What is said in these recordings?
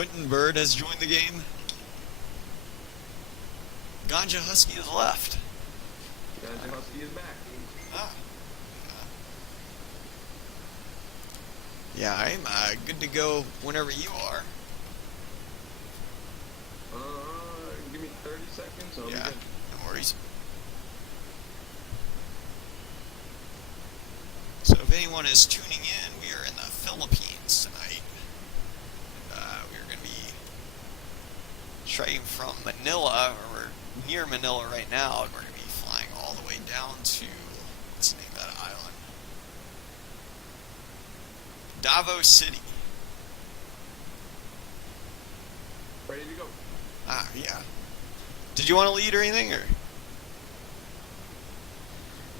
Quentin Bird has joined the game. Ganja Husky has left. Ganja Husky is back. Ah. Yeah, I'm good to go whenever you are. Give me 30 seconds. I'll be Yeah, good. no worries. So if anyone is tuning in, we are in the Philippines tonight. We're going to be straight from Manila, or we're near Manila right now, and we're going to be flying all the way down to, what's the name of that island? Davao City. Ready to go. Ah, yeah. Did you want to lead or anything, or?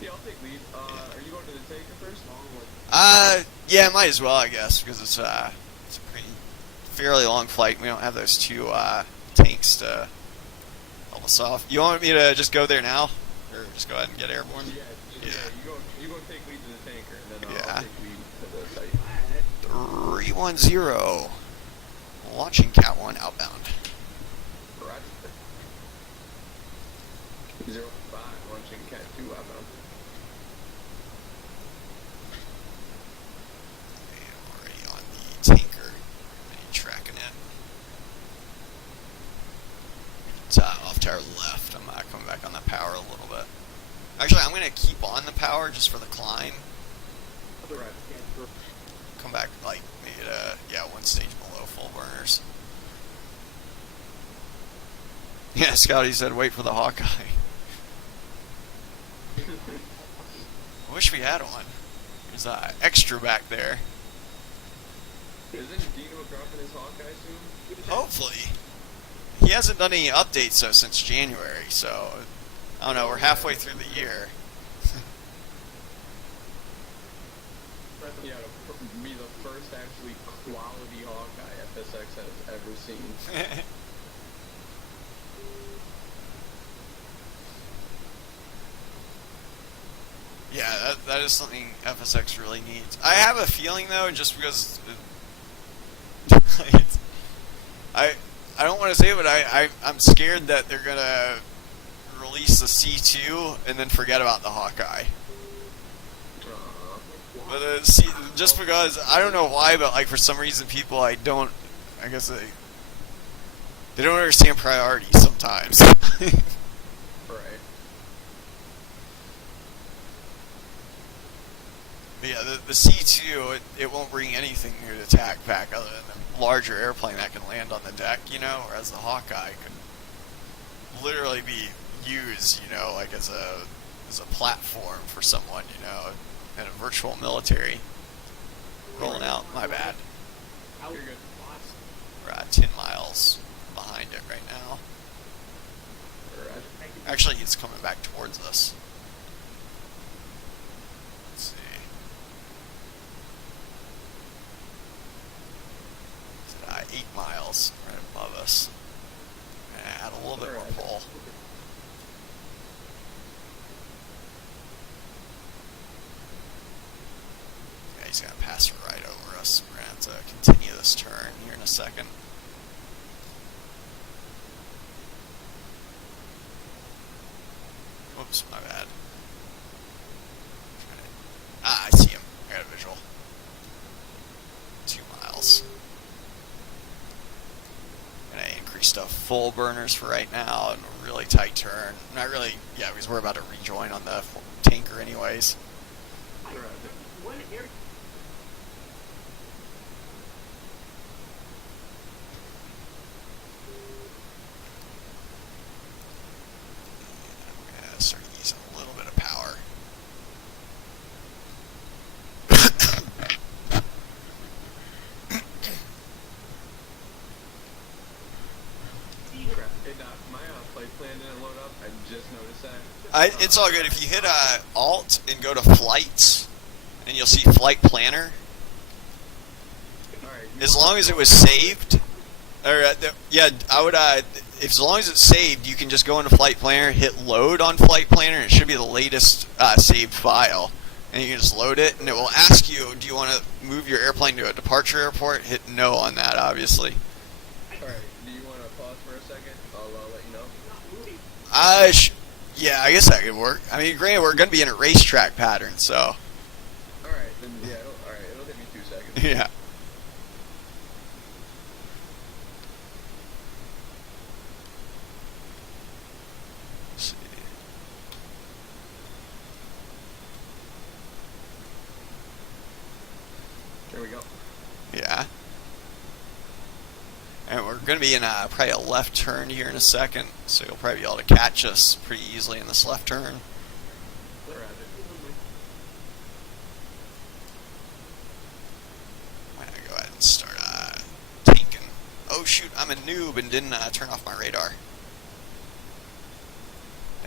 Yeah, I'll take lead. Are you going to the tanker first? Yeah, might as well, I guess, because it's a pretty fairly long flight. We don't have those two tanks to help us off. You want me to just go there now, or just go ahead and get airborne? Yeah. You go take lead to the tanker, and then Yeah. I'll take lead to the site. 310. Launching Cat 1 outbound. Roger. 05, launching Cat 2 outbound. Already on the tanker. Tracking it. It's off to our left. I'm coming back on the power a little bit. Actually, I'm going to keep on the power just for the climb. Right. Come back like maybe one stage below full burners. Yeah, Scotty said wait for the Hawkeye. I wish we had one. There's extra back there. Isn't Dino dropping his Hawkeye soon? Hopefully. He hasn't done any updates though since January, so I don't know, we're halfway through the year. Yeah, to be the first actually quality Hawkeye FSX has ever seen. Yeah, that is something FSX really needs. I have a feeling though, just because I don't want to say it, but I'm scared that they're gonna release the C2 and then forget about the Hawkeye. But just because I don't know why, but like for some reason people I guess they don't understand priorities sometimes. Right. But yeah, the C2 it won't bring anything new to TAC pack other than a larger airplane that can land on the deck, whereas the Hawkeye could literally be used, like as a platform for someone, in a virtual military. Rolling out, my bad. You're good. We're at 10 miles behind it right now. Right. Actually, it's coming back towards us. Let's see. It's 8 miles right above us. Add a little bit more pull. Yeah, he's going to pass right over us. We're going to have to continue this turn here in a second. Oops, my bad. I see him. I got a visual. 2 miles. Gonna increase to full burners for right now and a really tight turn. Not really, yeah, because we're about to rejoin on the tanker anyways. Start using a little bit of power. Hey Doc, my flight plan didn't load up. I just noticed that. It's all good. If you hit Alt and go to Flights, and you'll see Flight Planner. Alright. As long as it was saved, or I would. As long as it's saved, you can just go into Flight Planner, hit Load on Flight Planner, and it should be the latest saved file. And you can just load it, and it will ask you, do you want to move your airplane to a departure airport? Hit No on that, obviously. Yeah, I guess that could work. I mean, granted, we're going to be in a racetrack pattern, so. All right, then yeah. All right, it'll take me 2 seconds. Yeah. Let's see. There we go. Yeah. And we're going to be in probably a left turn here in a second, so you'll probably be able to catch us pretty easily in this left turn. We're at it. I'm going to go ahead and start tanking. Oh shoot, I'm a noob and didn't turn off my radar.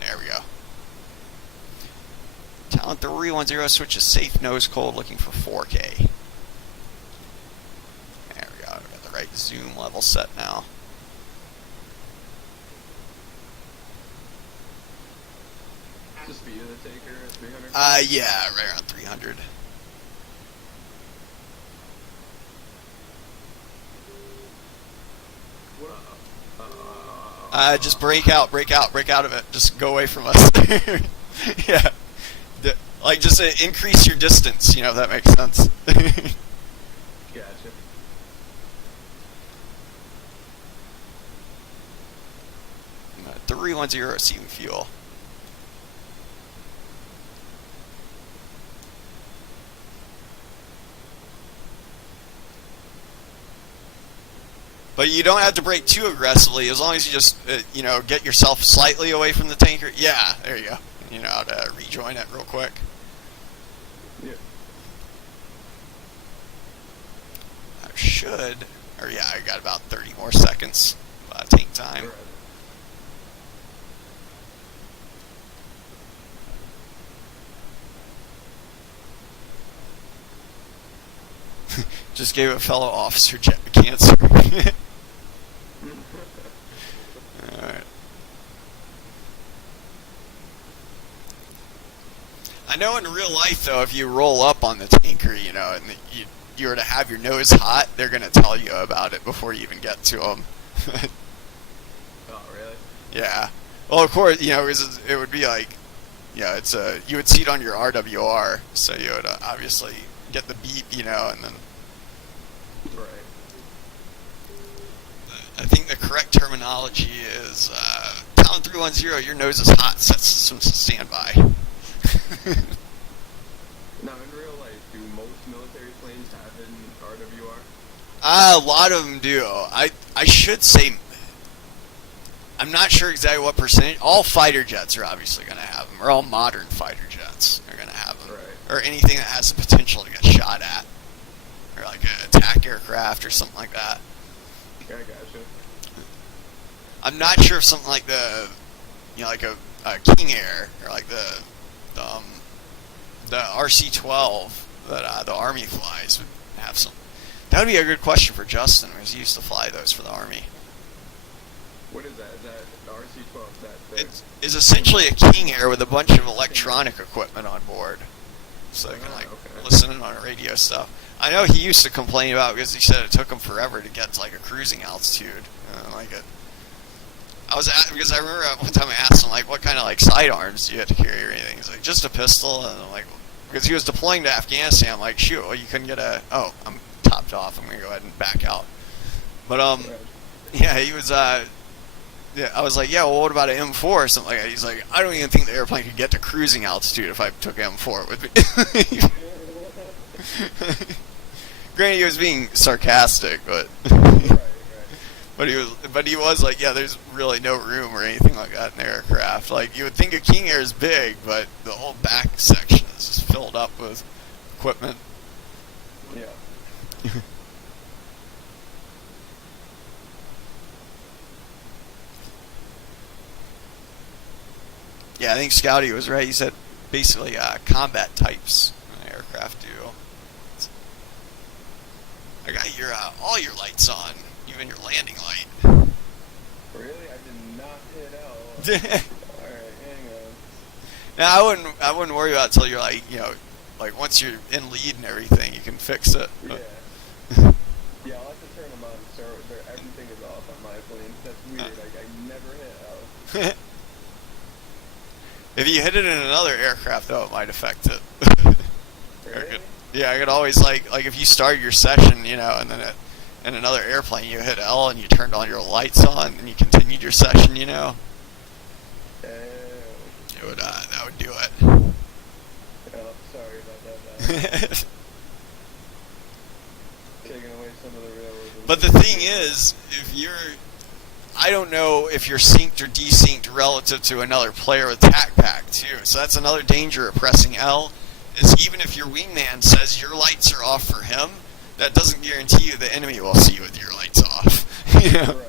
There we go. Talon 310 switches safe nose cold looking for 4K. There we go, we got the right zoom level set now. The speed of the taker at 300. Yeah, right around 300. Just break out of it. Just go away from us. Yeah. Like, just increase your distance, if that makes sense. Gotcha. Uh, 310 receiving fuel. But you don't have to brake too aggressively, as long as you just, get yourself slightly away from the tanker. Yeah, there you go. You know how to rejoin it real quick. Yeah. I should, I got about 30 more seconds tank time. We're at it. Just gave a fellow officer cancer. Alright. I know in real life, though, if you roll up on the tanker, and you were to have your nose hot, they're going to tell you about it before you even get to them. Oh, really? Yeah. Well, of course, it would be like, you would see it on your RWR, so you would obviously get the beep, and then Right. I think the correct terminology is Talon 310, your nose is hot, set systems to standby. Now, in real life, do most military planes have an RWR? A lot of them do. I should say, I'm not sure exactly what percentage. All fighter jets are obviously going to have them, or all modern fighter jets are going to have them, Right. or anything that has the potential to get shot at, or like an attack aircraft or something like that. I gotcha. I'm not sure if something like like a King Air, or like the RC-12 that the Army flies would have some. That would be a good question for Justin, because he used to fly those for the Army. What is that? Is that the RC-12? Is that the... It's essentially a King Air with a bunch of electronic equipment on board, so you can okay. listen in on radio stuff. I know he used to complain about, because he said it took him forever to get to like a cruising altitude, because I remember one time I asked him, like, what kind of, like, sidearms do you have to carry or anything? He's like, just a pistol, and I'm like, because he was deploying to Afghanistan, I'm like, shoot, well, you couldn't get I'm topped off, I'm going to go ahead and back out. But, yeah, he was, I was like, yeah, well, what about an M4 or something like that? He's like, I don't even think the airplane could get to cruising altitude if I took M4 with me. Granted, he was being sarcastic, but... Right. But he was like, yeah, there's really no room or anything like that in the aircraft. Like, you would think a King Air is big, but the whole back section is just filled up with equipment. Yeah. Yeah, I think Scouty was right. He said basically combat types an aircraft do. I got your all your lights on, even your landing light. Really? I did not hit L. Alright, hang on. Now I wouldn't worry about it until you're like, like once you're in lead and everything, you can fix it. Yeah. Yeah, I'll have to turn them on so everything is off on my plane. That's weird. I never hit L. If you hit it in another aircraft, though, it might affect it. Really? Yeah, I could always like if you start your session, you know, and then in another airplane you hit L and you turned all your lights on and you continued your session, you know, Damn. it would that would do it. Oh, sorry about that, man. Taking away some of the realism. But the thing is, I don't know if you're synced or desynced relative to another player with TAC pack too. So that's another danger of pressing L. Is even if your wingman says your lights are off for him, that doesn't guarantee you the enemy will see you with your lights off. You know? Right.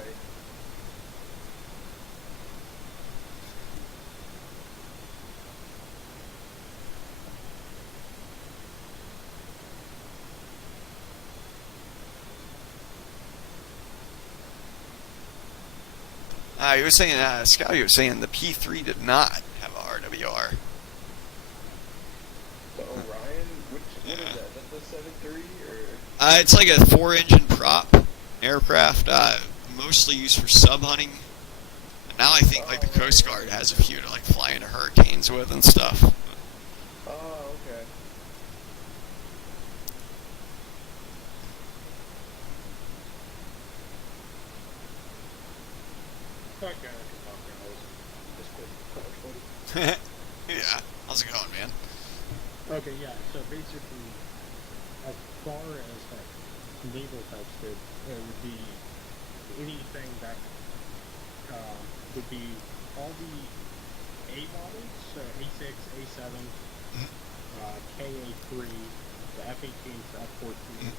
He was saying, Scotty was saying the P3 did not have a RWR. The Orion? What is Yeah. that? That's the 7.3 or? It's like a 4-engine prop aircraft, mostly used for sub hunting. And now I think like the Coast Guard has a few to like fly into hurricanes with and stuff. Oh, okay. Okay, I can talk now. I was just quick. Yeah, how's it going, man? Okay, yeah. So basically, as far as like naval type stuff, it would be anything that would be all the A models, so A6, A7, KA3, the F-18s, the F-14s,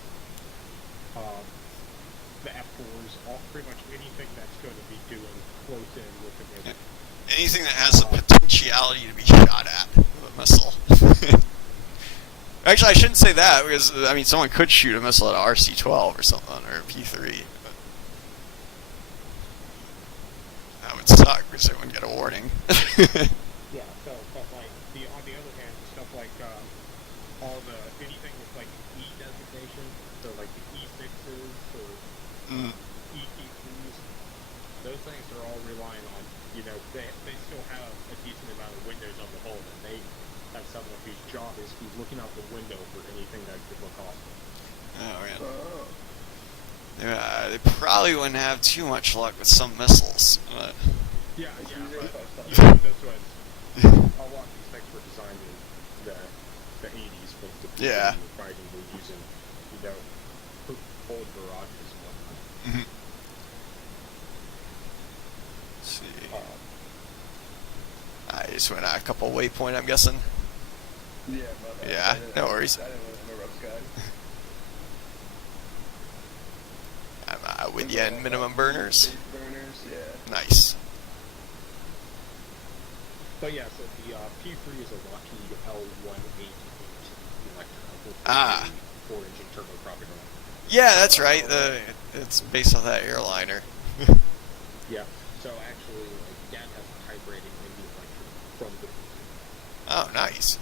the F4s, all pretty much anything that's going to be doing close in with the naval. Anything that has the potentiality to be shot at with a missile. Actually, I shouldn't say that because I mean someone could shoot a missile at a RC-12 or something or a P-3. But that would suck because they wouldn't get a warning. Yeah, so, but like, on the other hand, stuff like, all the, anything with like E designation, so like the E6s or Mm. ET3s, those things are all relying on, you know, they still have a decent amount of windows on the hull, and they have someone whose job is to be looking out the window for anything that could look off. Oh man. Oh. They probably wouldn't have too much luck with some missiles. But Yeah, It's yeah, usually but, fucked up. you know, this was, a lot of these things were designed in the 80s, but the people Yeah. who were fighting were using, you know, old garages and whatnot. Mhm. Let's see. I just went a couple waypoint, I'm guessing. Yeah, my bad. Yeah, I didn't- no worries. I didn't want to interrupt Scott. I'm with you in minimum burners. Base burners, yeah. Nice. But yeah, so the P3 is a Lockheed L188 electric. Ah. 4-engine turboprop airliner. Yeah, that's right. It's based on that airliner. Yeah. So actually, like, Dad has a type rating in the electric from the. Oh, nice.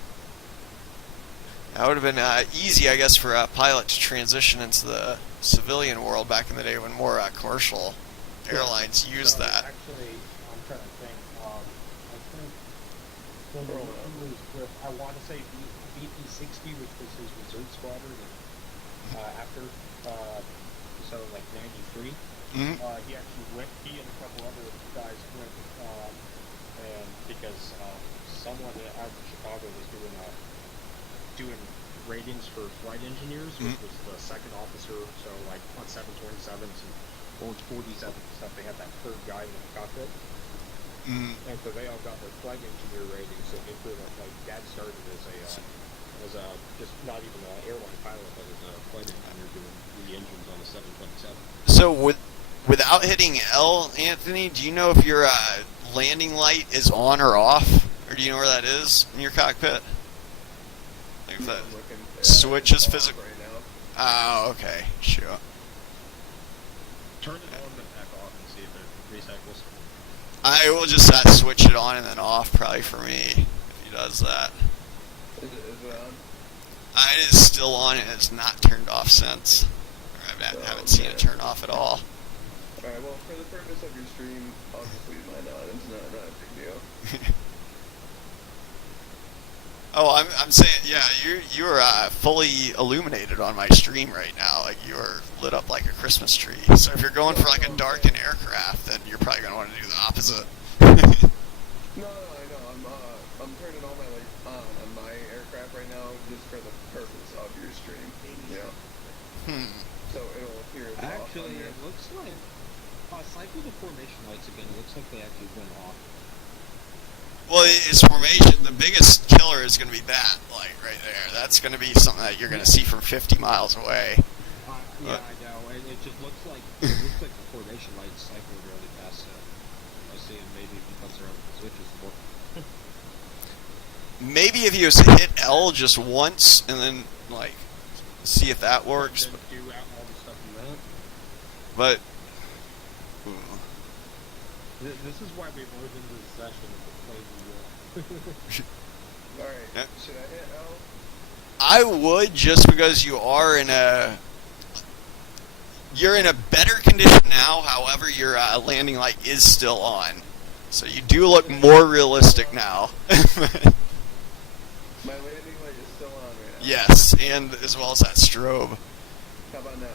That would have been easy, I guess, for a pilot to transition into the civilian world back in the day when more commercial airlines used So that. Actually, I'm trying to think. I think when he was with, I want to say BP-60, which was his reserve squadron, and after, so like 93. Mhm. He actually went, he and a couple other guys went, and because someone out in Chicago was doing ratings for flight engineers, which was the second officer, so like on 727s and Orange 47s and stuff, they had that third guy in the cockpit, Mm. and so they all got their flight engineer ratings, so they feel like Dad started as a, just not even an airline pilot, but as a flight engineer doing the engines on the 727. So without hitting L, Anthony, do you know if your landing light is on or off, or do you know where that is in your cockpit? Like if that I'm looking, switch is it's off physical. right now. Oh, okay, sure. Turn it on, then back off, and see if it recycles. I will just switch it on and then off, probably for me, if he does that. Is it on? It is still on and it's not turned off since. Or I haven't seen it turn off at all. Alright, well, for the purpose of your stream, I'll just leave mine on. It's not a big deal. Oh, I'm saying, yeah, you're fully illuminated on my stream right now. Like you are lit up like a Christmas tree. So if you're going for like a darkened aircraft, then you're probably gonna want to do the opposite. No, I know. I'm turning all my lights on my aircraft right now just for the purpose of your stream. Yeah. So it'll appear as off on Actually, your... it looks like cycle the formation lights again. It looks like they actually went off. Well, it's formation. The biggest killer is going to be that light right there. That's going to be something that you're going to see from 50 miles away. Yeah, I know. It just looks like the formation lights cycle really fast. So I was seeing maybe because they're on the switches more. Maybe if you was to hit L just once and then like see if that works. Then do out all the stuff you want. But This is why we moved into the session of the play Alright, Yeah. should I hit L? I would, just because you're in a better condition now. However, your landing light is still on, so you do look more realistic now. My landing light is still on right now. Yes, and as well as that strobe, How about now?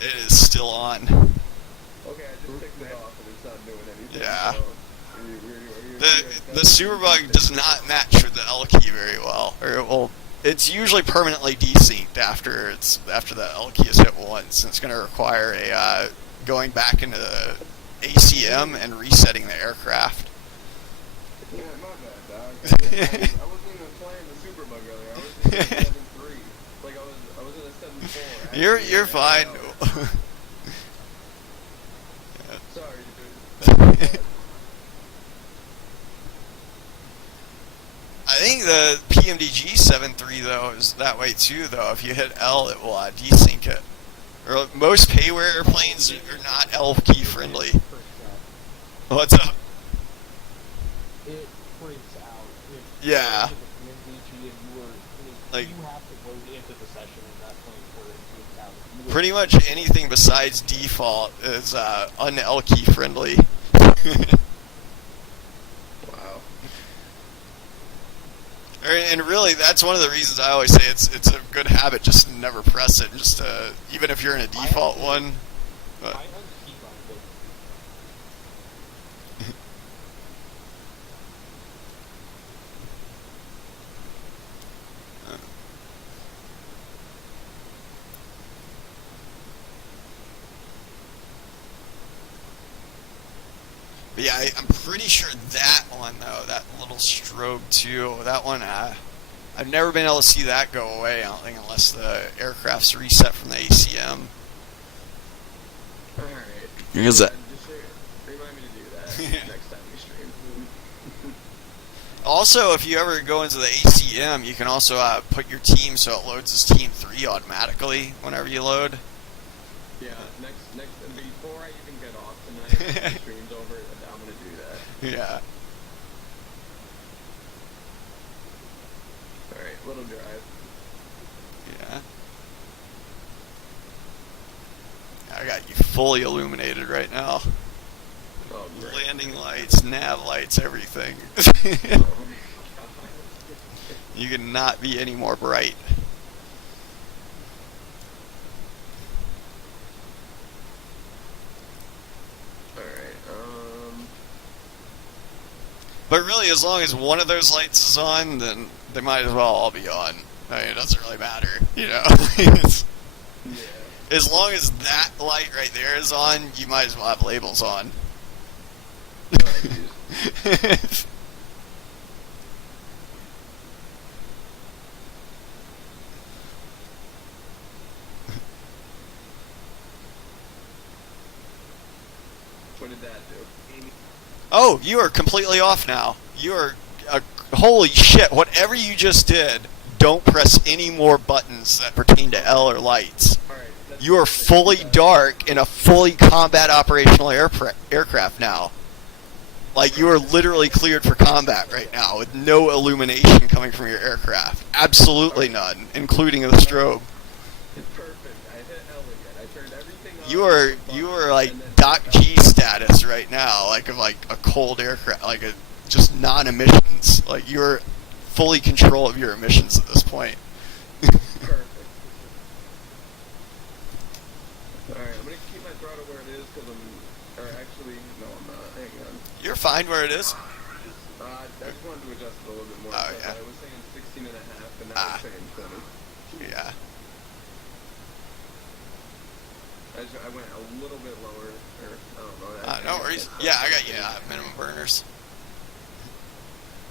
it is still on. Okay, I just picked it off and it's not doing anything. Yeah. So, The Superbug does not match with the L key very well, or it will. It's usually permanently desynced after the L key is hit once, and it's going to require a going back into the ACM and resetting the aircraft. Yeah, my bad, dog. I wasn't even playing the Superbug earlier. I was in a 7-3. Like I was in a 7-4. You're fine. Sorry, dude. I think the PMDG 7.3 though is that way too. Though if you hit L, it will desync it. Or most payware airplanes are not L key friendly. What's up? It prints out. If Yeah. you're into the PMDG and Like- you have to load into the session in that point for it to print out. You would- Pretty much anything besides default is un-L key friendly. Wow. And really, that's one of the reasons I always say it's a good habit just to never press it, just to, even if you're in a default one. I But, unkeybind it. but yeah, I'm pretty sure that one though, that little strobe too, that one, I've never been able to see that go away. I don't think unless the aircraft's reset from the ACM. Alright. Is that? Just remind me to do that Yeah. next time we stream. Also, if you ever go into the ACM, you can also put your team so it loads as Team 3 automatically whenever you load. Yeah, next, before I even get off tonight, when the stream's over, I'm gonna do that. Yeah. Alright, little drive. Yeah. I got you fully illuminated right now. Oh, great. Landing lights, nav lights, everything. Oh, God. You could not be any more bright. Alright, But really, as long as one of those lights is on, then they might as well all be on. I mean, it doesn't really matter, you know. It's- yeah. as long as that light right there is on, you might as well have labels on. Oh, jeez. What did that do? Oh, you are completely off now. You are... holy shit, whatever you just did, don't press any more buttons that pertain to L or lights. Alright. that's You are perfect. fully dark in a fully combat operational aircraft now. Like, you are literally cleared for combat right now with no illumination coming from your aircraft. Absolutely none, including the strobe. Perfect. I hit L again. I turned everything on. You are like Doc G status right now, like of like a cold aircraft, like a just non-emissions. Like you're fully control of your emissions at this point. Perfect. Alright, I'm gonna keep my throttle where it is because or actually, no, I'm not. Hang on. You're fine where it is. I just wanted to adjust it a little bit more. Oh, because yeah. I was saying 16 and a half, and now Ah. I'm saying 20. Yeah. I went a little bit lower, or I don't know. No worries. Yeah, I got you. Minimum burners.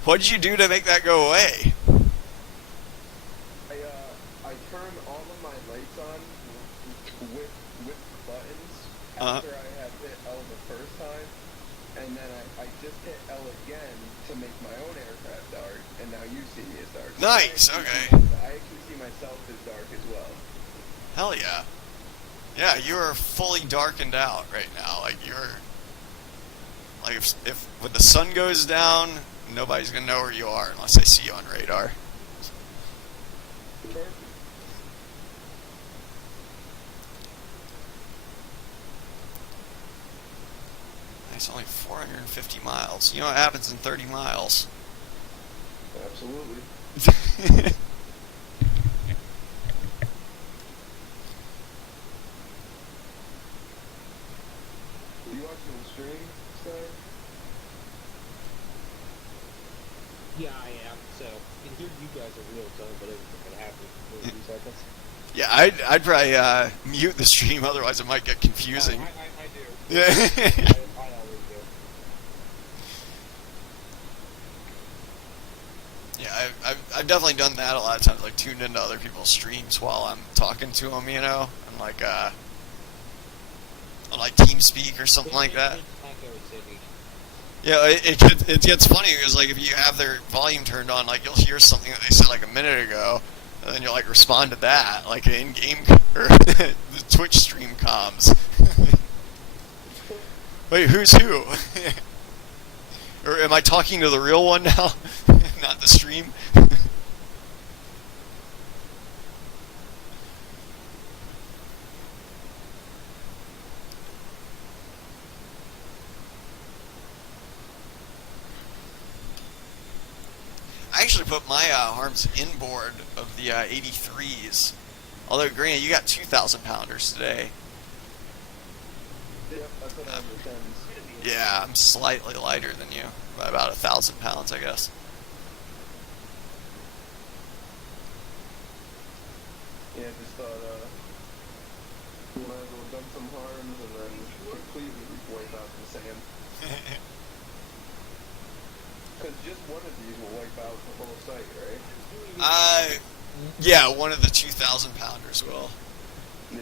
What did you do to make that go away? I turned all of my lights on with buttons Uh-huh. after I had hit L the first time, and then I just hit L again to make my own aircraft dark, and now you see me as dark. So Nice, I okay. actually see myself as dark as well. Hell yeah. Yeah, you are fully darkened out right now. Like you're, like if when the sun goes down, nobody's gonna know where you are unless they see you on radar. Perfect. It's only 450 miles. You know what happens in 30 miles? Absolutely. Are you watching the stream, Sky? Yeah, I am. So, and here you guys are real time, but everything can happen in 2 seconds. Yeah, I'd probably mute the stream, otherwise it might get confusing. I do. Yeah. I always do. Yeah, I've definitely done that a lot of times, like tuned into other people's streams while I'm talking to them, you know, and like on like TeamSpeak or something like that. Yeah, it gets funny because like if you have their volume turned on, like you'll hear something that they said like a minute ago, and then you'll like respond to that, like in game or the Twitch stream comms. Wait, who's who? Or am I talking to the real one now, not the stream? I actually put my arms inboard of the 83s. Although, granted, you got 2,000 pounders today. Yep, that's what I understand. Yeah, I'm slightly lighter than you, by about 1,000 pounds, I guess. Yeah, just thought, we might as well dump some harms and then completely wipe out the sand. Because just one of these will wipe out the whole site, right? Yeah, one of the 2,000 pounders will. Yeah.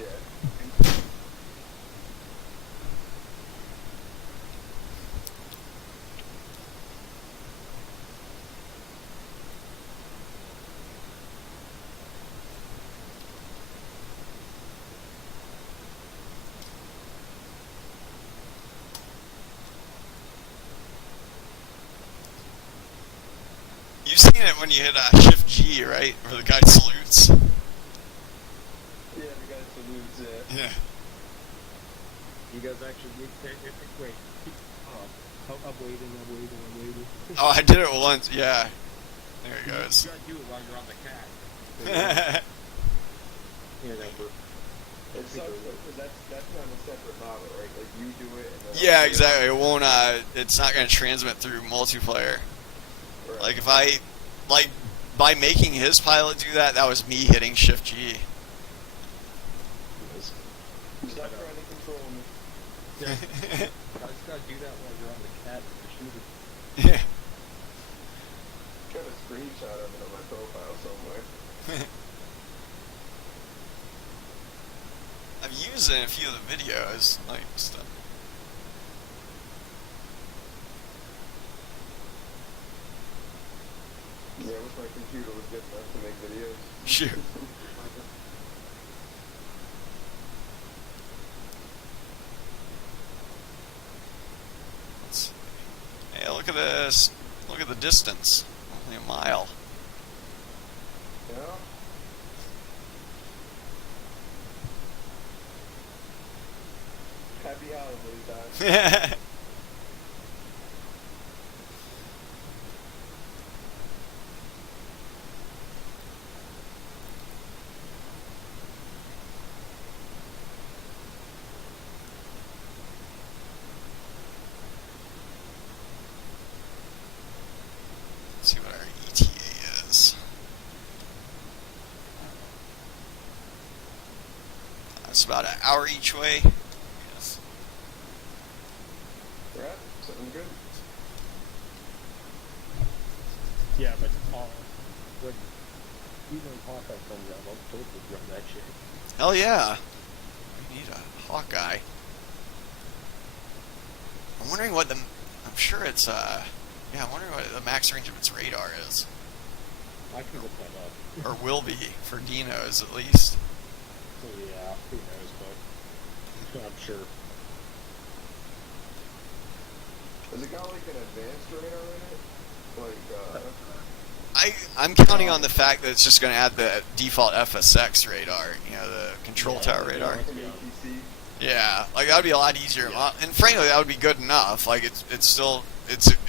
You've seen it when you hit Shift G, right? Where the guy salutes. Yeah, the guy salutes, yeah. Yeah. You guys actually wait. I'm waiting. Oh, I did it once. Yeah. There it goes. You gotta do it while you're on the cat. Yeah, It sucks though, because that's not a separate model, right? Like, you do it and then... Yeah, exactly. It won't. It's not going to transmit through multiplayer. Right. Like if I, like, by making his pilot do that, that was me hitting Shift G. Stop trying to control me. Yeah. I just gotta do that while you're on the cat with the shooter. Yeah. Got a screenshot of it on my profile somewhere. I've used it in a few of the videos, like stuff. Yeah, I wish my computer was good enough to make videos. Shoot. Let's see. Hey, look at this. Look at the distance. Only a mile. Yeah? Happy holidays, Doc. It's about an hour each way. Yes. Right? Something good? Yeah, but when even Hawkeye comes out, I'll totally run that shit. Hell yeah. We need a Hawkeye. I'm wondering what I'm sure it's, yeah, I'm wondering what the max range of its radar is. I can look that up. Or will be, for Dinos at least. Yeah, who knows, but I'm sure. Has it got like an advanced radar in it? Like, I'm counting on the fact that it's just going to add the default FSX radar, you know, the control tower radar. like an APC? Yeah, like that would be a lot easier. Yeah. And frankly, that would be good enough. Like it's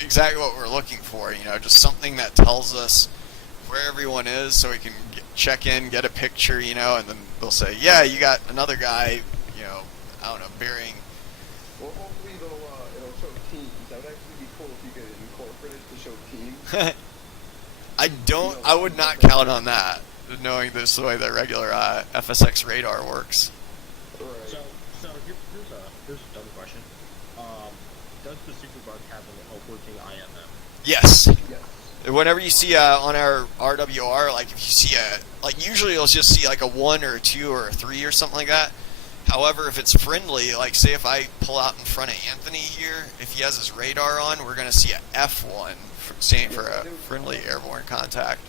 exactly what we're looking for. You know, just something that tells us where everyone is, so we can check in, get a picture. You know, and then they'll say, yeah, you got another guy. You know, I don't know, bearing. Well, hopefully it'll show teams. That would actually be cool if you could incorporate it to show teams. I would not count on that, knowing this the way the regular FSX radar works. Right. So here's a dumb question. Does the Superbug have a working IMM? Yes. Yes. Whenever you see on our RWR, like if you see like usually you'll just see like a 1 or a 2 or a 3 or something like that. However, if it's friendly, like say if I pull out in front of Anthony here, if he has his radar on, we're going to see a F1, same for a friendly airborne contact.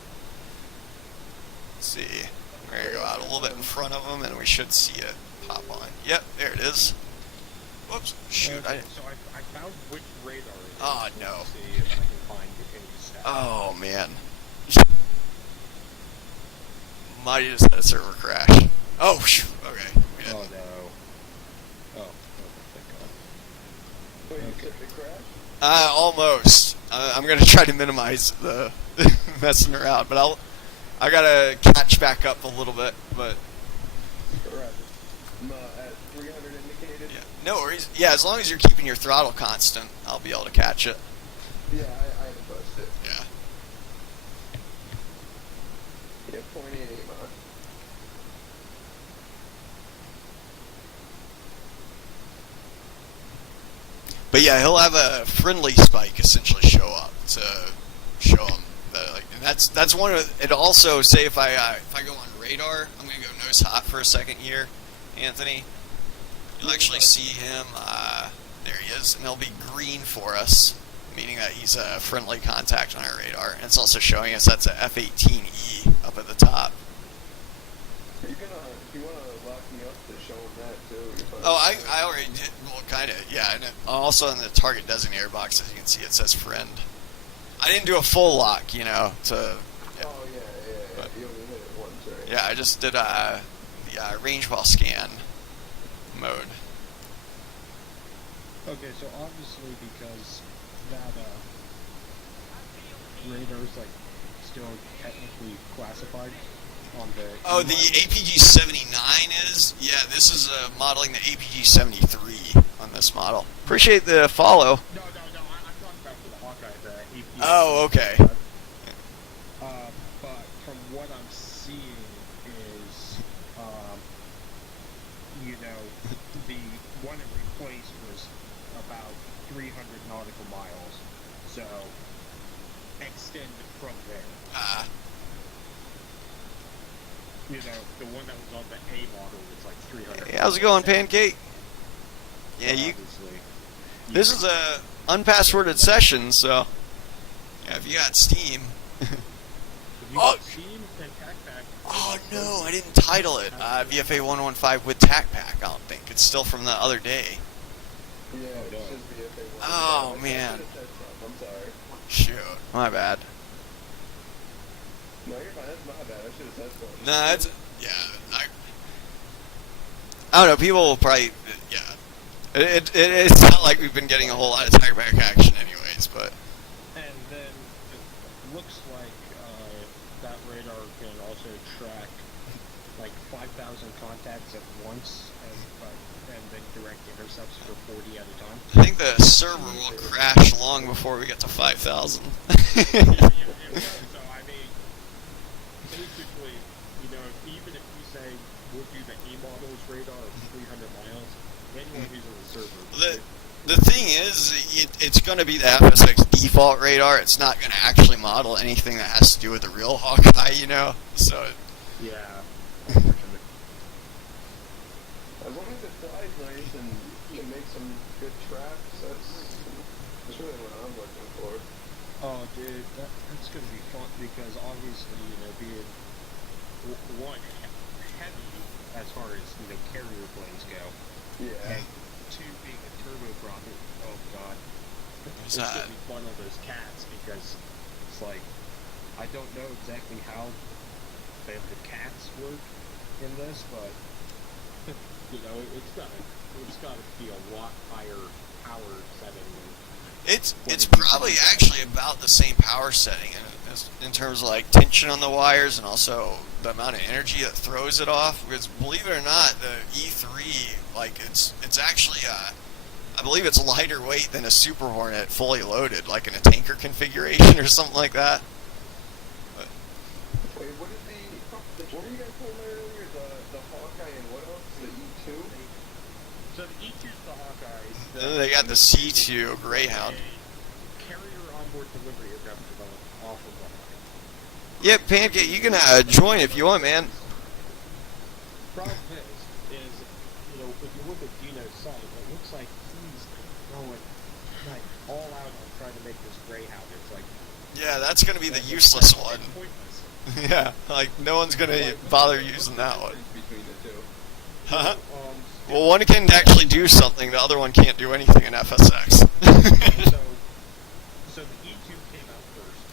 Let's see. We're going to go out a little bit in front of him, and we should see it pop on. Yep, there it is. Whoops, shoot. Okay, so I found which radar it is. Oh, no. Let's see if I can find any stats. Oh, man. Might have just had a server crash. Oh, shoot. Okay. We didn't. Oh no. Oh, thank God. Wait, you Okay. said the crash? Almost. I'm gonna try to minimize the messing around, but I gotta catch back up a little bit. But Right. At 300 indicated? yeah, no worries. Yeah, as long as you're keeping your throttle constant, I'll be able to catch it. Yeah, I haven't touched it. Yeah. Yeah, 0.88 Mach. But yeah, he'll have a friendly spike essentially show up to show him that. Like, and that's one of. It also say if I go on radar, I'm gonna go nose hot for a second here, Anthony. You'll actually see him. There he is, and he'll be green for us, meaning that he's a friendly contact on our radar. And it's also showing us that's a F-18E up at the top. If you wanna lock me up to show him that too. Oh, I already did. Well, kind of, yeah. And also in the target designator box, as you can see, it says friend. I didn't do a full lock, you know, to. Oh, yeah. But- You only hit it once, right? Yeah, I just did the range while scan mode. Okay, so obviously because that radar's like still technically classified on the. Oh, the APG-79 is? Yeah, this is modeling the APG-73 on this model. Appreciate the follow. No, I'm talking about for the Hawkeye, the APG. Oh, okay. But from what I'm seeing is, the one it replaced was about 300 nautical miles. So, extend from there. The one that was on the A model was like 300. Hey, how's it going, Pancake? Yeah, Obviously. This is a unpassworded session, so yeah, if you got Steam. If you Oh! got Steam and TacPack. Oh no, I didn't title it VFA 115 with TAC Pack. I don't think it's still from the other day. Yeah, Oh, it no. should be if they want. Oh, I man. should've said something. I'm sorry. Shoot, my bad. No, you're fine. That's my bad. I should have said something. Nah, it's I don't know. People will probably it's not like we've been getting a whole lot of TAC Pack action, anyways. But And then it looks like that radar can also track like 5,000 contacts at once and then direct intercepts for 40 at a time. I think the server will crash long before we get to 5,000. So I mean, basically, even if you say we'll do the A models radar of 300 miles. Anyone who's on the server. The thing is, it's going to be the FSX default radar. It's not going to actually model anything that has to do with the real Hawkeye, you know? So, Yeah. Unfortunately. As long as it flies nice and can make some good tracks, that's really what I'm looking for. Oh, dude, that's gonna be fun because obviously, you know, being one heavy as far as carrier planes go, Yeah. and two being a turboprop. Oh god, What's it's that? gonna be fun on those cats because it's like I don't know exactly how the cats work in this, but you know, it's gotta be a lot higher power setting than it's probably actually about the same power setting in terms of like tension on the wires and also the amount of energy that throws it off. Because believe it or not, the E3 like it's actually I believe it's lighter weight than a Super Hornet fully loaded, like in a tanker configuration or something like that. But, Wait, what were you guys talking about earlier? The Hawkeye and what else? The E2? So the E2's the Hawkeye. then they got the C2 Greyhound. Carrier onboard delivery aircraft developed off of the Hawkeye. Yeah, Pancake, you can join if you want, man. Problem is, you know, if you look at Dino's site, it looks like he's going like all out on trying to make this Greyhound. It's like Yeah, that's gonna be the useless one. It's pointless. Yeah, like no one's gonna bother using that one. Between the two. Huh? Well, one can actually do something, the other one can't do anything in FSX. So the E2 came out first,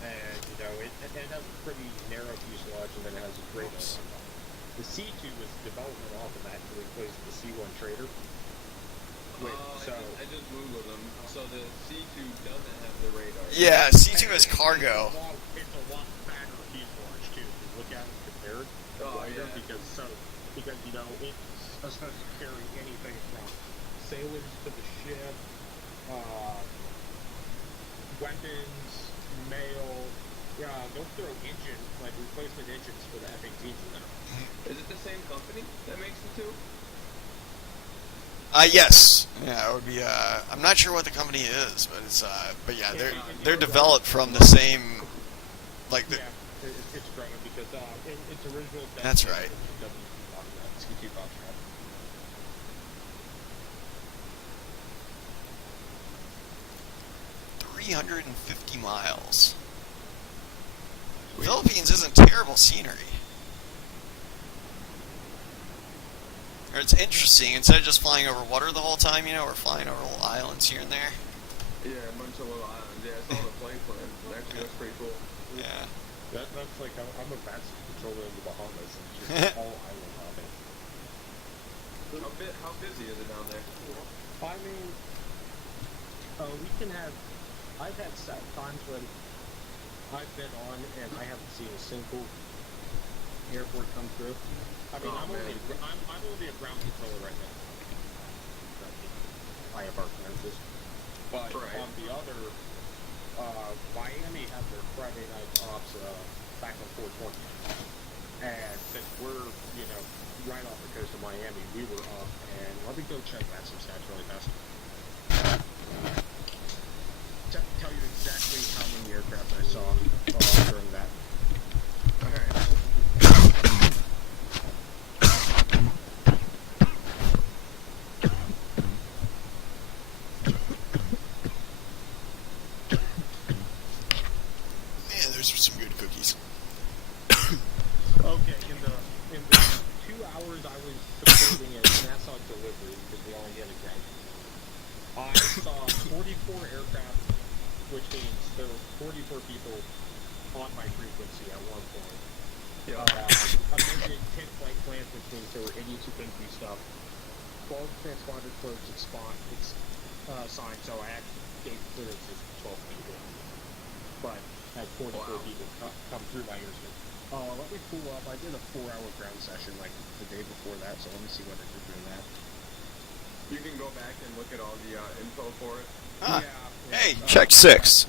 and you know it has a pretty narrow fuselage, and then it has a great on top. The C2 was development off of that to replace the C1 Trader. I just googled them. So the C2 doesn't have the radar. Yeah, C2 is cargo. It's a lot fatter fuselage too. If you look at it compared, wider, yeah. because you know it's supposed to carry anything from sailors to the ship, weapons, mail. Yeah, they'll throw replacement engines for the F-18s in there. Is it the same company that makes the two? Yes. Yeah, it would be. I'm not sure what the company is, but it's. But yeah, they're developed from the same. Like the. Yeah, it's growing because its original. That's right. C2 Foxtrot. 350 miles. The Philippines isn't terrible scenery. Or it's interesting. Instead of just flying over water the whole time, you know, we're flying over little islands here and there. Yeah, a bunch of little islands. Yeah, I saw the plane plan. Actually, that's pretty cool. Yeah. That's like I'm a master controller in the Bahamas and just all island hopping. How busy is it down there? I mean, we can have. I've had times when I've been on and I haven't seen a single airport come through. I mean, I'm only a ground controller right now. IFR clearances. But on the other, Miami had their Friday night ops back on 420. And since we're, you know, right off the coast of Miami, we were up. And let me go check that some stats really fast. Tell you exactly how many aircraft I saw during that. Man, those are some good cookies. Okay, in the 2 hours I was supporting a NASA delivery because we only had a ground. I saw 44 aircraft, which means there were 44 people on my frequency at one point. Yeah. I mentioned 10 flight plans, which means there were 82 pin stuff. 12 transponder clerks signed, so I actually gave clearances to 12 people. But had 44 people come through my airspace. Let me pull up. I did a 4-hour ground session like the day before that, so let me see what I did during that. You can go back and look at all the info for it. Ah. Yeah, Hey, check 6.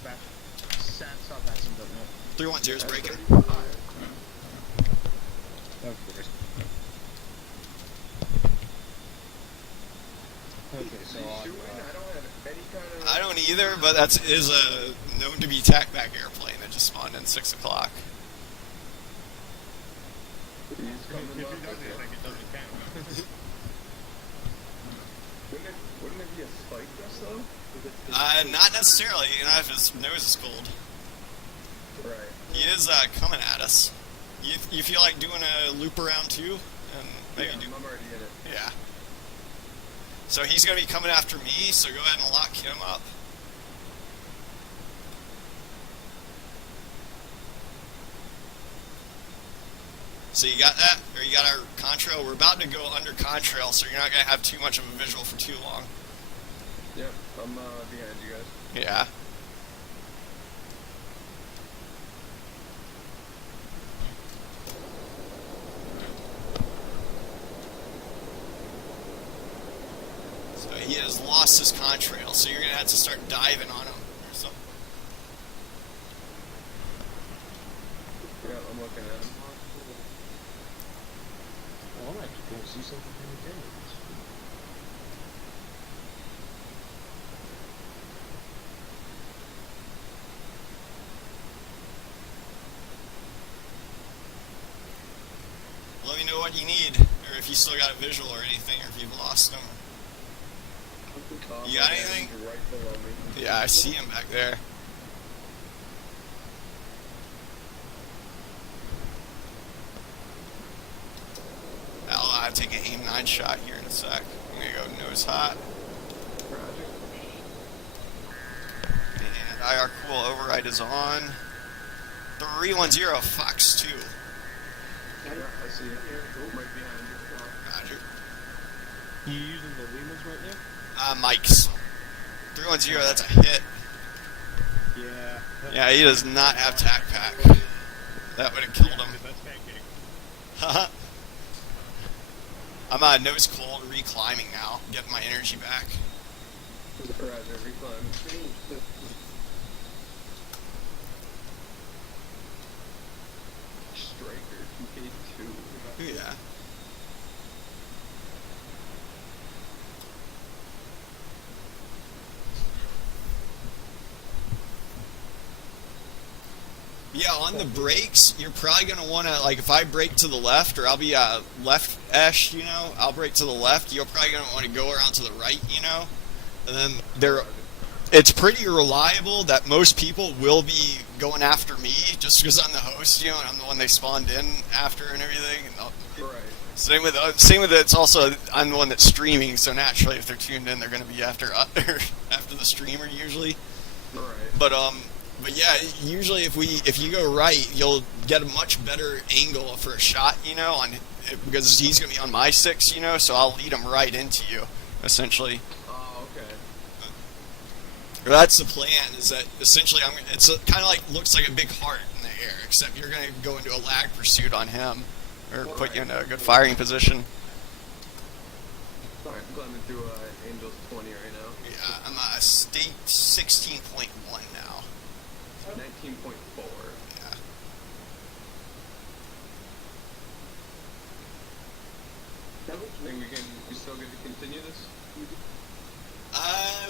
SAT.net. 310 is breaking. Of course. Okay, so See, on, shooting, I don't have any kind of... I don't either, but that is a known to be TACPAC airplane that just spawned in 6 o'clock. He's coming if up he does with anything, it doesn't count. Wouldn't it be a spike gust, though? Not necessarily, you know, if his nose is cold. Right. He is coming at us. You feel like doing a loop around too? And maybe Yeah, do. I'm already in it. Yeah. So he's going to be coming after me, so go ahead and lock him up. So you got that? Or you got our contrail? We're about to go under contrail, so you're not going to have too much of a visual for too long. Yep, I'm behind you guys. Yeah. So he has lost his contrail, so you're going to have to start diving on him or something. Yeah, I'm looking at him. Well, I might have to go see something in the cameras. Let me know what you need, or if you still got a visual or anything, or if you've lost them. You got My anything? man's right below me. Yeah, I see him back there. I'll take an aim 9 shot here in a sec. I'm gonna go nose hot. Roger. And IR cool override is on. 310 Fox 2. Yeah, I see it. Oh, right behind you. Roger. You using the Limas right now? Mike's. 310, that's a hit. Yeah. Yeah, he does not have TAC pack. That would have killed him. That's pancake. Haha. I'm nose cold, reclimbing now, getting my energy back. Roger, reclimb. Striker, K2. Yeah. Yeah, on the brakes, you're probably going to want to, like, if I brake to the left, or I'll be left-esh, you know, I'll brake to the left, you're probably going to want to go around to the right, you know, and then it's pretty reliable that most people will be going after me, just because I'm the host, you know, and I'm the one they spawned in after and everything. And Right. same with it, it's also, I'm the one that's streaming, so naturally, if they're tuned in, they're going to be after after the streamer, usually. Right. But yeah, usually if you go right, you'll get a much better angle for a shot, you know, because he's going to be on my 6, you know, so I'll lead him right into you, essentially. Oh, okay. Or that's the plan, is that essentially it's kind of like, looks like a big heart in the air, except you're going to go into a lag pursuit on him, or put you in a good firing position. Alright, I'm climbing through Angels 20 right now. Yeah, I'm state 16.1 now. 19.4. Yeah. Think we still get to continue this?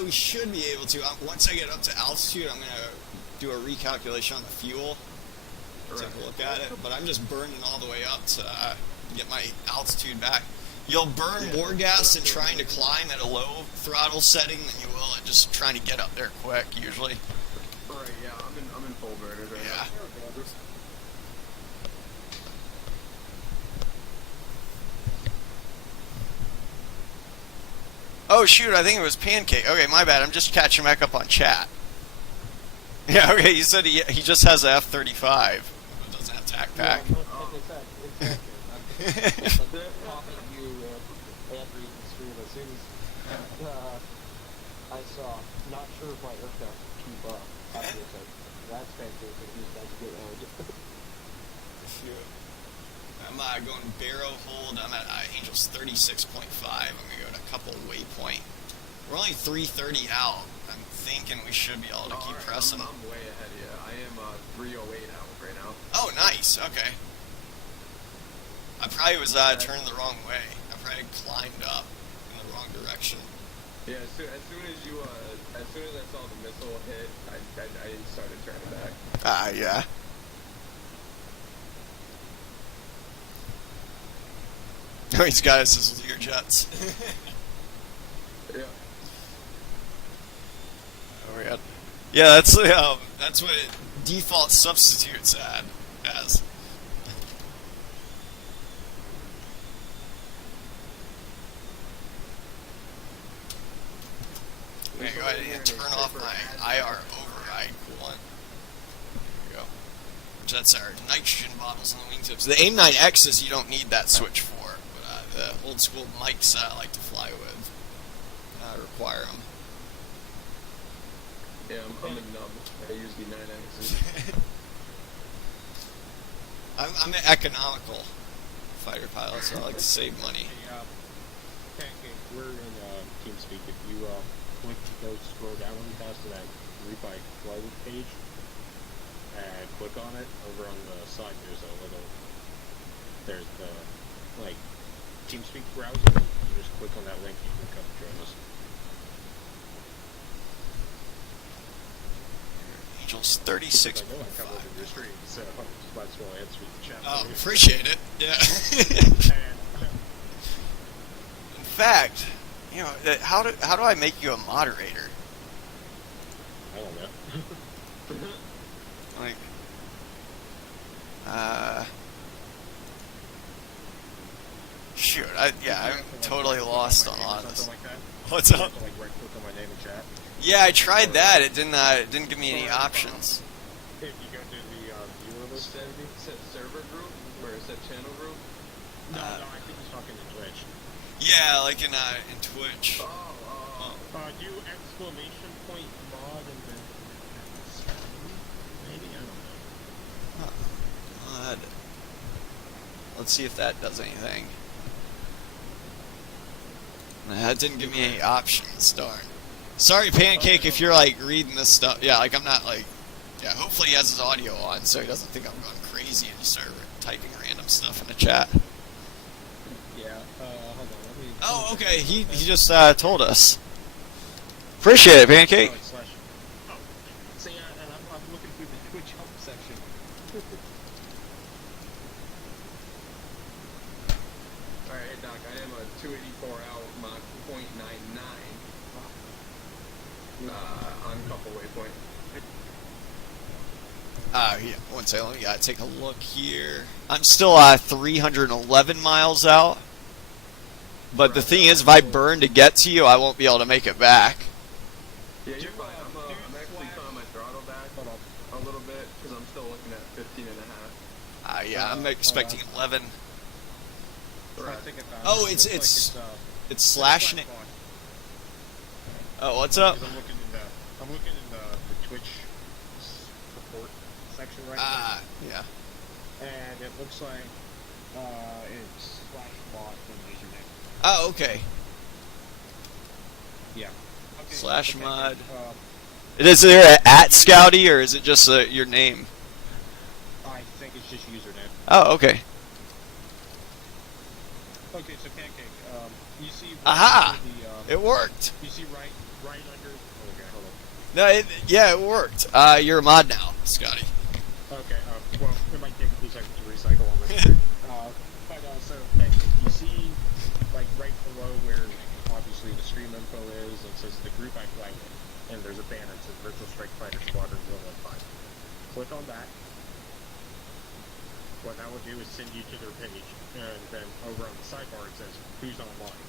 We should be able to. Once I get up to altitude, I'm going to do a recalculation on the fuel. Take a look at it. But I'm just burning all the way up to get my altitude back. You'll burn more gas in trying to climb at a low throttle setting than you will at just trying to get up there quick, usually. Right, yeah, I'm in full burners right Yeah. now. Oh, shoot, I think it was Pancake. Okay, my bad. I'm just catching back up on chat. Yeah, okay, you said he just has a F-35. It doesn't have TAC pack. Yeah, like I said, it's accurate. I'm talking to you after you can stream. As soon as I saw, not sure if my aircraft can keep up. I was like, that's fantastic. He's about to get out. Shoot. I'm going barrow hold. I'm at Angels 36.5. I'm going to go to a couple waypoint. We're only 330 out. I'm thinking we should be able to keep Alright, pressing. I'm way ahead of you. I am 308 out right now. Oh, nice. Okay. I probably was turning the wrong way. I probably climbed up in the wrong direction. Yeah, as soon as I saw the missile hit, I started turning back. Ah, yeah. Oh, he's got us his Lear jets. Yeah. Oh, yeah. Yeah, that's what it default substitutes as. I'm gonna go ahead and turn off my IR override coolant. There we go. Which that's our nitrogen bottles on the wingtips. The AIM-9Xs you don't need that switch for, but the old school mics I like to fly with require them. Yeah, I'm a nub. I use the 9Xs. I'm an economical fighter pilot, so I like to save money. Hey, Pancake, we're in TeamSpeak. If you go scroll down really fast to that Group by Flow page and click on it, over on the side there's the like TeamSpeak browser. You just click on that link, you can come join us. Angels 36. I know I come over your stream, so just might as well answer the chat. Oh, appreciate it. Yeah. In fact, you know, how do I make you a moderator? I don't know. Like, shoot, I'm totally lost on a lot of this. Like that. What's You up? have to, like, right click on my name and chat. Yeah, I tried that. It didn't give me any options. If you go to the viewer list, Set server group or set channel group. no, I think he's talking to Twitch. Yeah, like in Twitch. Do exclamation point mod and then maybe, I don't know. Mod. Let's see if that does anything. That didn't give me any options. Darn. Sorry, Pancake, if you're like reading this stuff. Yeah, like I'm not like. Yeah, hopefully he has his audio on so he doesn't think I'm going crazy and just start typing random stuff in the chat. Yeah, hold on, let me... Oh, okay, he just told us. Appreciate it, Pancake. Oh, see, and I'm looking through the Twitch help section. Alright, hey Doc, I am a 284 out Mach .99 on couple waypoint. Yeah, one second, let me take a look here. I'm still 311 miles out. But the thing is, if I burn to get to you, I won't be able to make it back. Yeah, you're fine. I'm actually throwing my throttle back a little bit because I'm still looking at 15 and a half. Yeah, I'm expecting 11. Right. Oh, it's slash name. Oh, what's up? I'm looking in the Twitch support section right now. Yeah. And it looks like it's /bot and username. Oh, okay. Yeah. Okay. Slash okay. mod. Is there at Scouty or is it just your name? I think it's just username. Oh, okay. Okay, so Pancake, you see... Aha! The, It worked. You see right under... Okay, hold on. No, it worked. You're a mod now, Scotty. Okay, well, it might take a few seconds to recycle on my screen. So, Pancake, you see, like, right below where, obviously, the stream info is, it says the group I fly with, and there's a banner that says Virtual Strike Fighter Squadron 015. Click on that. What that will do is send you to their page, and then over on the sidebar it says who's online.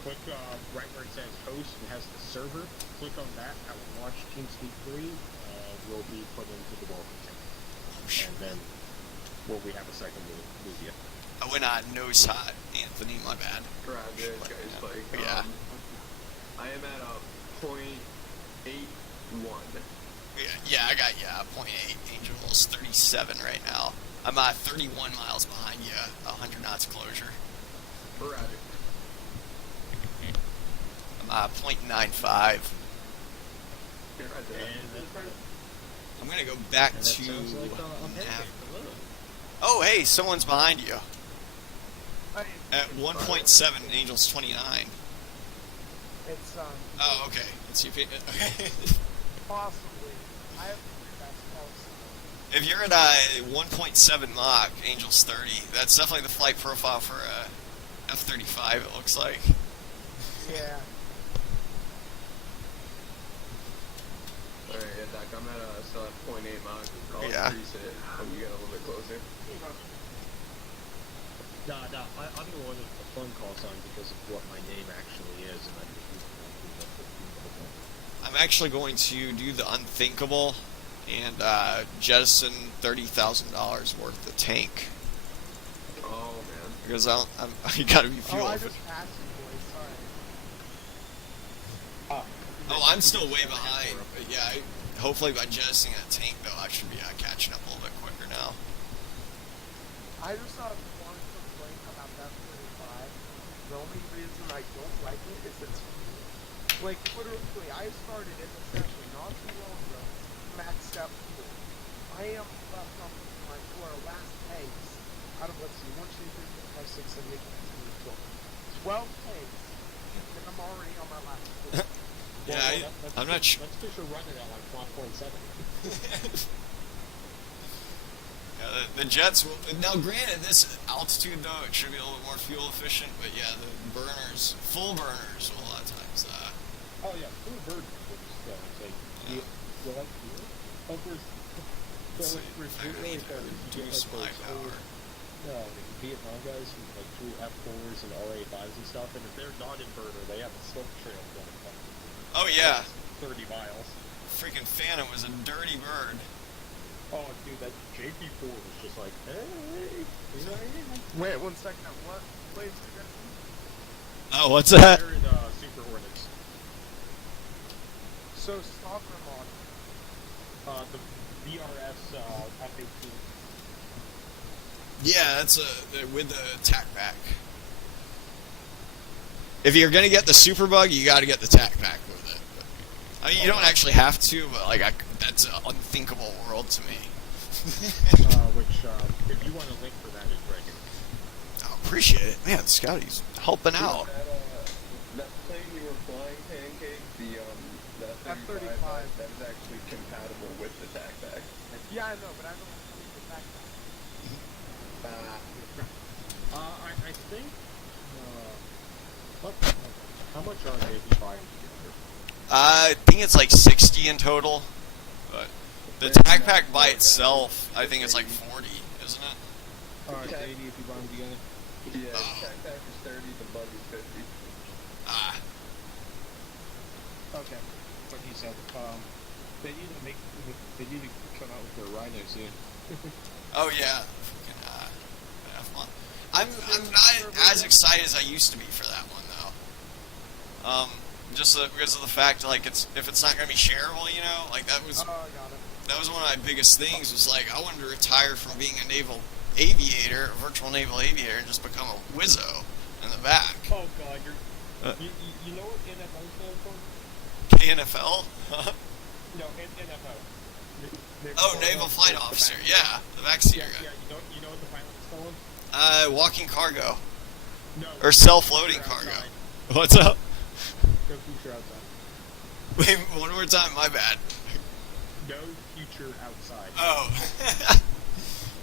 Click right where it says host and has the server. Click on that. That will launch TeamSpeak 3. Will be put into the welcome chat, and then we have a second with you. I went on nose hot, Anthony. My bad. Roger, guys. Like, Yeah. I am at a .81. Yeah, I got 0.8 Angels 37 right now. I'm 31 miles behind you, 100 knots closure. Roger. I'm 0.95. I'm gonna go back to. Oh, hey, someone's behind you. At 1.7, Angels 29. It's Oh, okay. It's UP. Okay. possibly. I have to read that also. If you're at a 1.7 Mach, Angel's 30, that's definitely the flight profile for a F-35, it looks like. Yeah. Alright, yeah, Doc, I'm at still at 0.8 Mach. I'll Yeah. increase it when you get a little bit closer. Nah, I'm the one with the phone call sign because of what my name actually is, and I'm actually going to do the unthinkable and jettison $30,000 worth of tank. Oh, man. Because you gotta be fuel Oh, I efficient. just passed you, boys. Sorry. Oh, I'm still way behind. But yeah, hopefully by jettisoning that tank, though, I should be catching up a little bit quicker now. I just wanted to complain about that 35. The only reason I don't like it is it's like literally I started in the session not too long ago, maxed out fuel. I am left on my for our last tanks out of let's see, 1, 2, 3, 4, 5, 6, 7, 8, 9, 10, 12 tanks, and I'm already on my last fuel. Yeah, I'm not sure. Let's fish are running at like 1.7. Yeah, the jets will. Now, granted, this altitude though, it should be a little bit more fuel efficient. But yeah, the burners, full burners, will a lot of times. Oh yeah, full bird was like you like fuel? Like Let's see, we're if I can really starting to get reduce like my those power. old Vietnam guys who like flew F4s and RA5s and stuff, and if they're not in burner, they have a slope trail going Oh yeah, 30 miles. freaking Phantom was a dirty bird. Oh, dude, that JP4 was just like, hey, here I am. Wait 1 second. What place are you guys in? Oh, what's that? They're in Super Hornets. So stalker mod. The VRS F-18. Yeah, that's with the tack pack. If you're gonna get the Super Bug, you got to get the tack pack with it. But, I mean, you don't actually have to, but like that's an unthinkable world to me. Which, if you want a link for that, it's right here. I appreciate it, man. Scotty's helping out. That plane you were flying, Pancake, the F-35, F-35. that is actually compatible with the tac pack. Yeah, I know, but I don't need the backpack. I think, how much are they buying together? I think it's like 60 in total, but the tack pack by itself, I think it's like 40, isn't it? Alright, 80 if you buy them together. Yeah, Oh. the tac pack is 30, the bug is 50. Ah, Okay. What he said. They need to come out with their Rhino soon. oh yeah. Fucking, F1. I'm not as excited as I used to be for that one though. Just because of the fact like if it's not gonna be shareable, you know, like that was Oh, I got it. that was one of my biggest things. Was like I wanted to retire from being a naval aviator, a virtual naval aviator, and just become a whizzo in the back. Oh god, Uh. you know what NFL stands for? KNFL? No, NFO. Oh, Naval Flight Officer. Yeah, the backseater Yeah, guy. you know what the pilot is called? Walking cargo No. or self-loading future cargo. outside. What's up? No future outside. Wait, one more time. My bad. No future outside. Oh.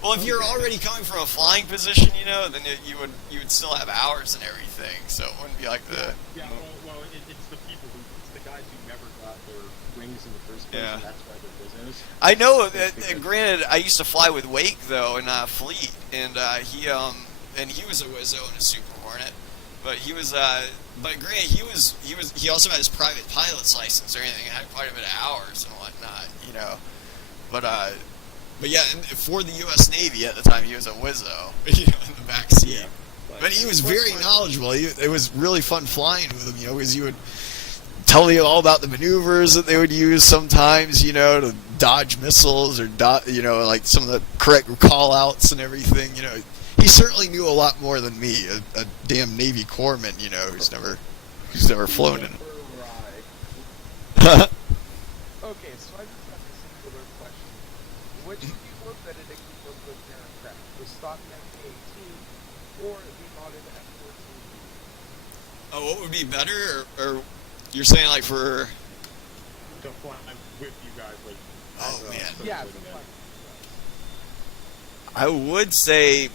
Well, if you're already coming from a flying position, you know, then you would still have hours and everything, so it wouldn't be like the. Yeah, well, it's the people it's the guys who never got their wings in the first place, Yeah. and that's why they're business. I know. Granted, I used to fly with Wake though in Fleet, and he was a Wizzo in a Super Hornet, but he was but granted he also had his private pilot's license or anything, and had quite a bit of hours and whatnot, you know, but yeah, and for the U.S. Navy at the time, he was a Wizzo, you know, in the back seat. But he was very knowledgeable. It was really fun flying with him, you know, because he would tell you all about the maneuvers that they would use sometimes, you know, to dodge missiles or, you know, like some of the correct call-outs and everything, you know. He certainly knew a lot more than me, a damn Navy corpsman, you know, who's never flown in. Okay, so I just have a singular question. Which would you look at it equals with your aircraft? The stock F-18 or the modded F-14? Oh, what would be better, or You're saying like for to fly with you guys, like. Oh, as, man. Yeah, service it's event. fine. I would say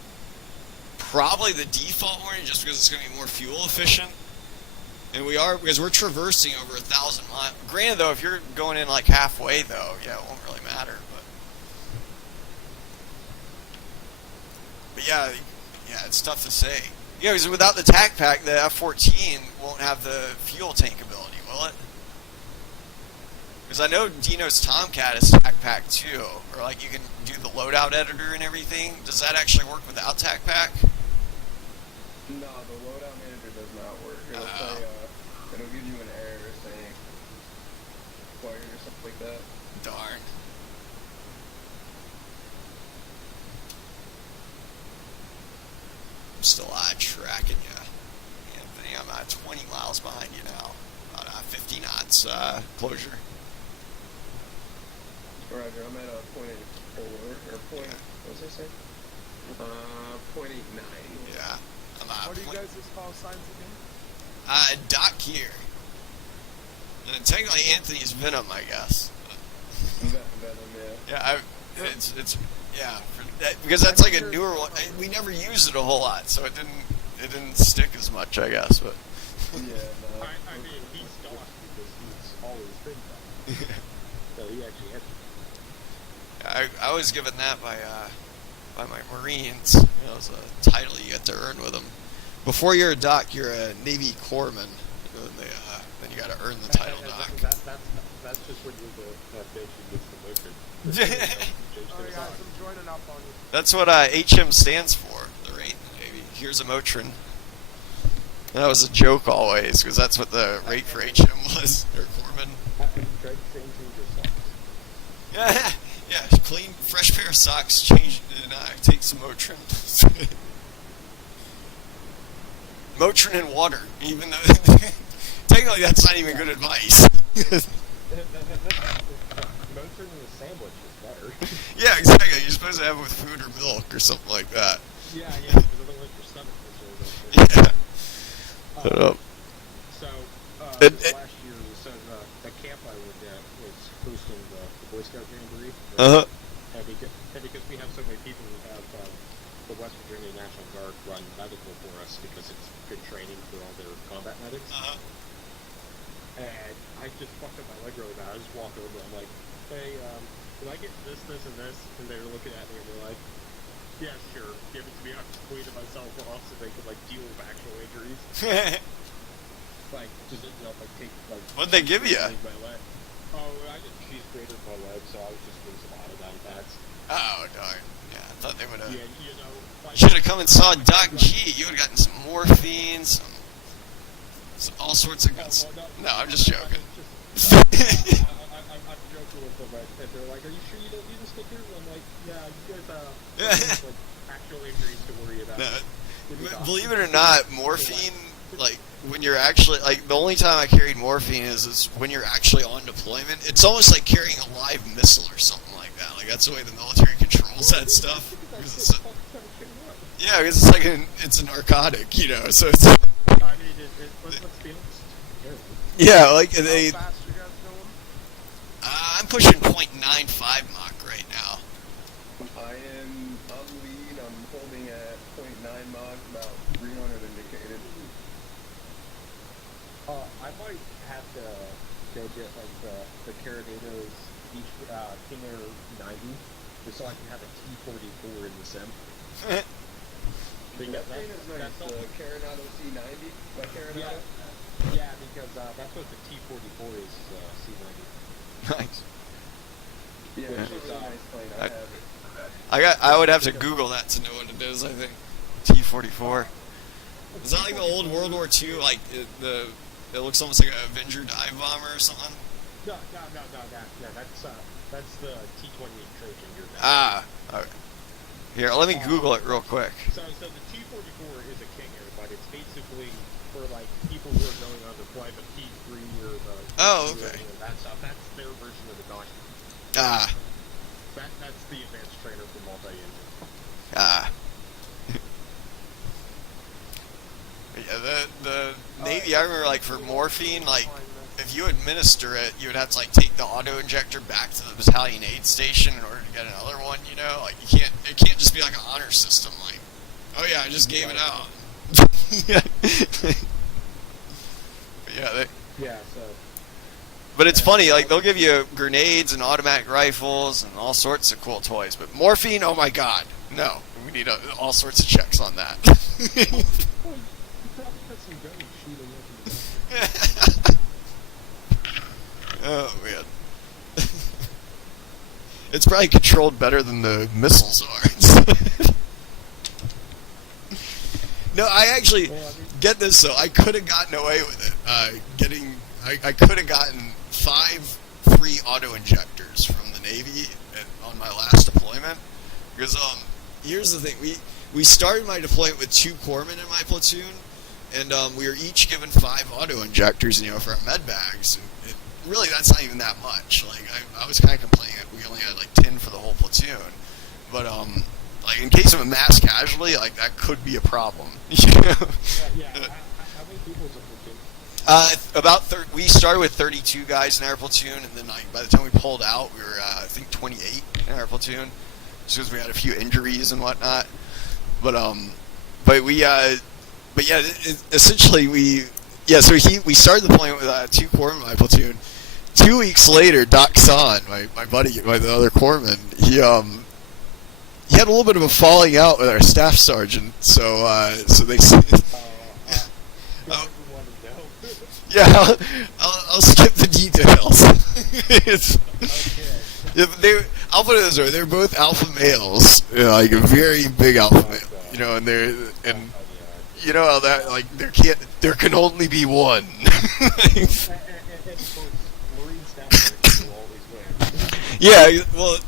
probably the default Hornet just because it's going to be more fuel efficient. And we are, because we're traversing over 1,000 miles. Granted, though, if you're going in like halfway, though, yeah, it won't really matter. But yeah, it's tough to say. Yeah, because without the TAC pack, the F-14 won't have the fuel tank ability, will it? Because I know Dino's Tomcat is TAC pack too, or like you can do the loadout editor and everything. Does that actually work without TAC pack? No, the loadout manager does not work. It'll say, it'll give you an error saying expired or something like that. Darn. I'm still tracking you, Anthony. I'm 20 miles behind you now. About 50 knots closure. Roger, I'm at a .84 or point. What was I say? .89. Yeah. I'm What do you guys' call signs again? Doc here. And technically Anthony's Venom, I guess. Venom, yeah. Yeah, it's yeah, for that, because that's like a newer one. We never used it a whole lot, so it didn't stick as much, I guess. But Yeah, no. I mean, he's Doc because he's always been Doc. So he actually had. I was given that by my Marines. You know, it's a title you get to earn with them. Before you're a Doc, you're a Navy Corpsman. Then you got to earn the title Doc. That's just when you're that bitch who gets the motion. Oh, guys, I'm joining up on you. That's what HM stands for. The rate in the Navy. Here's a Motrin. That was a joke always, because that's what the rate for HM was. Or Corpsman. Try changing your socks. Yeah, clean, fresh pair of socks, change, and take some Motrin. Motrin and water, even though technically that's not even good advice. Motrin in a sandwich is better. Yeah, exactly. You're supposed to have it with food or milk or something like that. Yeah, because it doesn't let your stomach Yeah. So, last year, so the camp I was at was hosting the Boy Scout Jamboree. Uh-huh. And because we have so many people who have the West Virginia National Guard run medical for us because it's good training for all their combat medics. Uh-huh. And I just fucked up my leg really bad. I just walked over. I'm like, hey, can I get this, this, and this? And they were looking at me and they're like, yeah, sure. Give it to me. I'm just cleaning myself off so they could, like, deal with actual injuries. Like, just, like, take, like... What'd they give you? My leg. Oh, I just cheese grated my leg, so I was just doing some iodine pads. Oh, darn. Yeah, I thought they would have... Yeah, you know... Like, Should have come and saw Doc G. You would have gotten some morphine, some all sorts of good stuff. No, I'm just joking. I'm joking with them, and they're like, "Are you sure you don't need the stickers?" I'm like, "Yeah, you guys have like actual injuries to worry about." No, believe it or not, morphine, like when you're actually like the only time I carried morphine is when you're actually on deployment. It's almost like carrying a live missile or something like that. Like that's the way the military controls that stuff. Yeah, because it's like it's a narcotic, you know. So it's. I mean, let's be honest. Yeah, like they. How fast you guys going? I'm pushing .95 Mach right now. I'm lead. I'm holding at .9 Mach, about 300 indicated. I might have to go get like the Carabiners King Air 90, just so I can have a T-44 in the sim. That thing is nice, the Carenado C90 by Carenado. Yeah, because that's what the T-44 is, C-90. Nice. Yeah, Which it's a is, really nice plane. I have it. I would have to Google that to know what it is. I think T-44. Is that like the old World War II? Like it looks almost like an Avenger dive bomber or something. No, that's the T-28 Trojan. Ah, okay. Here, let me Google it real quick. So the T-44 is a King Air, but it's basically for like people who are going on to fly the P-3 or the Oh, P-2 okay. and that stuff. That's their version of the Dodge. Ah, That's the advanced trainer for multi-engine. ah. Yeah, the Navy. I remember like for morphine, like if you administer it, you would have to like take the auto injector back to the battalion aid station in order to get another one. You know, like you can't. It can't just be like an honor system. Like, oh yeah, I just gave it out. Yeah, Yeah, so but it's funny. Like they'll give you grenades and automatic rifles and all sorts of cool toys. But morphine, oh my god, no. We need all sorts of checks on that. well, you probably got some gun and shoot them up in the back. Oh man. It's probably controlled better than the missiles are. No, I actually get this though. I could have gotten away with it. I could have gotten 5 free auto injectors from the Navy on my last deployment. Because here's the thing: we started my deployment with 2 corpsmen in my platoon, and we were each given 5 auto injectors, you know, for our med bags. And really, that's not even that much. Like I was kind of complaining that we only had like 10 for the whole platoon, but like in case of a mass casualty, like that could be a problem. You know? Yeah. How many people is a platoon? We started with 32 guys in our platoon, and then like by the time we pulled out, we were I think 28 in our platoon, just because we had a few injuries and whatnot. But essentially we started the deployment with 2 corpsmen in my platoon. 2 weeks later, Doc Son, my buddy, the other corpsman, he had a little bit of a falling out with our staff sergeant, so they. Yeah, I'll skip the details. I'll put it this way: they're both alpha males, you know, like a very big alpha male, you know, and you know how that like there can only be one. Yeah, well,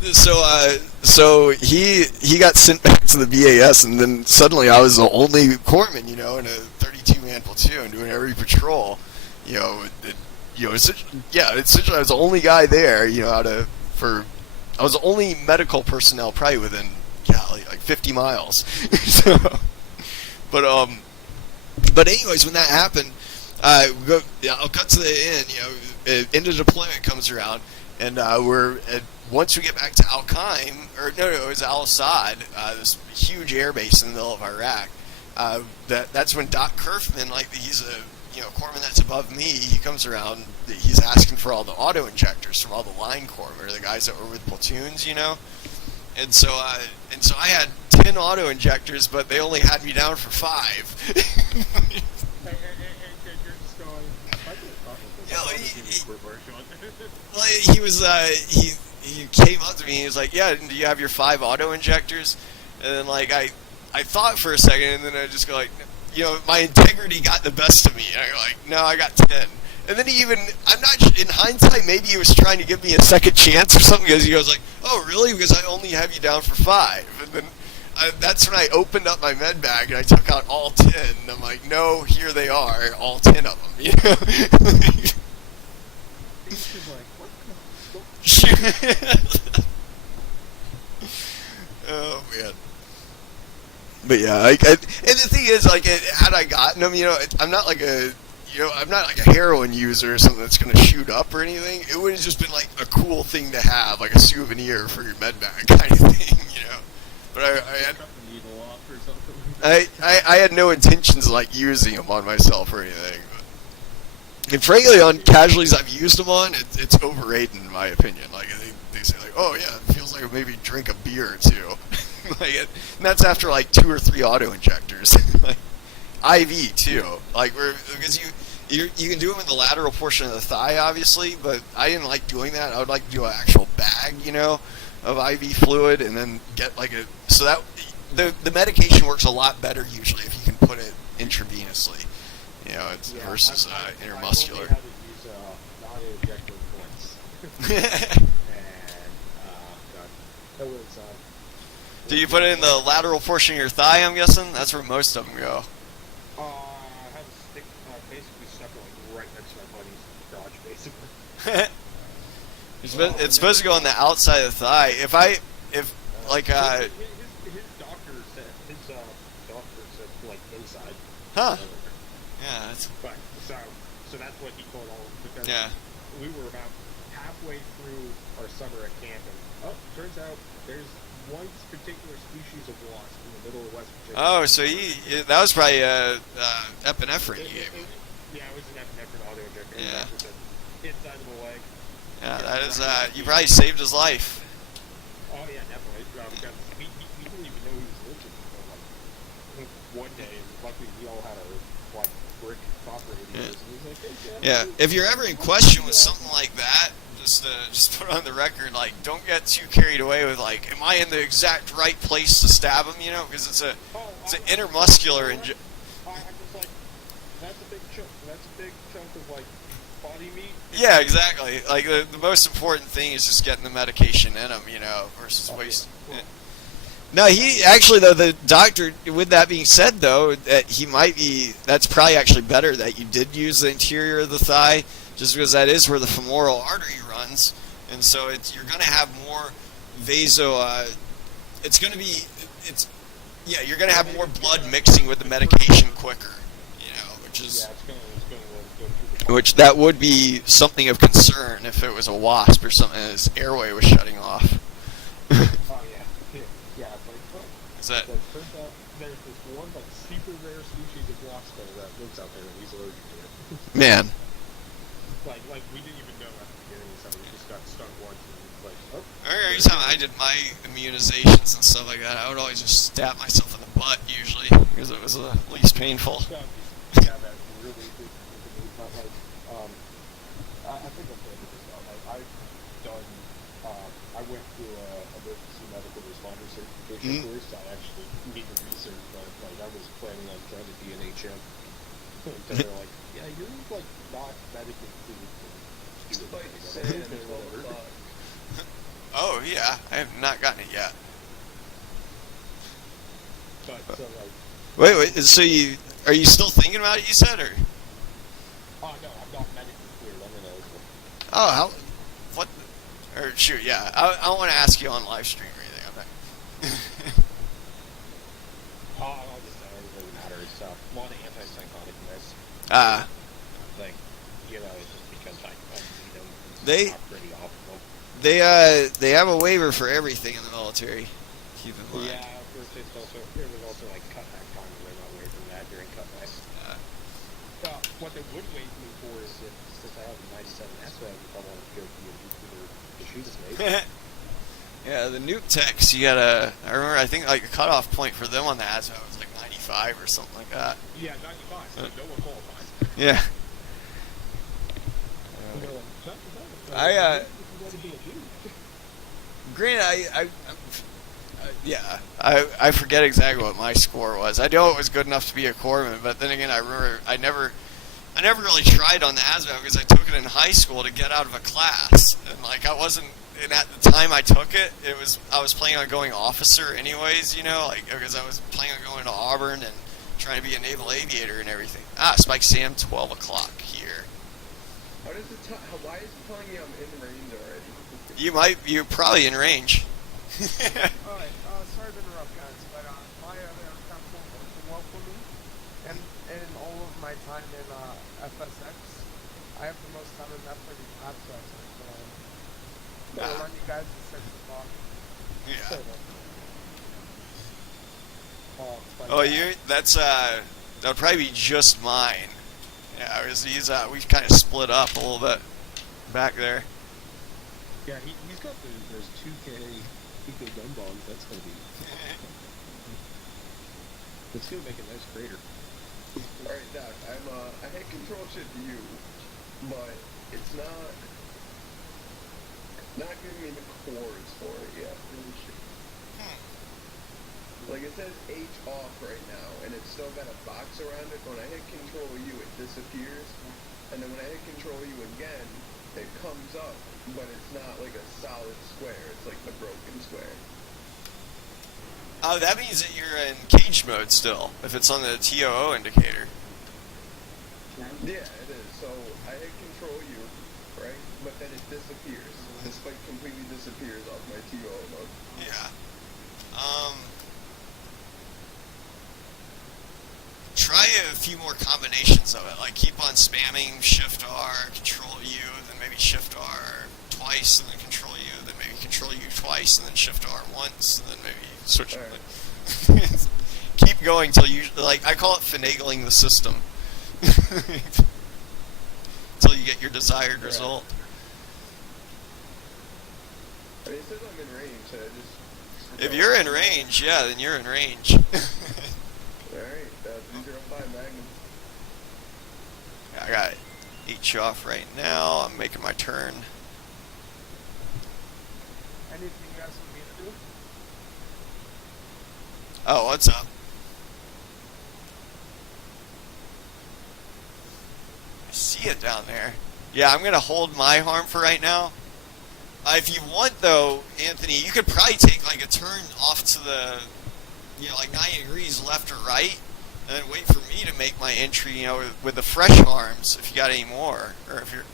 so he got sent back to the BAS, and then suddenly I was the only corpsman, you know, in a 32-man platoon doing every patrol. You know, essentially I was the only guy there, you know, I was the only medical personnel probably within, like 50 miles. So, but anyways, when that happened, I'll cut to the end. You know, end of deployment comes around, and once we get back to Al Qaim, it was Al Assad, this huge air base in the middle of Iraq. That's when Doc Kerfman, like he's a corpsman that's above me, he comes around. He's asking for all the auto injectors from all the line corpsmen, or the guys that were with platoons, you know. And so I had 10 auto injectors, but they only had me down for 5. And you're just going. He was he came up to me. He was like, "Yeah, do you have your 5 auto injectors?" And then like I thought for a second, and then I just go like, you know, my integrity got the best of me. And I go like, "No, I got 10." And then I'm not, in hindsight, maybe he was trying to give me a second chance or something, because he goes like, "Oh, really? Because I only have you down for 5. And then that's when I opened up my med bag and I took out all 10. And I'm like, "No, here they are, all 10 of them." You know? He's like, what the Oh man. But yeah, and the thing is, like, had I gotten them, you know, I'm not like a heroin user or something that's gonna shoot up or anything. It would have just been like a cool thing to have, like a souvenir for your med bag kind of thing, you know. But I had no intentions of like using them on myself or anything. And frankly, on casualties I've used them on, it's overrated in my opinion. Like they say like, "Oh yeah, it feels like maybe drink a beer or 2." Like and that's after like 2 or 3 auto injectors. Like IV too. Like because you can do them in the lateral portion of the thigh, obviously, but I didn't like doing that. I would like to do an actual bag, you know, of IV fluid, and then get like so that the medication works a lot better usually if you can put it intravenously. You know, it's versus intermuscular. I've only had to use non-injector points. And that was. Do you put it in the lateral portion of your thigh? I'm guessing that's where most of them go. I had a stick, basically stuck like right next to my buddy's crotch, basically. It's supposed to go on the outside of the thigh. If his doctor said like inside. Huh. Yeah, that's. But so that's what he told all of the because Yeah. we were about halfway through our summer at camp, and turns out there's one particular species of wasp in the middle of West Virginia. Oh, so that was probably epinephrine you gave him. Yeah, it was an epinephrine auto-injector. Yeah. Inside of the leg. Yeah, that is, you probably saved his life. Oh yeah, definitely. Because we didn't even know he was lynching until like one day, and luckily we all had our like brick top radios, Yeah. and he was like, "Hey, Yeah, if you're ever in question with something like that, just put on the record, like, don't get too carried away with, like, am I in the exact right place to stab him, you know, because it's an intermuscular I'm just like, that's a big chunk. That's a big chunk of like body meat. Yeah, exactly. Like, the most important thing is just getting the medication in him, you know, versus waste. Cool. Yeah. No, he actually, though, the doctor, with that being said, though, that he might be, that's probably actually better that you did use the interior of the thigh, just because that is where the femoral artery runs, and so you're going to have more it's going to be, you're going to have more blood mixing with the medication quicker, you know, which is, Yeah, it's gonna go through the. which that would be something of concern if it was a wasp or something, and his airway was shutting off. Oh yeah, yeah. It's like, Is that, it turns out there's this one like super rare species of wasp that lives out there, and he's allergic to it. man, like we didn't even know at the beginning, so we just got stung once, and it's like, oh. every time I did my immunizations and stuff like that, I would always just stab myself in the butt, usually, because it was the least painful. Yeah, that really did not like. I think I've told you this now. I've done. I went through a emergency medical responder certification course. I actually need to research, but like I was planning on trying to be an HM. Because they're like, yeah, you're like not medically approved for Despite students. saying 12 o'clock. Oh, yeah, I have not gotten it yet. But so like, Wait, so are you still thinking about it, you said, or? oh no, I'm not medically cleared. I'm ineligible. Oh, what? Or shoot, yeah, I don't want to ask you on live stream or anything. I'm not. I'll just say it doesn't really matter. It's a lot of antipsychotic meds. Like, you know, it's just because I need them. They- It's not pretty optimal. They have a waiver for everything in the military. Keep in mind. Yeah, of course, there was also like cutback time and they're not waiving that during cutbacks. What they would waive me for is if, since I have a 97 SWAG, if I want to go be a nuclear machines made. Yeah, the nuke techs, you gotta. I remember, I think like the cutoff point for them on the ASVAB was like 95 or something like that. Yeah, 95, so no one qualifies. Yeah. And they're like, "No, no, I, if you want to be a dude." Granted, I forget exactly what my score was. I know it was good enough to be a corpsman, but then again, I remember I never really tried on the ASVAB because I took it in high school to get out of a class, and like I wasn't. And at the time I took it, I was planning on going officer anyways, you know, like because I was planning on going to Auburn and trying to be a naval aviator and everything. Spike Sam, 12 o'clock here. Why is it telling you I'm in range already? You're probably in range. Alright, sorry to interrupt, guys, but my other aircraft won't work well for me. And in all of my time in FSX, I have the most time in F-35, so I'll run you guys at 6 o'clock. Yeah. But, Oh, that would probably be just mine. Yeah, we kind of split up a little bit back there. Yeah, he's got those 2K eco gun bombs. That's gonna be. It's gonna make a nice crater. Alright, Doc, I had control ship to you, but it's not giving me the cores for it yet. Like it says H off right now, and it's still got a box around it. When I hit Control U, it disappears, and then when I hit Control U again, it comes up, but it's not like a solid square. It's like the broken square. Oh, that means that you're in cage mode still, if it's on the TOO indicator. Yeah, it is. So I hit Control U, right? But then it disappears. The spike completely disappears off my TO mode. Yeah. Try a few more combinations of it. Like keep on spamming Shift R, Control U, then maybe Shift R twice, and then Control U, then maybe Control U twice, and then Shift R once, and then maybe switch. Alright. Keep going till you like. I call it finagling the system until you get your desired Right. result. I mean, it says I'm in range, so I just... If you're in range, yeah, then you're in range. Alright, 305 Magnum. I got H off right now. I'm making my turn. Anything you guys want me to do? Oh, what's up? I see it down there. Yeah, I'm gonna hold my harm for right now. If you want, though, Anthony, you could probably take like a turn off to the, like 90 degrees left or right, and then wait for me to make my entry, with the fresh harms, if you got any more, or if you're,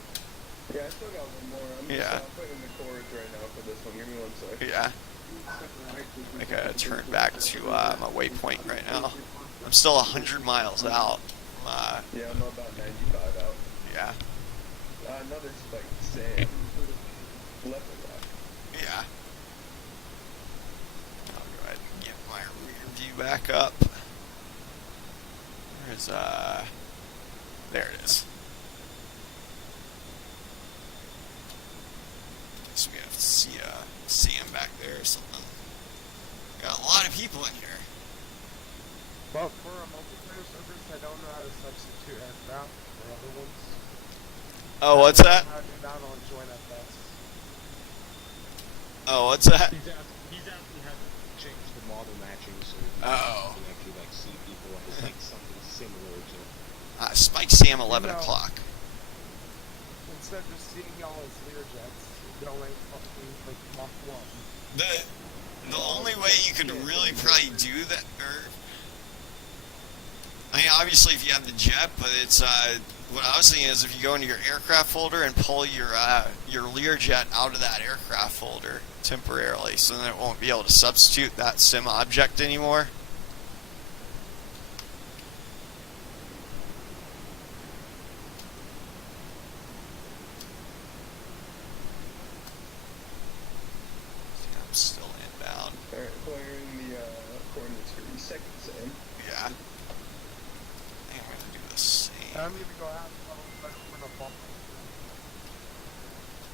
Yeah, I still got one more. I'm Yeah. just putting in the chords right now for this one. Give me 1 sec. yeah. I gotta turn back to my waypoint right now. I'm still 100 miles out. Yeah, I'm about 95 out. Yeah, Another spike, Sam. Left and right. yeah. I'll go ahead and get my rear view back up. Where's, there it is. Guess we have to see, Sam back there or something. Got a lot of people in here. But for a multiplayer service, I don't know how to substitute aircraft for other ones. Oh, what's that? How to do that on Join FS. Oh, what's that? He's asking how to change the model matching so Oh. you can actually like see people as like something similar to. Spike Sam 11 No. o'clock. Instead of just seeing y'all as Learjets, going fucking like Mach 1. The only way you could really probably do that, I mean, obviously if you have the jet, but it's, what I was thinking is if you go into your aircraft folder and pull your Learjet out of that aircraft folder temporarily, so then it won't be able to substitute that sim object anymore. I'm still inbound. Alright, clearing the coordinates for the second Sam. Yeah. I think I'm gonna do the same. I'm gonna go half level, but I'm gonna bump.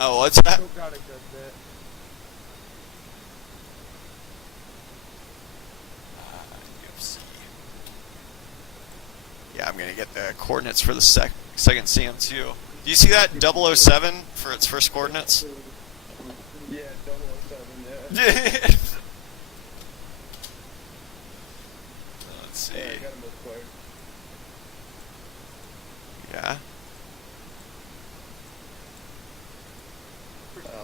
Oh, what's that? Still got a good bit. UFC. Yeah, I'm gonna get the coordinates for the second CM2. Do you see that 007 for its first coordinates? Yeah, 007, yeah. Let's see. Alright, got him both cleared. Yeah.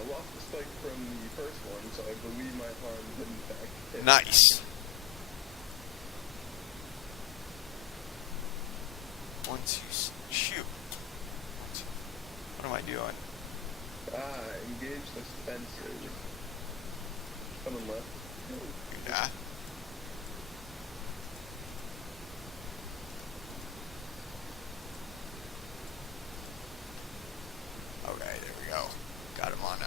Lost the spike from the first one, so I believe my harm did in fact hit. Nice. 1, 2, shoot. What am I doing? Engage the Spencer. Coming left. Yeah. Okay, there we go. Got him on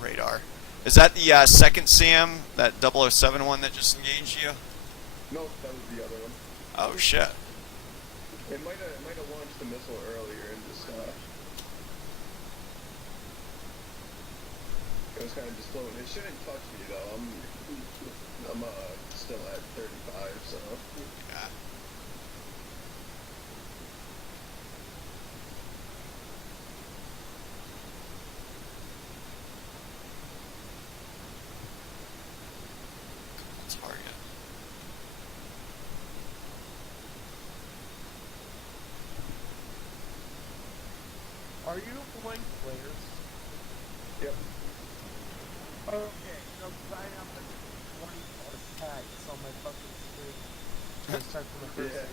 radar. Is that the second Sam, that 007 one that just engaged you? Nope, that was the other one. Oh shit. It might have launched the missile earlier and just it was kind of just floating. It shouldn't touch me though. I'm still at 35, so Yeah. Target. Are you playing players? yep. Okay, no, 'cause I have like 20 plus tags on my fucking screen. Just check for the first Yeah. aid.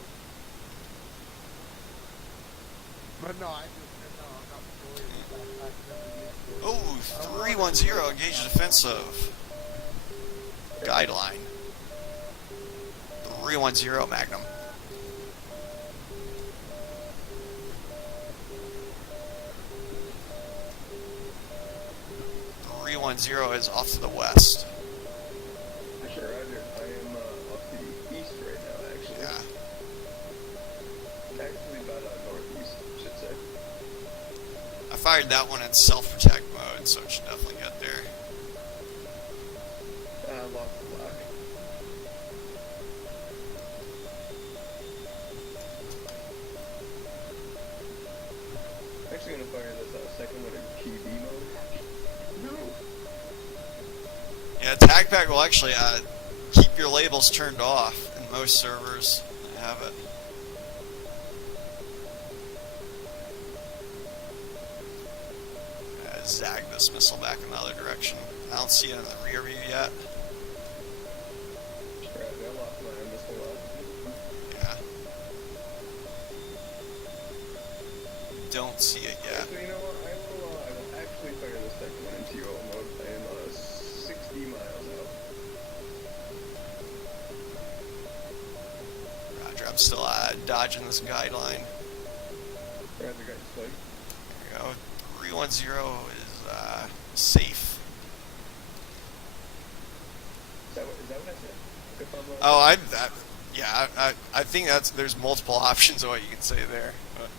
But no, I just no, I'm not familiar with that tag. Oh, 310 engage defensive. Guideline. 310 Magnum. 310 is off to the west. Sure, Roger. I am off to the east right now, actually. Yeah. Actually, about northeast, I should say. I fired that one in self-protect mode, so it should definitely get there. Lost the lock. Actually gonna fire this second one in PV mode. No! Yeah, attack pack will actually keep your labels turned off in most servers. I have it. Zag this missile back in the other direction. I don't see it in the rear view yet. Right, I lost my missile lock. Yeah. Don't see it yet. So you know what? I will actually fire the second one in TO mode. I am 60 miles out. Roger, I'm still dodging this guideline. Roger, guys, like. There we go. 310 is safe. Is that what I said? If I'm, Oh, I think there's multiple options of what you can say there. But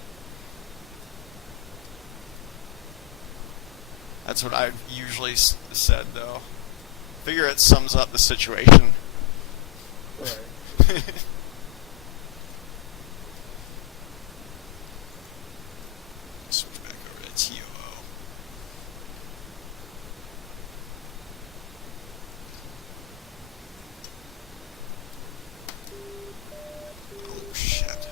that's what I've usually said, though. Figure it sums up the situation. Right. Switch back over to TOO. Oh shit.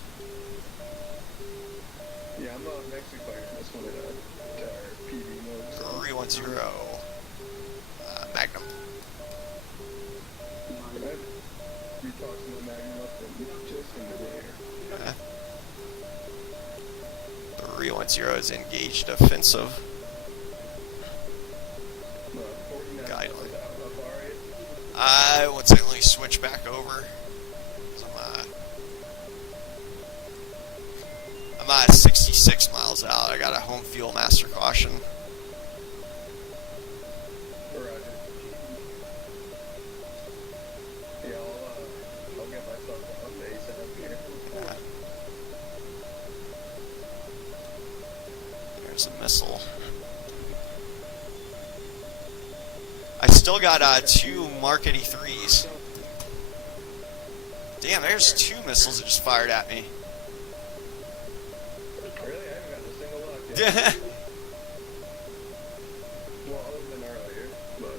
Yeah, I'm actually firing this one in PV mode. So. 310. Magnum. Right. We tossing the Magnum up and just into the air. 310 is engaged offensive. 49 Guideline. miles out. How far are you? I would certainly switch back over. I'm at 66 miles out. I got a home fuel master caution. Roger. Yeah, I'll get myself up to ASAP here. There's a missile. I still got 2 Mark 83s. Damn, there's 2 missiles that just fired at me. Really? I haven't gotten a single lock yet. Yeah. Well, other than earlier, but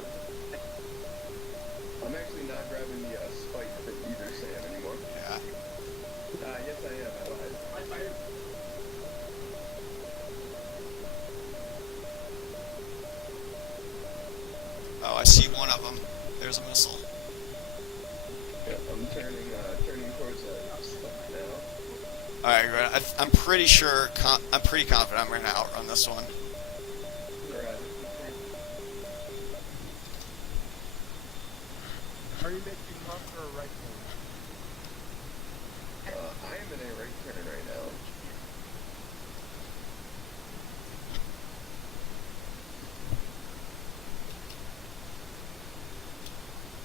I'm actually not grabbing the spike from either Sam anymore. Yes, I am. I lied. I fired. Oh, I see one of them. There's a missile. Yeah, I'm turning towards that spike now. All right, good. I'm pretty sure. I'm pretty confident I'm gonna outrun this one. Right. Are you making left or a right turn? I am in a right turn right now.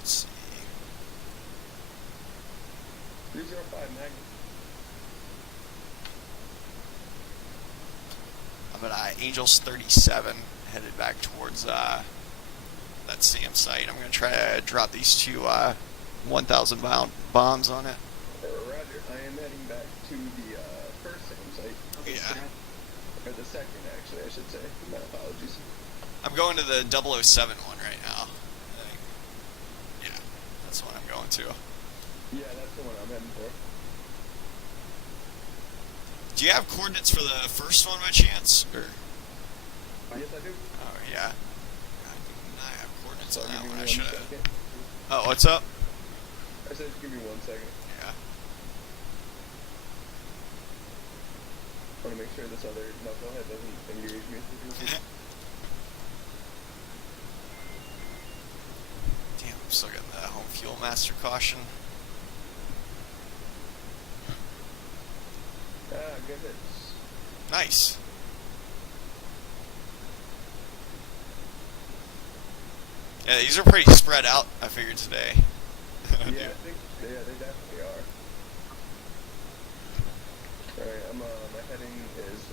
Let's see. 305 Magnum. I'm at Angels 37, headed back towards that SAM site. I'm gonna try to drop these 2 1,000 pound bombs on it. Roger. I am heading back to the first SAM site. Yeah. Or the second, actually, I should say. My apologies. I'm going to the 007 one right now. I think. Yeah, that's the one I'm going to. Yeah, that's the one I'm heading for. Do you have coordinates for the first one by chance? Or? Yes, I do. Oh yeah. I do not have coordinates on Give that me one. I 1 should have. second. Oh, what's up? I said, give me 1 second. Yeah. I want to make sure this other knucklehead doesn't engage me. Damn, I'm still getting the home fuel master caution. Good hits. Nice. Yeah, these are pretty spread out, I figured today. Yeah, I think, yeah, they definitely are. Alright, my heading is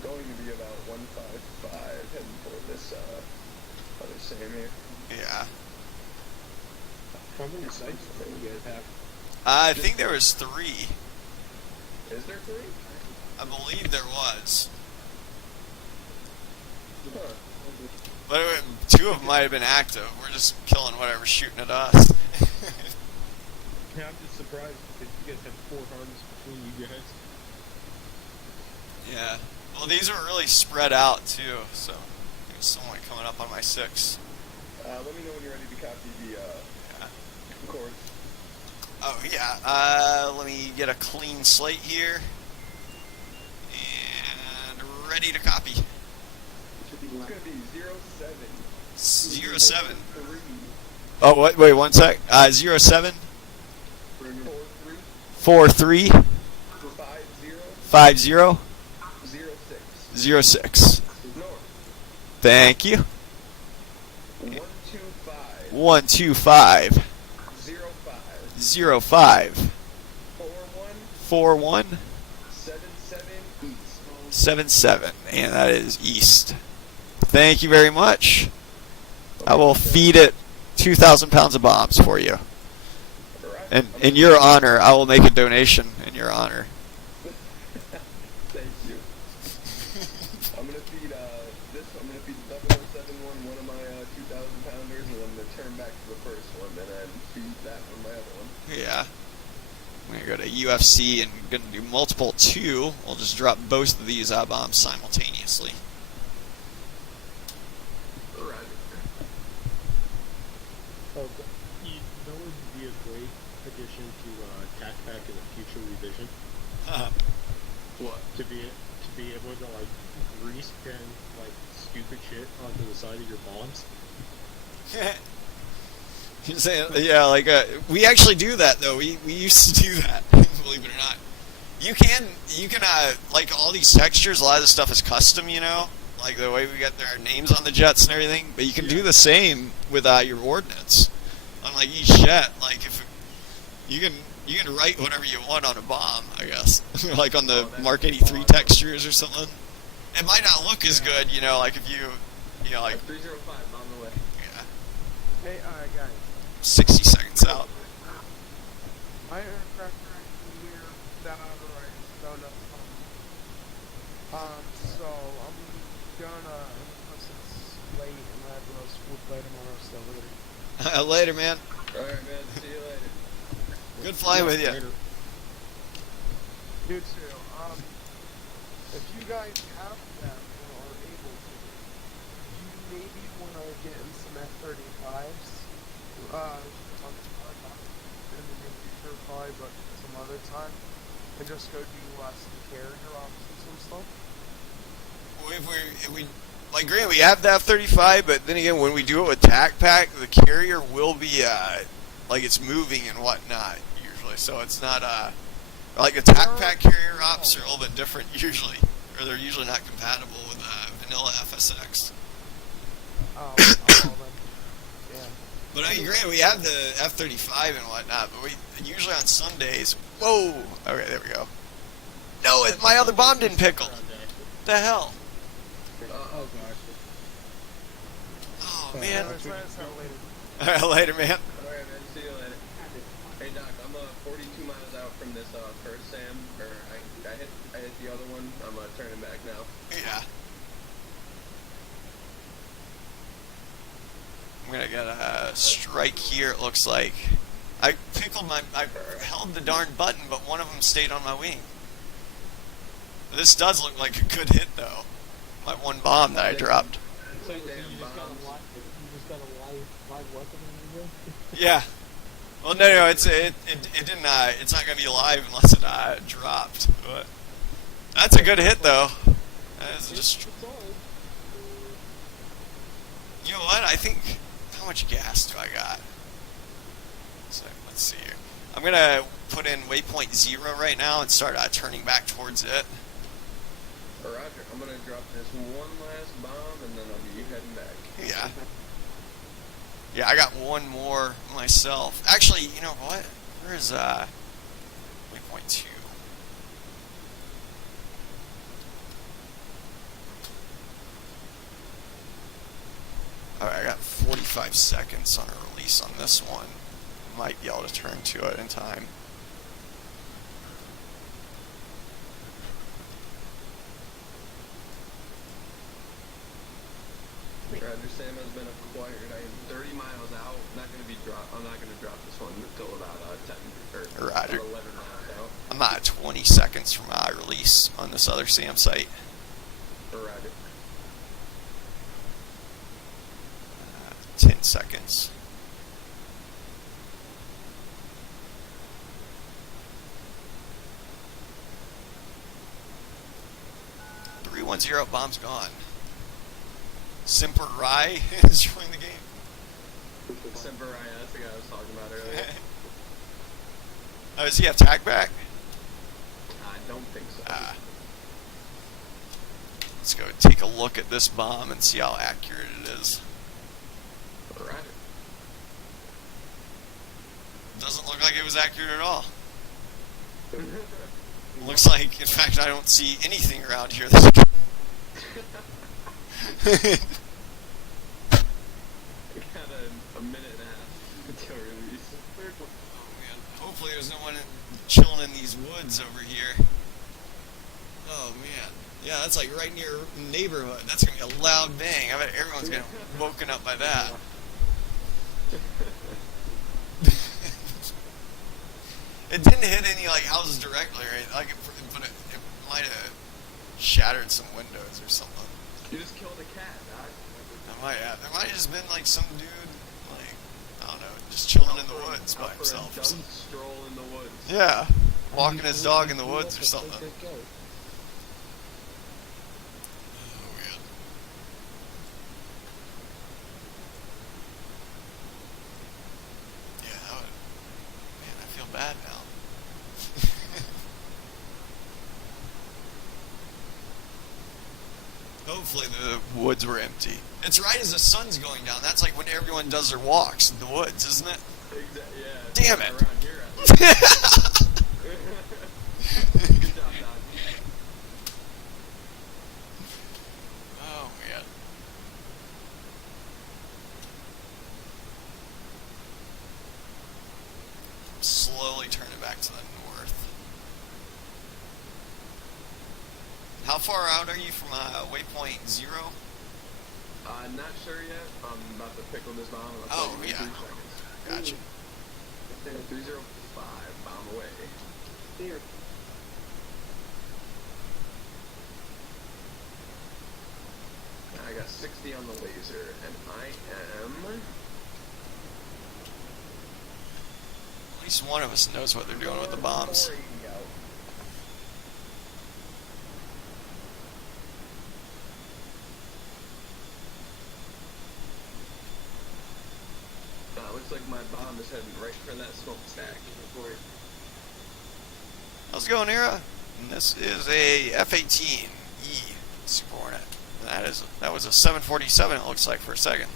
going to be about 155 heading for this, other Sam here. Yeah. How many sites do you guys have? I think there was 3. Is there 3? I believe there was. Huh. But 2 of them might have been active. We're just killing whatever's shooting at us. Yeah, I'm just surprised because you guys have 4 hardens between you guys. Yeah. Well, these are really spread out too, so there's someone coming up on my 6. Let me know when you're ready to copy the, Yeah. chords. Oh yeah. Let me get a clean slate here. And ready to copy. It's gonna be 07. 07. 3. Oh, wait 1 sec. 07 4 3 43 5 50 0 0 6. 06. North. Thank you. 125 125 0 5 05 4 1 41 7 7 east. 77, and that is east. Thank you very much. I will feed it 2,000 pounds of bombs for you. Alright. And in your honor, I will make a donation in your honor. Thank you. I'm gonna feed I'm gonna feed the 0071 one of my 2,000 pounders, and I'm gonna turn back to the first one, and then feed that one my other one. Yeah. I'm gonna go to UFC and gonna do multiple 2. We'll just drop both of these bombs simultaneously. Right. Oh, that would be a great addition to TAC Pack in a future revision. What? To be able to like grease and like stupid shit onto the side of your bombs. You're saying, yeah, like we actually do that though. We used to do that. Believe it or not, you can like all these textures. A lot of this stuff is custom, you know, like the way we got our names on the jets and everything. But you can do the same with your ordnance on like each jet. Like if you can write whatever you want on a bomb, I guess, like on the Mark 83 textures or something. It might not look as good, you know, like if you know, like 305 on the way. yeah, Hey, guys. 60 seconds out. My aircraft engineer that I found out. So I'm gonna put some late and I have a school play tomorrow, so later. Later, man. Alright, man. See you later. Good flying with you. Later. You too. If you guys have them or are able to, you maybe want to get in some F-35s. In the near future, probably, but some other time, and just go do some carrier options and stuff. If we like, granted, we have the F-35, but then again, when we do it with TAC Pack, the carrier will be like it's moving and whatnot usually. So it's not like the TAC Pack carrier ops are a little bit different usually, or they're usually not compatible with vanilla FSX. Oh, then. Yeah. But I mean, granted, we have the F-35 and whatnot, but we usually on Sundays. Whoa! Okay, there we go. No, my other bomb didn't pickle. The hell? Oh gosh. Oh Yeah, man. let's try this out later. Later, man. Alright, man. See you later. Hey, Doc, I'm 42 miles out from this first Sam, or I hit the other one. I'm turning back now. Yeah. I'm gonna get a strike here. It looks like I held the darn button, but one of them stayed on my wing. This does look like a good hit, though. My one bomb that I dropped. So you just got a live weapon in your Yeah. Well, no, it didn't. It's not gonna be alive unless it dropped. But that's a good hit, though. That is just. You know what? I think. How much gas do I got? So let's see here. I'm gonna put in waypoint 0 right now and start turning back towards it. Roger. I'm gonna drop this one last bomb and then I'll be heading back. Yeah. Yeah, I got one more myself. Actually, you know what? Where's waypoint 2? Alright, I got 45 seconds on a release on this one. Might be able to turn to it in time. Roger, Sam has been acquired. I am 30 miles out. I'm not gonna drop this one until about 10 or Roger. 11 miles out. I'm at 20 seconds from release on this other SAM site. Roger. 10 seconds. .310, bomb's gone. Simper Rai is joining the game. Semper Ryan, that's the guy I was talking about earlier. Oh, does he have tag back? I don't think so. Let's go take a look at this bomb and see how accurate it is. Roger. Doesn't look like it was accurate at all. Looks like, in fact, I don't see anything around here that's We got a minute and a half until release. Oh man, hopefully there's no one chilling in these woods over here. Oh man, yeah, that's like right near neighborhood. That's gonna be a loud bang. I bet everyone's gonna be woken up by that. It didn't hit any like houses directly, right? Like, but it might have shattered some windows or something. You just killed a cat, Doc. There might have just been like some dude, like, I don't know, just chilling in the woods by Out for a himself. Or dumb something. stroll in the woods. Yeah, walking his dog in the woods or something. Oh man. Yeah, that would, man, I feel bad now. Hopefully the woods were empty. It's right as the sun's going down. That's like when everyone does their walks in the woods, isn't it? Exactly. Yeah. Damn it. Around here, Good job, Doc. Oh man. Slowly turn it back to the north. How far out are you from waypoint 0? Not sure yet. I'm about to pickle this bomb. Oh, yeah. 3 seconds. Gotcha. 305, bomb away. Here. I got 60 on the laser, and I am... At least one of us knows what they're doing with the bombs. 480 out. Looks like my bomb is heading right for that smokestack. How's it going, Era? And this is a F-18E Super Hornet. That was a 747. It looks like for a second.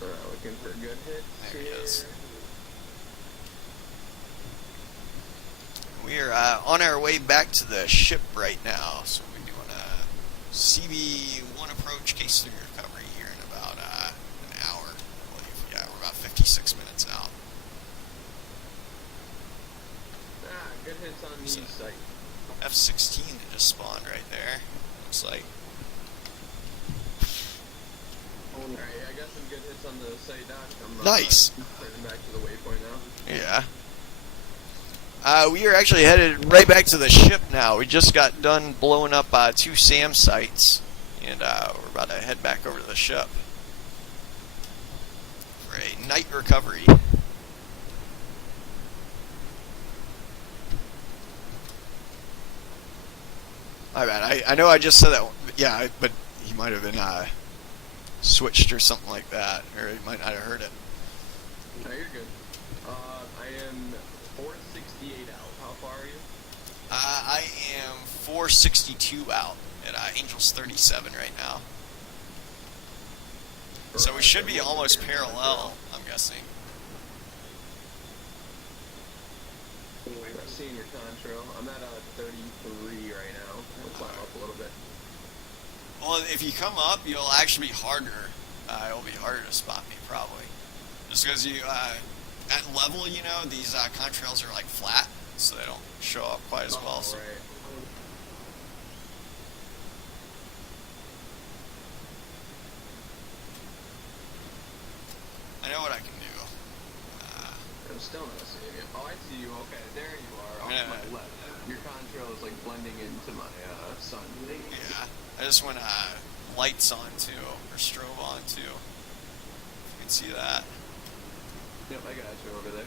Looking for good hits. There he is. Here. We are on our way back to the ship right now, so we're doing a CB-1 approach case through recovery here in about an hour, I believe. Yeah, we're about 56 minutes out. Good hits on the So- site. F-16 that just spawned right there. Looks like. Alright, I got some good hits on the site, Doc. I'm Nice. turning back to the waypoint now. Yeah. We are actually headed right back to the ship now. We just got done blowing up 2 SAM sites, and we're about to head back over to the ship for a night recovery. My bad. I know I just said that. Yeah, but he might have been switched or something like that, or he might not have heard it. No, you're good. I am 468 out. How far are you? I am 462 out at Angels 37 right now. So we should be almost parallel, I'm guessing. I've seen your contrail. I'm at 33 right now. We'll climb up a little bit. Well, if you come up, you'll actually be harder. It'll be harder to spot me, probably. Just because you, at level, you know, these contrails are like flat, so they don't show up quite as well. So. Right. I know what I can do. I'm still not seeing you. Oh, I see you. Okay, there you are. Off Yeah. to my left. Your contrail is like blending into my sun. Yeah, I just went lights on too, or strobe on too. You can see that. Yep, I got you over there.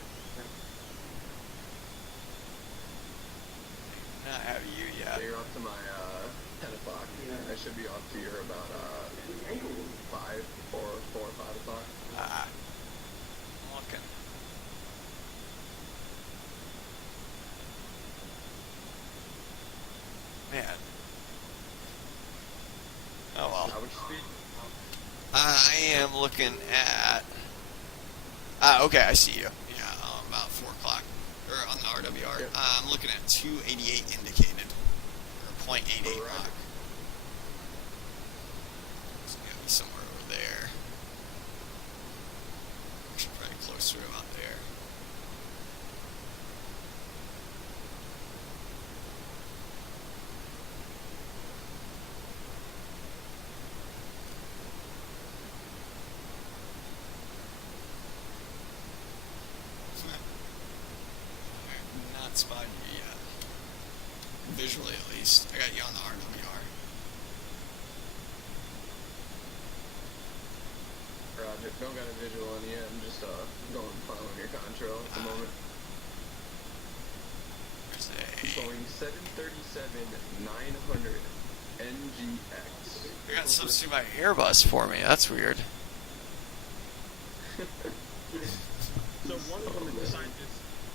Not have you Yeah, yet. you're up to my 10 o'clock. I should be off to your about 5 or 5 o'clock. I'm looking. Man. Oh well. How much speed? I am looking at. Okay, I see you. Yeah, about 4 o'clock. Or on the RWR. Yep. I'm looking at 288 indicated. Or 0.88 Correct. rock. It's gonna be somewhere over there. Actually, probably closer to about there. I have not spotted you yet. Visually, at least. I got you on the RWR. Roger. Don't got a visual on you. I'm just going following your contrail at the moment. There's Going 737 900 NGX. I got substitute my Airbus for me. That's weird. So one of them decided this.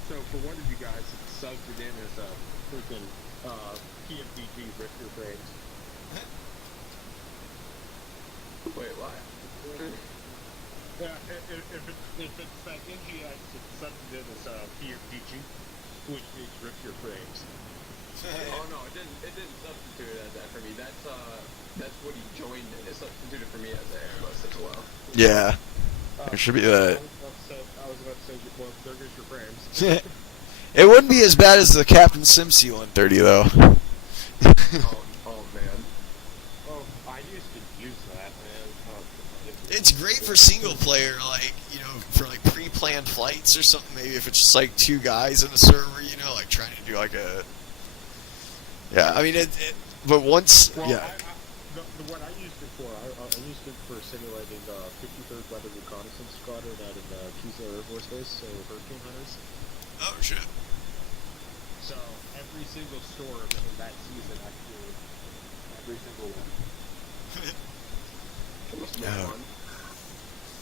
So for one of you guys, it subbed it in as a freaking PMDG Richter frames. Wait, what? Yeah, if it's that NGX, it's subbed it in as PMDG, which is Richter frames. Oh no, it didn't substitute it as that for me. That's what he joined it. It substituted for me as an Airbus as well. Yeah. It should be that. I was about to say, well, there goes your frames. It wouldn't be as bad as the Captain SimC 130 though. Oh man. Oh, I used to use that, man. It's great for single player, like, you know, for like pre-planned flights or something. Maybe if it's just like 2 guys in a server, you know, like trying to do like a. Yeah, I mean but once, Well, yeah. What I used it for, I used it for simulating 53rd Weather Reconnaissance Squadron out in Keesler Air Force Base, so Hurricane Hunters. Oh shit. So every single storm in that season, I flew every single one. No.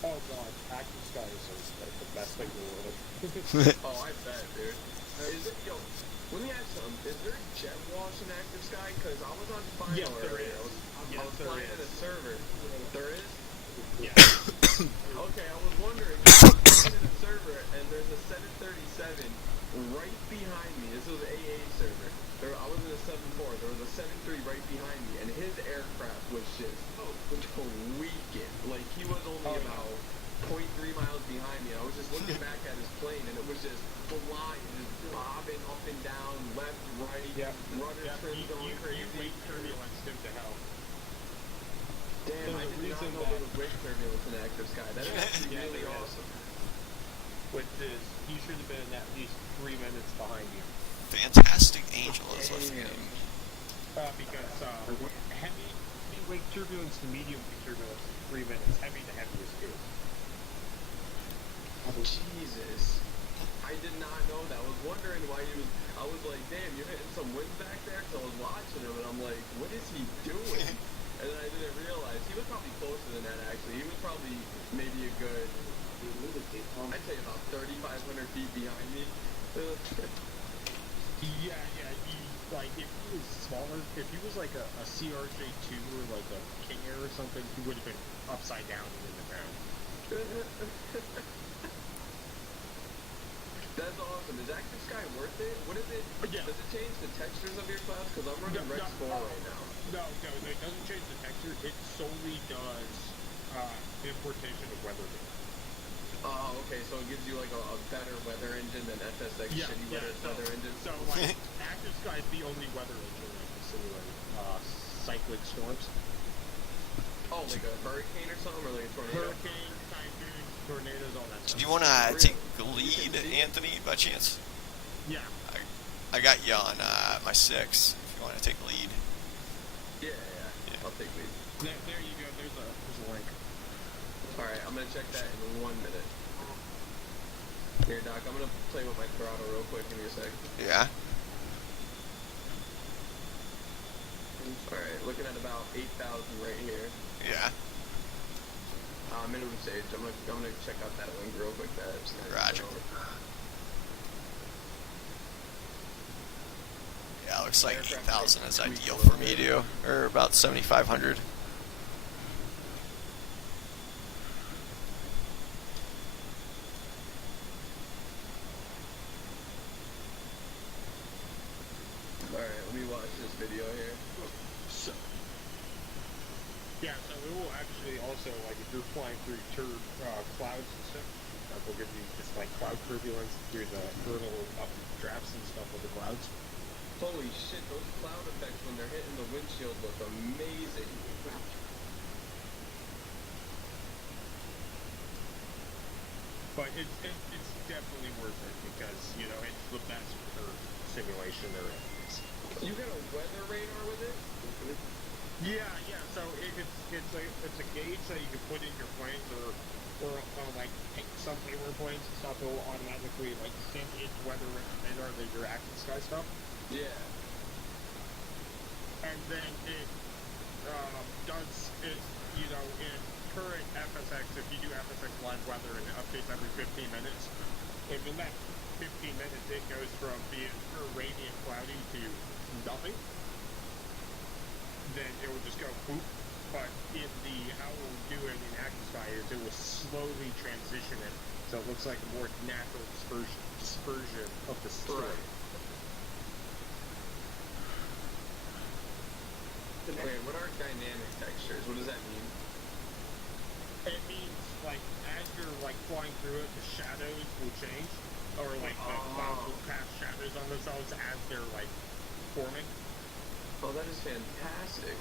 Oh god, Active Sky is like the best thing in the world. Oh, I bet, dude. Let me ask something. Is there jet wash in Active Sky? Because I was on final Yes, there earlier. is. I was flying in a server. There is? Yeah. Okay, I was wondering. I was flying in a server, and there's a 737 right behind me. This was an AA server. I was in a 7-4. There was a 7-3 right behind me, and his aircraft was just tweaking. Like, he was only about 0.3 miles behind me. I was just looking back at his plane, and it was just flying, just bobbing up and down, left, right, rudder trim going crazy. You wait turbulence him to hell. Damn, I did not know there was wake turbulence in Active Sky. That is actually Yeah, really there is. awesome. Which is, he should have been at least 3 minutes behind you. Fantastic Angel is what's the Damn. name. Because heavy wake turbulence to medium wake turbulence is 3 minutes. Heavy to heavy is 2. Jesus. I did not know that. I was wondering why he was. I was like, damn, you're hitting some wind back there? Because I was watching him, and I'm like, what is he doing? And then I didn't realize. He was probably closer than that, actually. He was probably maybe a good, I'd say about 3,500 feet behind me. Yeah, like if he was smaller, if he was like a CRJ2 or like a King Air or something, he would have been upside down and in the ground. That's awesome. Is Active Sky worth it? What is it? Yeah. Does it change the textures of your clouds? Because I'm running Rex 4 right now. No, it doesn't change the texture. It solely does importation of weather data. Oh, okay. So it gives you like a better weather engine than FSX shitty weather engine. So like Active Sky is the only weather engine that can simulate cyclic storms. Oh, like a hurricane or something, or like a tornado? Hurricane, typhoons, tornadoes, all that So stuff. do you want to take the lead, Anthony, by chance? Yeah. I got you on my 6, if you want to take the lead. Yeah. I'll take lead. There you go. There's a link. Alright, I'm gonna check that in 1 minute. Here, Doc, I'm gonna play with my throttle real quick. Give me a sec. Yeah? Alright, looking at about 8,000 right here. Yeah. Minimum stage. I'm gonna check out that link real quick. That's Roger. Yeah, looks like 8,000 is ideal for me too, or about 7,500. Alright, let me watch this video here. So it will actually also, like, if you're flying through clouds and stuff, that will give you just, like, cloud turbulence through the vernal drafts and stuff of the clouds. Holy shit, those cloud effects when they're hitting the windshield look amazing. But it's definitely worth it because, you know, it's the best for simulation there is. You got a weather radar with it? Yeah. So it's a gauge that you can put in your planes or like some paper planes and stuff. It will automatically like send its weather radar that your Active Sky stuff, Yeah. and then it does it. You know, in current FSX, if you do FSX live weather and it updates every 15 minutes, if in that 15 minutes it goes from being rainy and cloudy to nothing, then it will just go poop. But how it will do it in Active Sky is it will slowly transition it so it looks like a more natural dispersion of the storm. Right. Wait, what are dynamic textures? What does that mean? It means like as you're like flying through it, the shadows will change, or like the clouds will cast shadows on themselves as they're like forming. Oh, that is fantastic.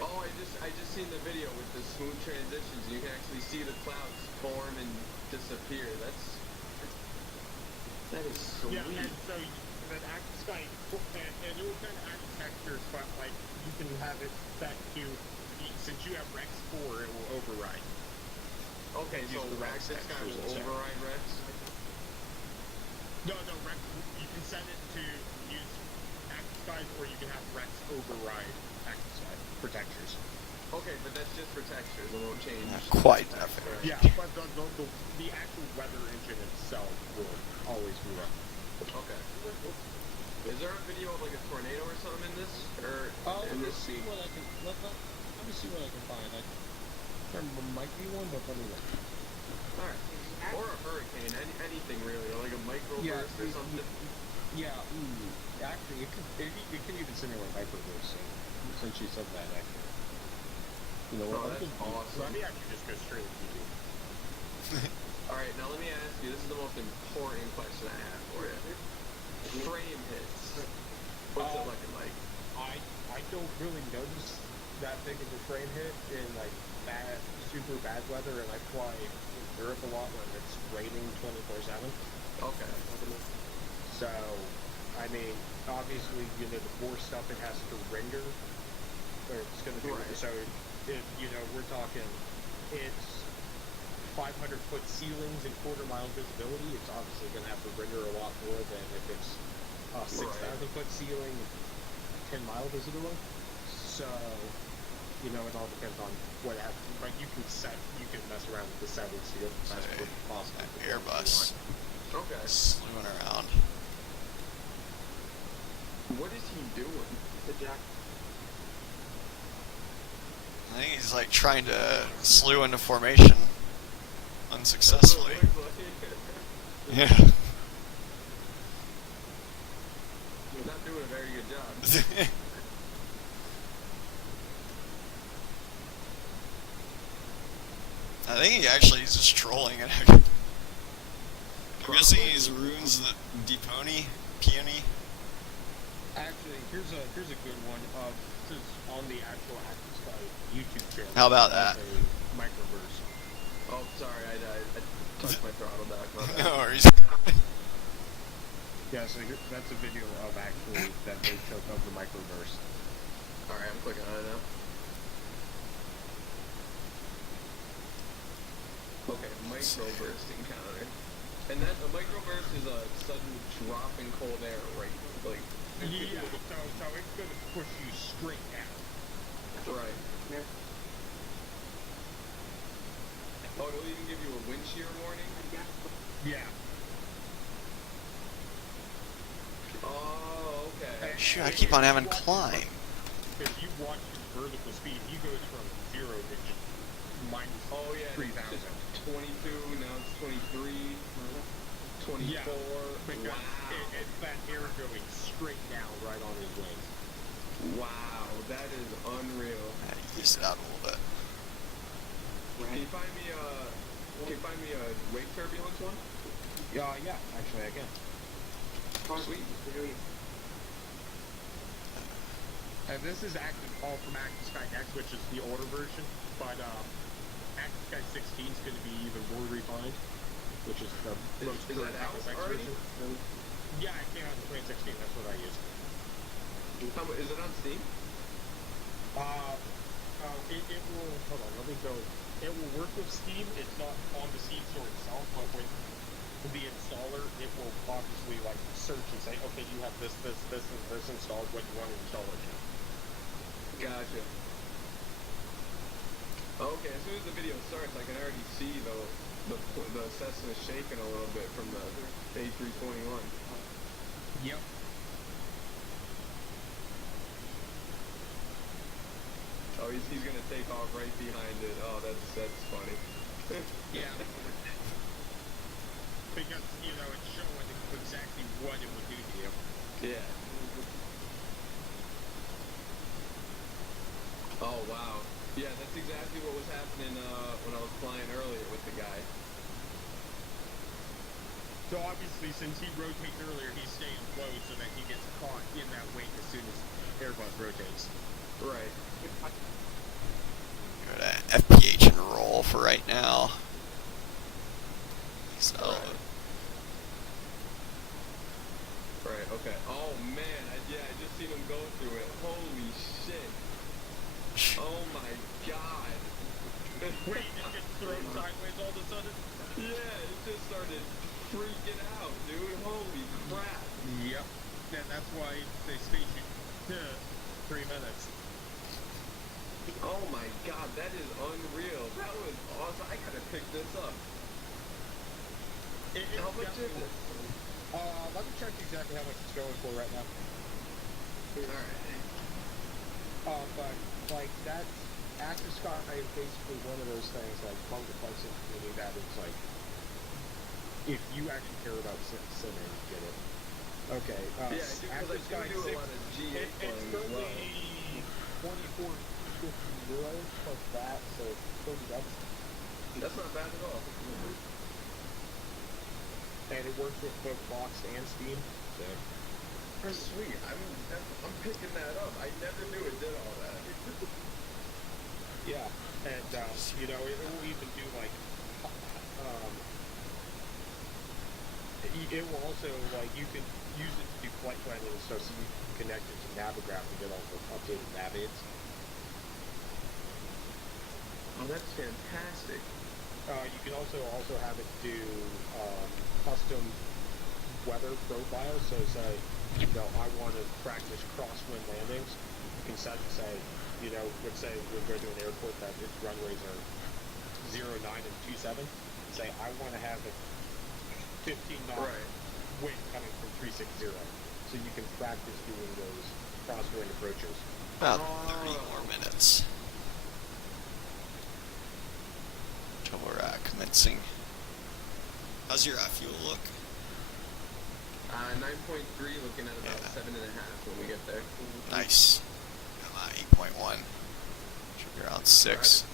Oh, I just seen the video with the smooth transitions. You can actually see the clouds form and disappear. That is sweet. Yeah, and so that Active Sky, and it will kind of add textures, but like you can have it set to, since you have Rex 4, it will override. Okay, Use so the Rex Active Sky textures will instead. override Rex? No, Rex, you can set it to use Active Skies, or you can have Rex override Active Sky for textures. Okay, but that's just for textures. It won't change. Not quite the that text, fair. right? Yeah, but the actual weather engine itself will always be run. Okay. Is there a video of like a tornado or something in this? Or in this see scene? what I can let me see what I can find. There might be one, but let me look. Alright. Or a hurricane, anything really, or like a microburst or something. Yeah, actually, it can even simulate microbursts. Since you said that, actually. You know Oh, what? that's awesome. Let me actually just go straight to YouTube. Alright, now let me ask you, this is the most important question I have for you. Frame hits. What's it looking like? I don't really notice that big of a frame hit in like super bad weather, and I fly in Europe a lot when it's raining 24/7. Okay. So, I mean, obviously, you know, the more stuff it has to render, or it's going to do. Right. So, you know, we're talking, it's 500-foot ceilings and quarter-mile visibility. It's obviously going to have to render a lot more than if it's a 6,000-foot ceiling, 10-mile visibility. So, you know, it all depends on what happens. But you can mess around with the settings to get the best Say, foot possible. Airbus Okay. slewing around. What is he doing? The jack. I think he's like trying to slew into formation unsuccessfully. Yeah. He's not doing a very good job. I think he actually is just trolling it. I'm guessing he's runes the Deeponi, Peony. Actually, here's a good one. This is on the actual Active Sky YouTube channel. How about that? A microverse. Oh, sorry, I touched my throttle back. My bad. No worries. Yeah, so that's a video of actually that they took of the microverse. Alright, I'm clicking on it now. Okay, microburst encounter. And that a microburst is a sudden drop in cold air, right? Like Yeah, so it's gonna push you straight down. right. Oh, it'll even give you a wind shear warning? Yeah. Oh, okay. Shoot, I keep on having climb. If you watch his vertical speed, he goes from 0 to just minus Oh yeah, 3,000. it's 22, now it's 23, 24. Yeah, because Wow. it's that air going straight down right on his wings. Wow, that is unreal. I had to use it out a little bit. Can you find me a wake turbulence one? Yeah, actually I can. Sweet. And this is all from Active Sky X, which is the older version, but Active Sky 16 is going to be even more refined, which is the most Is current that out Active X already? version. Yeah, it came out in 2016. That's what I used. Is it on Steam? It will. Hold on, let me go. It will work with Steam. It's not on the Steam store itself, but with the installer, it will obviously like search and say, okay, you have this, and this installed. What do you want to install it now? Gotcha. Okay, as soon as the video starts, I can already see the Cessna shaking a little bit from the A321. Yep. Oh, he's gonna take off right behind it. Oh, that's funny. Yeah. Because, it's showing exactly what it would do to you. Yeah. Oh wow. Yeah, that's exactly what was happening when I was flying earlier with the guy. So obviously, since he rotates earlier, he's staying low so that he gets caught in that wake as soon as Airbus rotates. Right. Go to FPH and roll for right now. So, Right, okay. Oh man, I just seen him go through it. Holy shit. Oh my god. Wait, he just gets thrown sideways all of a sudden? Yeah, it just started freaking out, dude. Holy crap. Yep. And that's why they space you 3 minutes. Oh my god, that is unreal. That was awesome. I gotta pick this up. How much is it? Let me check exactly how much it's going for right now. Alright. But, like, that's Active Sky is basically one of those things, like, among the flight sim community that it's like, if you actually care about simming, you get it. Okay, Yeah, I do, Active because Sky I do 6, a lot of G8 it's flying as well. currently €24.50 plus that, so $30. That's not bad at all. And it works with both boxed and Steam, so. That's sweet. I'm picking that up. I never knew it did all that. Yeah, and it will even do like, it will also like you can use it to do flight planning and stuff, so you can connect it to Navigraph and get all the updated nav aids. Oh, that's fantastic. You can also have it do custom weather profiles. So say, I want to practice crosswind landings. You can set and say, let's say we're going to an airport that its runways are 09 and 27. Say I want to have a 15 knot Right. wind coming from 360. so you can practice doing those crosswind approaches. About 30 more minutes till we're commencing. How's your fuel look? 9.3, looking at about Yeah. 7.5 when we get there. Nice. I'm 8.1. Should be around 6.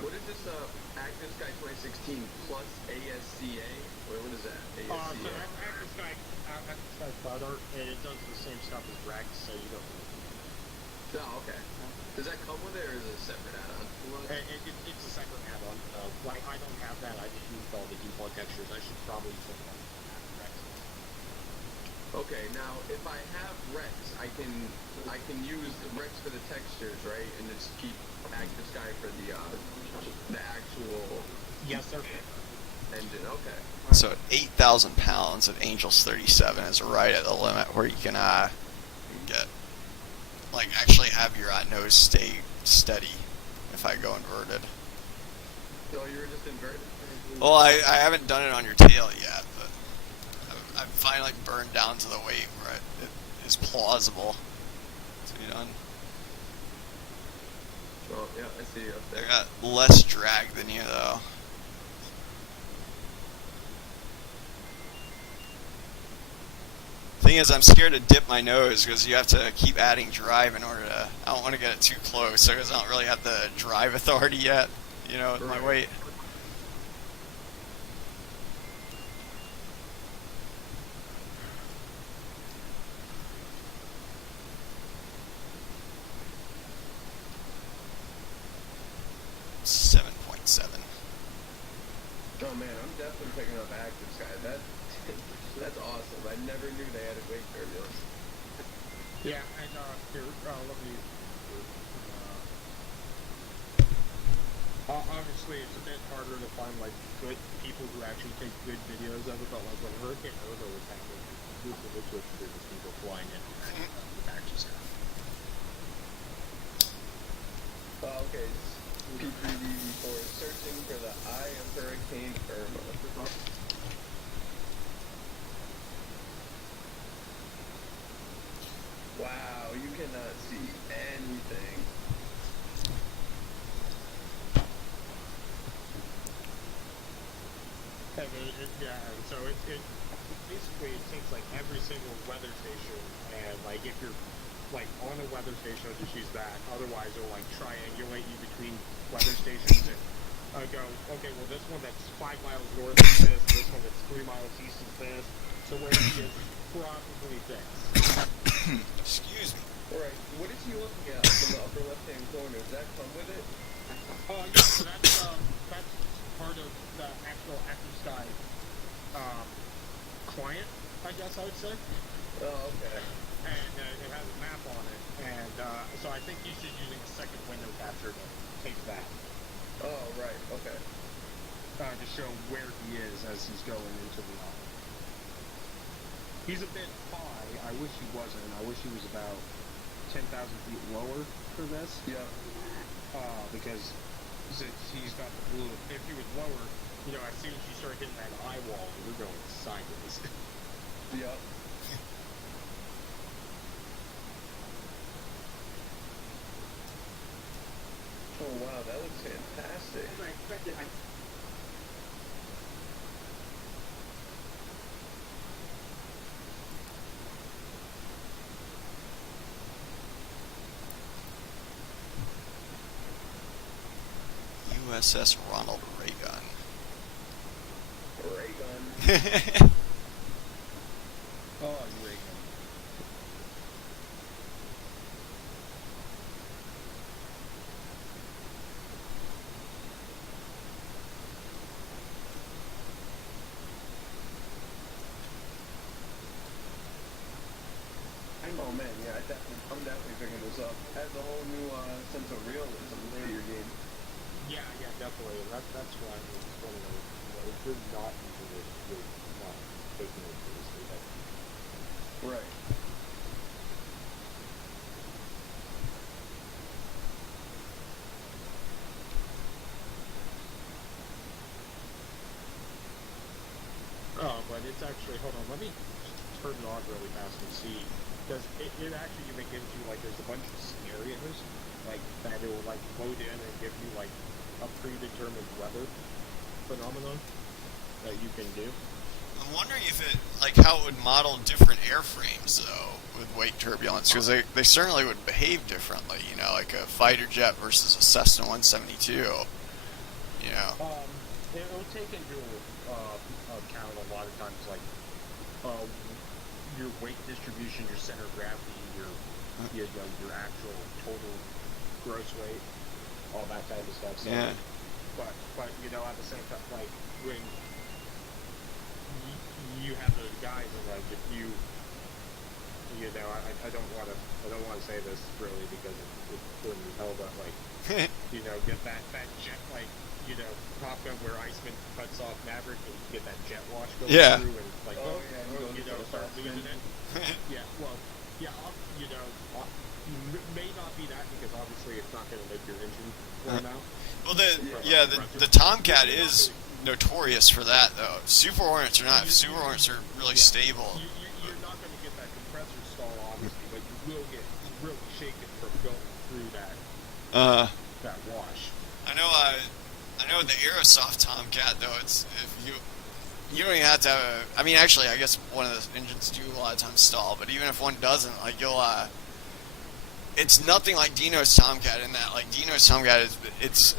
What is this, Active Sky 2016 plus ASCA? What is that? So ASCA? Active Sky Cloud Art, and it does the same stuff as Rex, so you don't. Oh, okay. Does that come with it, or is it a separate add-on? It's a separate add-on. Like I don't have that. I just used all the default textures. I should probably put it on Rex. Okay, now if I have Rex, I can use Rex for the textures, right? And just keep Active Sky for the actual Yes, sir. engine. Okay. So at 8,000 pounds at Angels 37 is right at the limit where you can get, like, actually have your nose stay steady if I go inverted. So you were just inverted? Well, I haven't done it on your tail yet, but I've finally burned down to the weight where it is plausible to be done. Well, yeah, I see you up I there. got less drag than you, though. Thing is, I'm scared to dip my nose because you have to keep adding drive in order to. I don't want to get it too close because I don't really have the drive authority yet, you know, with my Right. weight. Oh man, I'm definitely picking up Active Sky. That's awesome. I never knew they had a weight turbulence. Yeah, and here, let me. Obviously, it's a bit harder to find like good people who actually take good videos of it. But like when Hurricane Nova was happening, group of Ipswich business people flying in with Active Sky. Okay, P3D4 searching for the eye of Hurricane Irma. Wow, you cannot see anything. And so it basically it takes like every single weather station, and like if you're like on a weather station, I'll just use that. Otherwise, it'll like triangulate you between weather stations and go, okay, well this one that's 5 miles north is this one that's 3 miles east is this. So where he is probably fixed. Excuse me. Alright, what is he looking at in the upper left-hand corner? Does that come with it? Yeah, so that's part of the actual Active Sky client, I guess I would say. Oh, okay. And it has a map on it, and so I think he's just using a second window capture to take that Oh, right, okay. to show where he is as he's going into the He's a bit high. I wish he wasn't. I wish he was about 10,000 feet lower for this. Yeah. Because he's got the blue. If he was lower, you know, as soon as you start hitting that eye wall, you're going sideways. Yeah. Oh wow, that looks fantastic. USS Ronald Reagan. Ray gun. Oh, Reagan. Oh man, yeah, I'm definitely picking this up. Adds a whole new sense of realism to your game. Yeah, definitely. That's why it's one of those. You know, if you're not using it, you're not taking it seriously. Right. it's actually, hold on, let me turn it on really fast and see. Because it actually even gives you, like, there's a bunch of scenarios, like, that it will, like, load in and give you, like, a predetermined weather phenomenon that you can do. I'm wondering if it, like, how it would model different airframes, though, with weight turbulence, because they certainly would behave differently, you know, like a fighter jet versus a Cessna 172, you know. It'll take into account a lot of times, like, your weight distribution, your center of gravity, your actual total gross weight, all that type of stuff. So, Yeah. But you know, at the same time, like when you have those guys, and like if you know, I don't want to say this really because it's going to be hell, but like you know, get that jet, like, you know, Top Gun where Iceman cuts off Maverick and you get that jet wash going Yeah. through and like, you know, start fast losing spin. it. Yeah, well, yeah, you know, may not be that because obviously it's not going to make your engine warm out. Well, the Tomcat is notorious for that, though. Super Hornets are not. Super Hornets are really stable. You're not going to get that compressor stall, obviously, but you will get really shaken from going through that wash. I know the Aerosoft Tomcat, though. It's if you don't even have to have I mean, actually, I guess one of the engines do a lot of times stall, but even if one doesn't, like, you'll it's nothing like Dino's Tomcat in that, like, Dino's Tomcat it's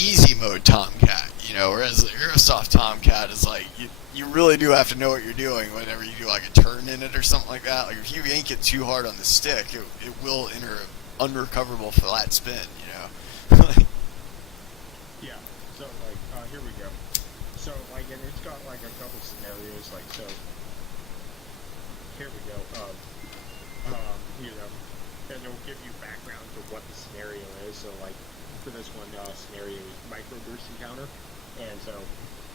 easy mode Tomcat, you know, whereas the Aerosoft Tomcat is like, you really do have to know what you're doing whenever you do, like, a turn in it or something like that. Like, if you yank it too hard on the stick, it will enter an unrecoverable flat spin, you know. Yeah, so, like, here we go. So, like, and it's got, like, a couple scenarios, like, so, here we go, you know, and it'll give you background to what the scenario is, so, like, for this one, scenario is microburst encounter, and so,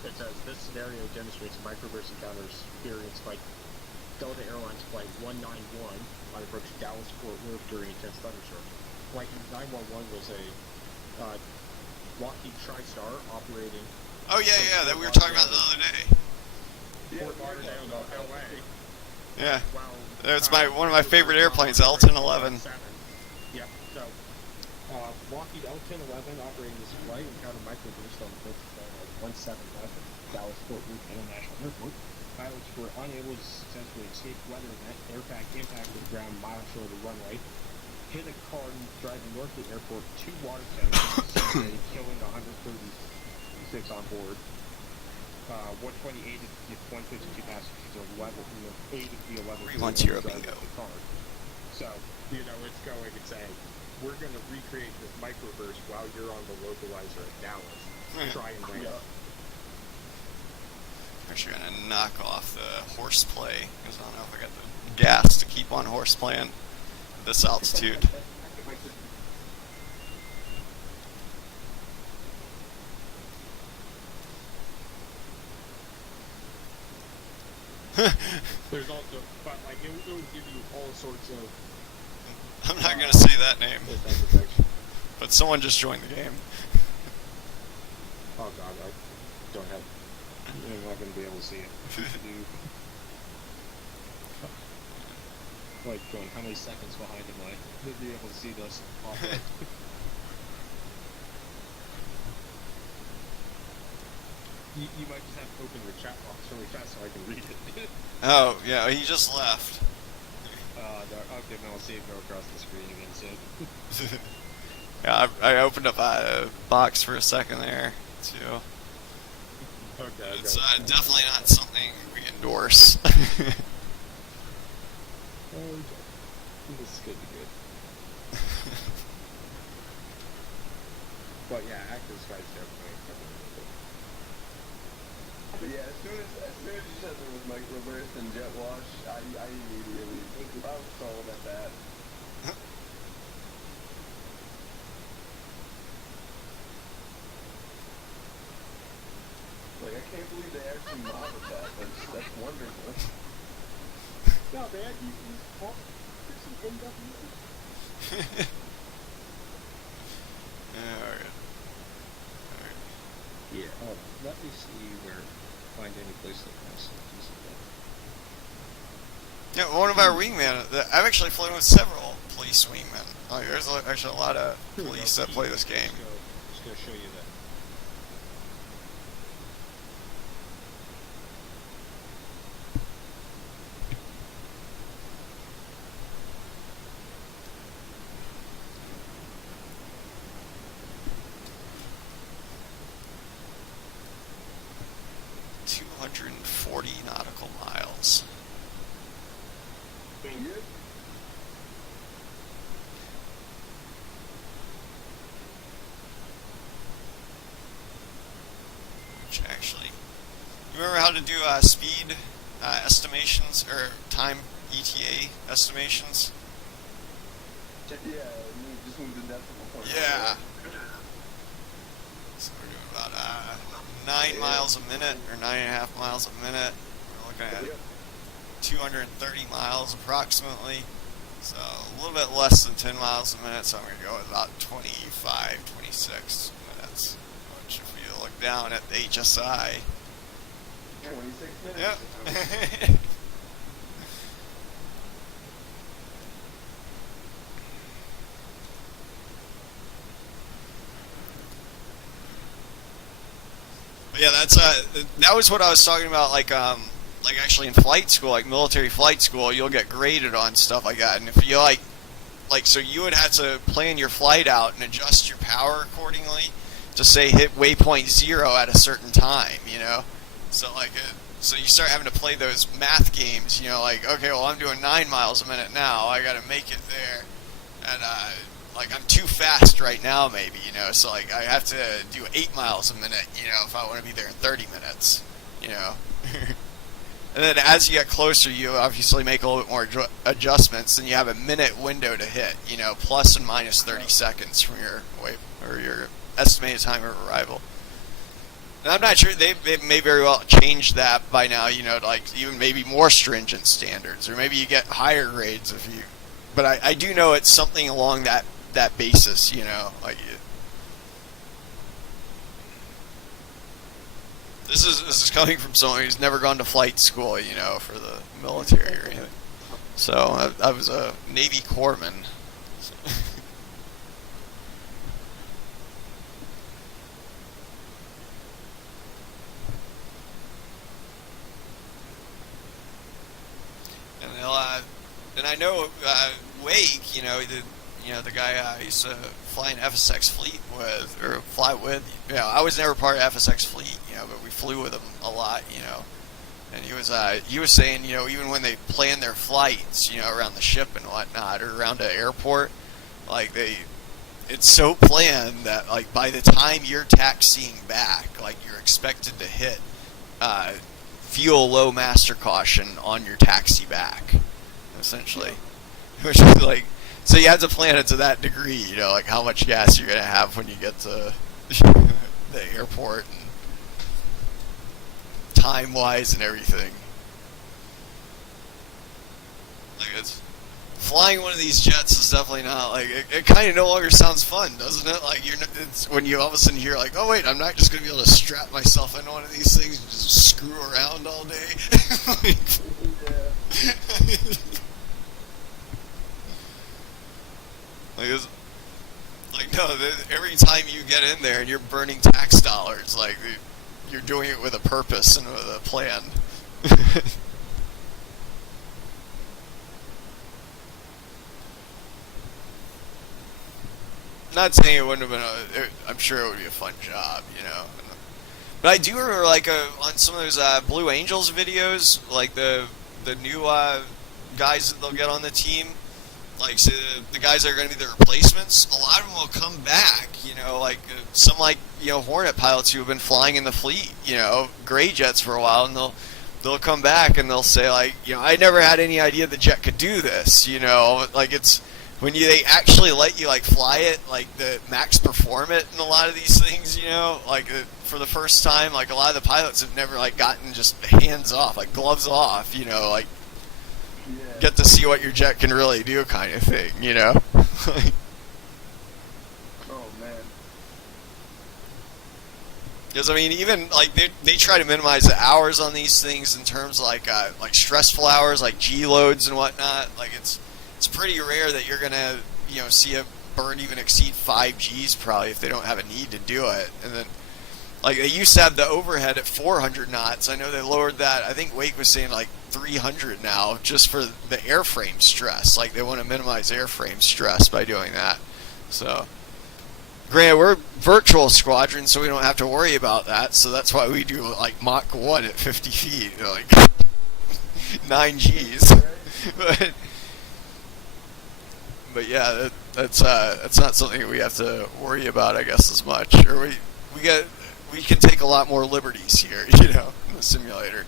it says, this scenario demonstrates a microburst encounter experienced by Delta Airlines Flight 191 on approach to Dallas-Fort Worth during intense thunderstorms. Flight 911 was a, Lockheed TriStar operating Oh yeah, that we were talking about the other day. Yeah, Fort Lauderdale to LA. Yeah, While, it's one of my favorite airplanes, L-1011. Yep. So, Lockheed L-1011 operating this flight encountered microburst on the approach to 171 Dallas Fort Worth International Airport. Pilots were unable to successfully escape weather event. Aircraft impacted the ground miles short of the runway. Hit a car driving north of the airport. 2 water tanks disintegrated, killing 136 on board. 128 of the 152 passengers, 8 of the 11 Rewind to your driving bingo. the car. So, you know, it's going and saying, we're going to recreate this microburst while you're on the localizer at Dallas. Try and land. Actually gonna knock off the horseplay, because I don't know if I got the gas to keep on horseplaying at this altitude. There's also, but like, it will give you all sorts of I'm not gonna say that name, protection. but someone just joined the game. Oh god, I don't have, I'm not going to be able to see it. Like, going, how many seconds behind am I to be able to see this? You might just have to open your chat box really fast so I can read it. Oh yeah, he just left. No, okay, then I'll see it go across the screen again soon. Yeah, I opened up a box for a second there too. Okay, It's definitely not something we endorse. Okay. This is good to good. But yeah, Active Sky's definitely But yeah, as soon as you said there was microburst and jet wash, I immediately I was sold at that. Like, I can't believe they actually modeled that. That's wonderful. No, they had these all some NWA. Alright. Yeah. Oh, let me see where. find any place that has a decent one. Yeah, one of our wingmen. I've actually flown with several police wingmen. Like, there's actually a lot of Here we go, police that play this game. Just gonna show you that. $240 nautical miles. Yep. Which actually, you remember how to do speed estimations or time ETA estimations? Yeah, you just move the decimal point. Yeah. So we're doing about 9 miles a minute or 9.5 miles a minute. We're looking at Yep. 230 miles approximately. So a little bit less than 10 miles a minute. So I'm going to go with about 25, 26 minutes. Which, if you look down at the HSI, 26 minutes. yep. But yeah, that's that was what I was talking about. Like actually in flight school, like military flight school, you'll get graded on stuff like that. And if you like so you would have to plan your flight out and adjust your power accordingly to say hit waypoint 0 at a certain time, you know. So so you start having to play those math games, you know, like, okay, well, I'm doing 9 miles a minute now, I gotta make it there, and like I'm too fast right now, maybe, you know, so like I have to do 8 miles a minute, you know, if I want to be there in 30 minutes, you know. And then as you get closer, you obviously make a little bit more adjustments, and you have a minute window to hit, you know, plus and minus 30 seconds from your your estimated time of arrival. And I'm not sure, they may very well change that by now, you know, like even maybe more stringent standards, or maybe you get higher grades if you. But I do know it's something along that basis, you know, like. This is coming from someone who's never gone to flight school, you know, for the military or anything. So I was a Navy corpsman. And I know Wake, you know, the guy I used to fly an FSX fleet with, or fly with. You know, I was never part of FSX fleet, you know, but we flew with him a lot, you know. And he was saying, you know, even when they plan their flights, you know, around the ship and whatnot, or around an airport, like it's so planned that like by the time you're taxiing back, like you're expected to hit fuel low master caution on your taxi back, essentially. Which is like, so you have to plan it to that degree, you know, like how much gas you're gonna have when you get to the airport, and time wise and everything. Like it's flying one of these jets is definitely not like it kind of no longer sounds fun, doesn't it? Like it's when you all of a sudden hear like, oh wait, I'm not just gonna be able to strap myself into one of these things and just screw around all day. Like no, every time you get in there and you're burning tax dollars, like you're doing it with a purpose and with a plan. Not saying it wouldn't have been I'm sure it would be a fun job, you know. But I do remember, like, on some of those Blue Angels videos, like the new guys that they'll get on the team, like, so the guys that are going to be the replacements, a lot of them will come back, you know, like, some, like, you know, Hornet pilots who have been flying in the fleet, you know, gray jets for a while, and they'll come back and they'll say, like, you know, I never had any idea the jet could do this, you know, like, it's, when they actually let you, like, fly it, like, the max perform it in a lot of these things, you know, like, for the first time, like, a lot of the pilots have never, like, gotten just hands off, like, gloves off, you know, like, get to see what your jet can really do kind of thing, you know? Oh, man. Because I mean, even like they try to minimize the hours on these things in terms of like stressful hours, like G loads and whatnot. Like it's pretty rare that you're gonna see a burn even exceed 5 Gs probably if they don't have a need to do it. And then like they used to have the overhead at 400 knots. I know they lowered that. I think Wake was saying like 300 now just for the airframe stress. Like they want to minimize airframe stress by doing that. So. Granted, we're virtual squadron, so we don't have to worry about that. So that's why we do like Mach 1 at 50 feet, like 9 Gs. but yeah, that's not something we have to worry about, I guess, as much. Or we can take a lot more liberties here, in the simulator.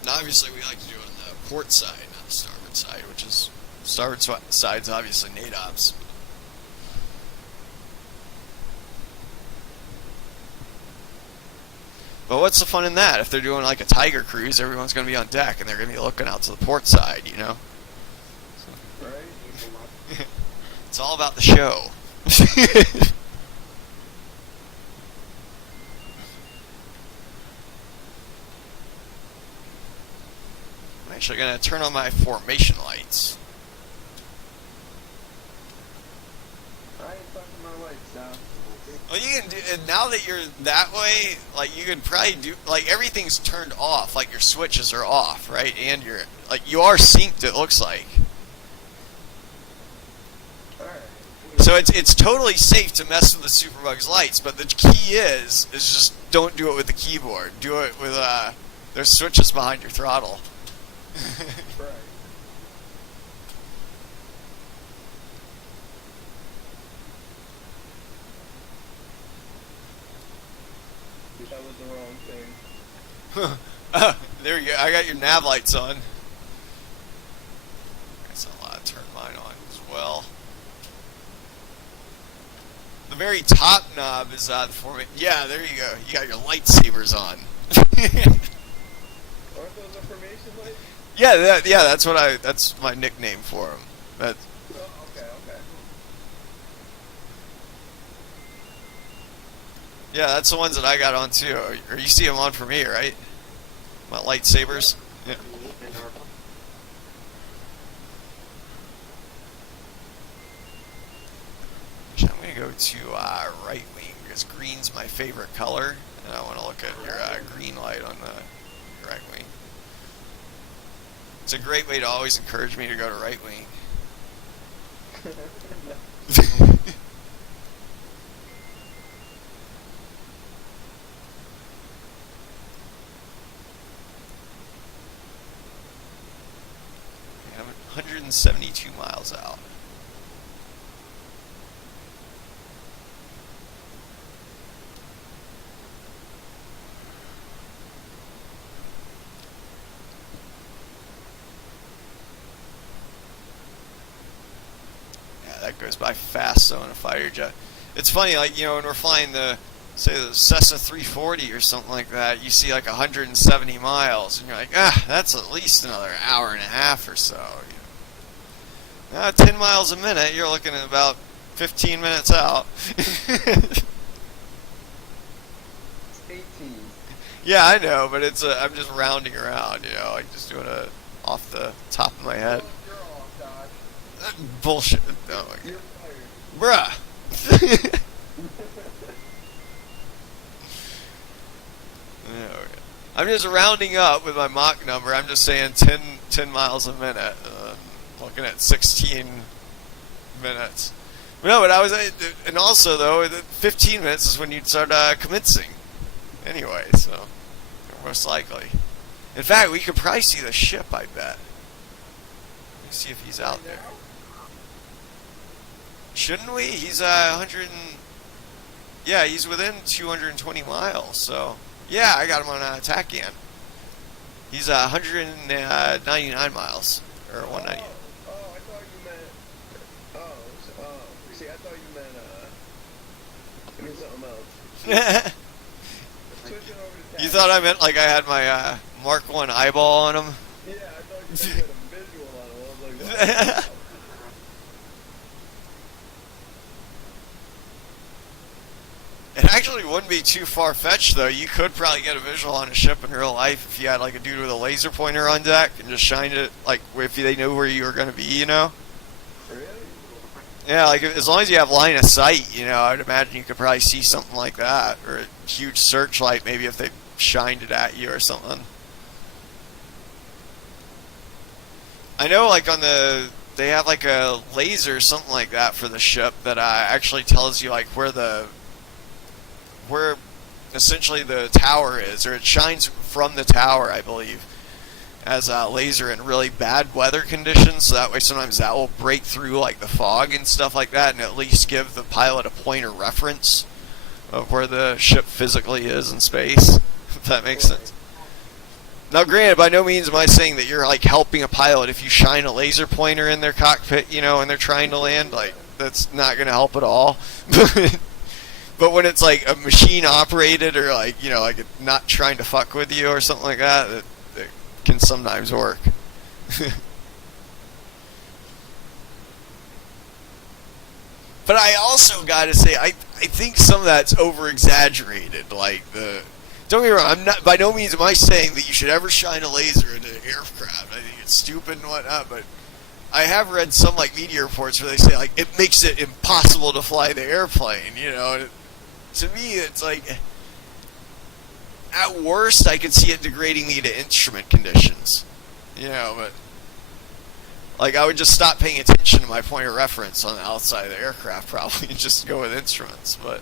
And obviously, we like to do it on the port side, not the starboard side, which is starboard side's obviously NATOPS. But what's the fun in that? If they're doing like a Tiger cruise, everyone's going to be on deck and they're going to be looking out to the port side, Right. It's all about the show. I'm actually going to turn on my formation lights. I ain't fucking my lights down. Well, you can do, and now that you're that way, like you can probably do, like everything's turned off, like your switches are off, right? And you're, like you are synced, it looks like. Alright. So it's totally safe to mess with the Superbug's lights, but the key is just don't do it with the keyboard. Do it with, there's switches behind your throttle. Right. That was the wrong thing. There you go. I got your nav lights on. That's a lot. Turn mine on as well. The very top knob is the format. Yeah, there you go. You got your lightsabers on. Aren't those a formation lights? Yeah, that's what that's my nickname for them. That, Oh, okay. yeah, that's the ones that I got on too. Or you see them on for me, right? My lightsabers. Yeah. Actually, I'm gonna go to right wing because green's my favorite color, and I want to look at your green light on the right wing. It's a great way to always encourage me to go to right wing. I'm 172 miles out. That goes by fast though in a fighter jet. It's funny, like, when we're flying say the Cessna 340 or something like that, you see like 170 miles, and you're like, that's at least another hour and a half or so. 10 miles a minute, you're looking at about 15 minutes out. It's 18. Yeah, I know, but I'm just rounding around, like just doing it off the top of my head. You're off, Dodge. Bullshit. No, You're fired. bruh. I'm just rounding up with my Mach number. I'm just saying 10 miles a minute. Looking at 16 minutes. No, but and also though, 15 minutes is when you'd start commencing. Anyway, so most likely. In fact, we could probably see the ship. I bet. Let me see if he's out there. Shouldn't we? He's 100. Yeah, he's within 220 miles. So yeah, I got him on TACAN. He's 199 miles or 190. Oh, I thought you meant. See, I thought you meant something else. Switching over to You thought I meant like I had my Mark 1 eyeball on him? Yeah, I thought you had a visual on it. I was like, wow. It actually wouldn't be too far-fetched, though. You could probably get a visual on a ship in real life if you had, like, a dude with a laser pointer on deck and just shined it, like, if they knew where you were going to be, you know? Really? Yeah, like, as long as you have line of sight, you know, I'd imagine you could probably see something like that. Or a huge searchlight, maybe if they shined it at you or something. I know, like, they have, like, a laser or something like that for the ship that actually tells you, like, where essentially the tower is, or it shines from the tower, I believe, as a laser in really bad weather conditions, so that way sometimes that will break through, like, the fog and stuff like that, and at least give the pilot a point of reference of where the ship physically is in space, if that makes sense. Now, granted, by no means am I saying that you're, like, helping a pilot if you shine a laser pointer in their cockpit, you know, and they're trying to land. Like, that's not going to help at all. But when it's, like, a machine operated or, like, you know, like, not trying to fuck with you or something like that, it can sometimes work. But I also got to say, I think some of that's over-exaggerated. Like, don't get me wrong, I'm not, by no means am I saying that you should ever shine a laser into an aircraft. I think it's stupid and whatnot, but I have read some, like, media reports where they say, like, it makes it impossible to fly the airplane, you know, and to me, it's like, at worst, I could see it degrading me to instrument conditions, you know, but, like, I would just stop paying attention to my point of reference on the outside of the aircraft, probably, and just go with instruments, but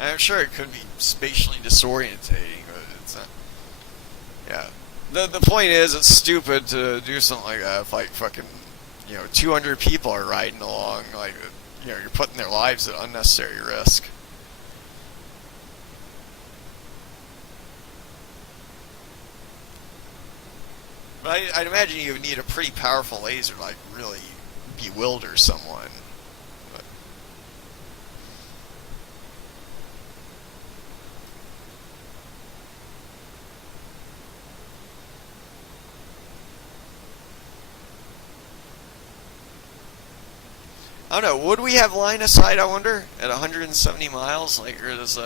and I'm sure it could be spatially disorientating, but it's not. Yeah. The point is, it's stupid to do something like that if, like, fucking, you know, 200 people are riding along. Like, you know, you're putting their lives at unnecessary risk. But I'd imagine you would need a pretty powerful laser to, like, really bewilder someone. But I don't know, would we have line of sight, I wonder, at 170 miles? Like, or does,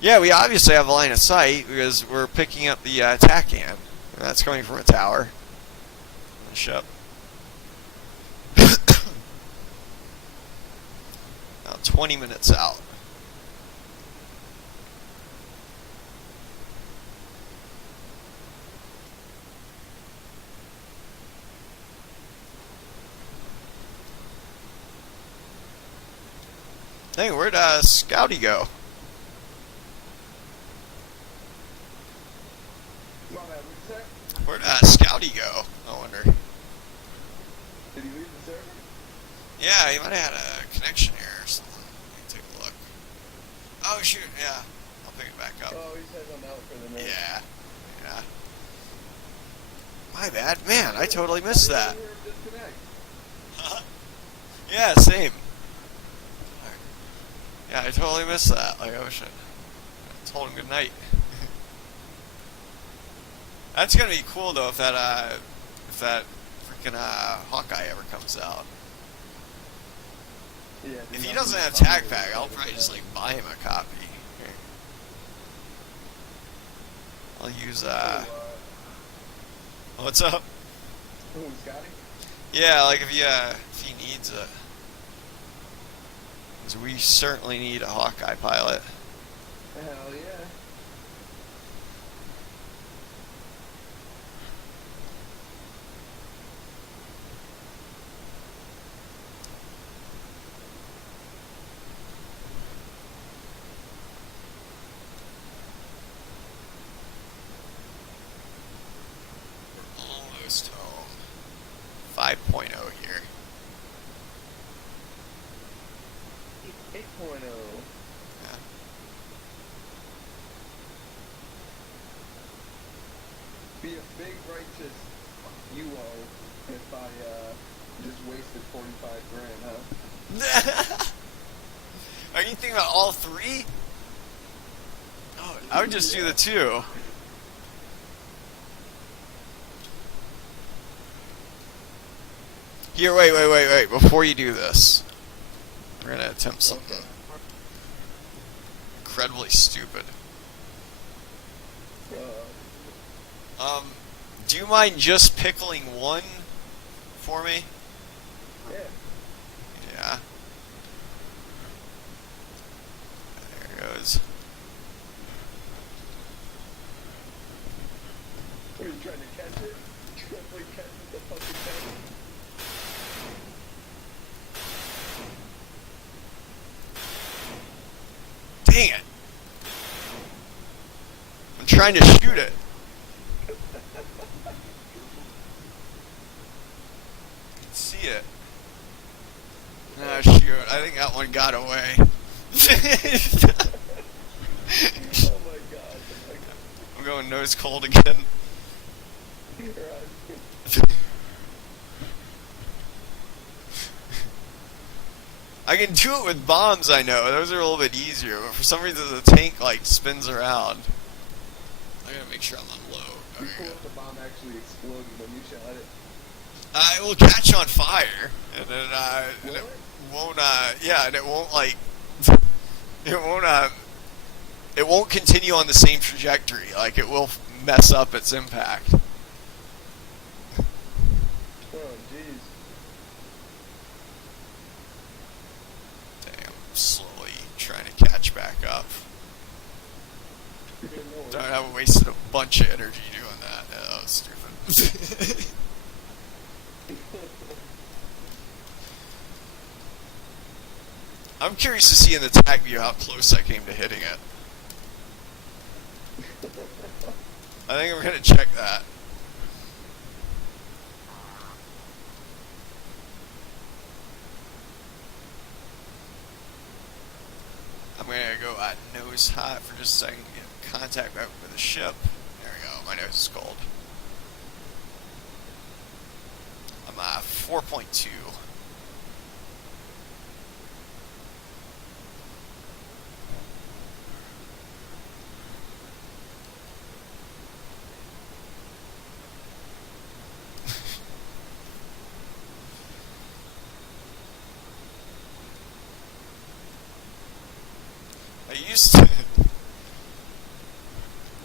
yeah, we obviously have a line of sight, because we're picking up the, TACAN. And that's coming from a tower. On the ship. Now, 20 minutes out. Hey, where'd Scouty go? My bad, what'd you say? Where'd Scouty go? I wonder. Did he leave the server? Yeah, he might have had a connection error or something. Let me take a look. Oh shoot, yeah. I'll pick it back up. Oh, he says I'm out for the night. Yeah. Yeah. My bad. Man, I totally missed that. I didn't hear him disconnect. Yeah, same. Yeah, I totally missed that. Like, I wish I told him good night. That's gonna be cool though if that freaking Hawkeye ever comes out. Yeah, If he doesn't have Tag Pack, I'll probably just, like, buy him a copy. Here. I'll use what's up? Who, Scotty? Yeah, like if he needs it. 'Cause we certainly need a Hawkeye pilot. Hell yeah. Almost home. 5.0 here. 8.0. Yeah. Be a big righteous you owe if I just wasted 45 grand, huh? Are you thinking about all three? Oh, I would just do the two. Here, wait. Before you do this, we're gonna attempt something Okay. incredibly stupid. Do you mind just pickling one for me? Yeah. Yeah. There goes. Are you trying to catch it? Trying to like catch it the fucking thing? Dang it! I'm trying to shoot it. I can see it. Ah, shoot. I think that one got away. Oh my god. I'm going nose cold again. You're on. I can do it with bombs, I know. Those are a little bit easier, but for some reason the tank, like, spins around. I gotta make sure I'm on low. You Okay, cool good. if the bomb actually exploded when you shot it. It will catch on fire, and then, and it What? won't, yeah, and it won't, like, it won't continue on the same trajectory. Like, it will mess up its impact. Oh jeez. Damn, I'm slowly trying to catch back up. No I wasted a bunch of energy doing that. Yeah, that was stupid. I'm curious to see in the tag view how close I came to hitting it. I think I'm gonna check that. I'm gonna go nose hot for just a second, get contact right with the ship. There we go, my nose is cold. I'm 4.2. I used to.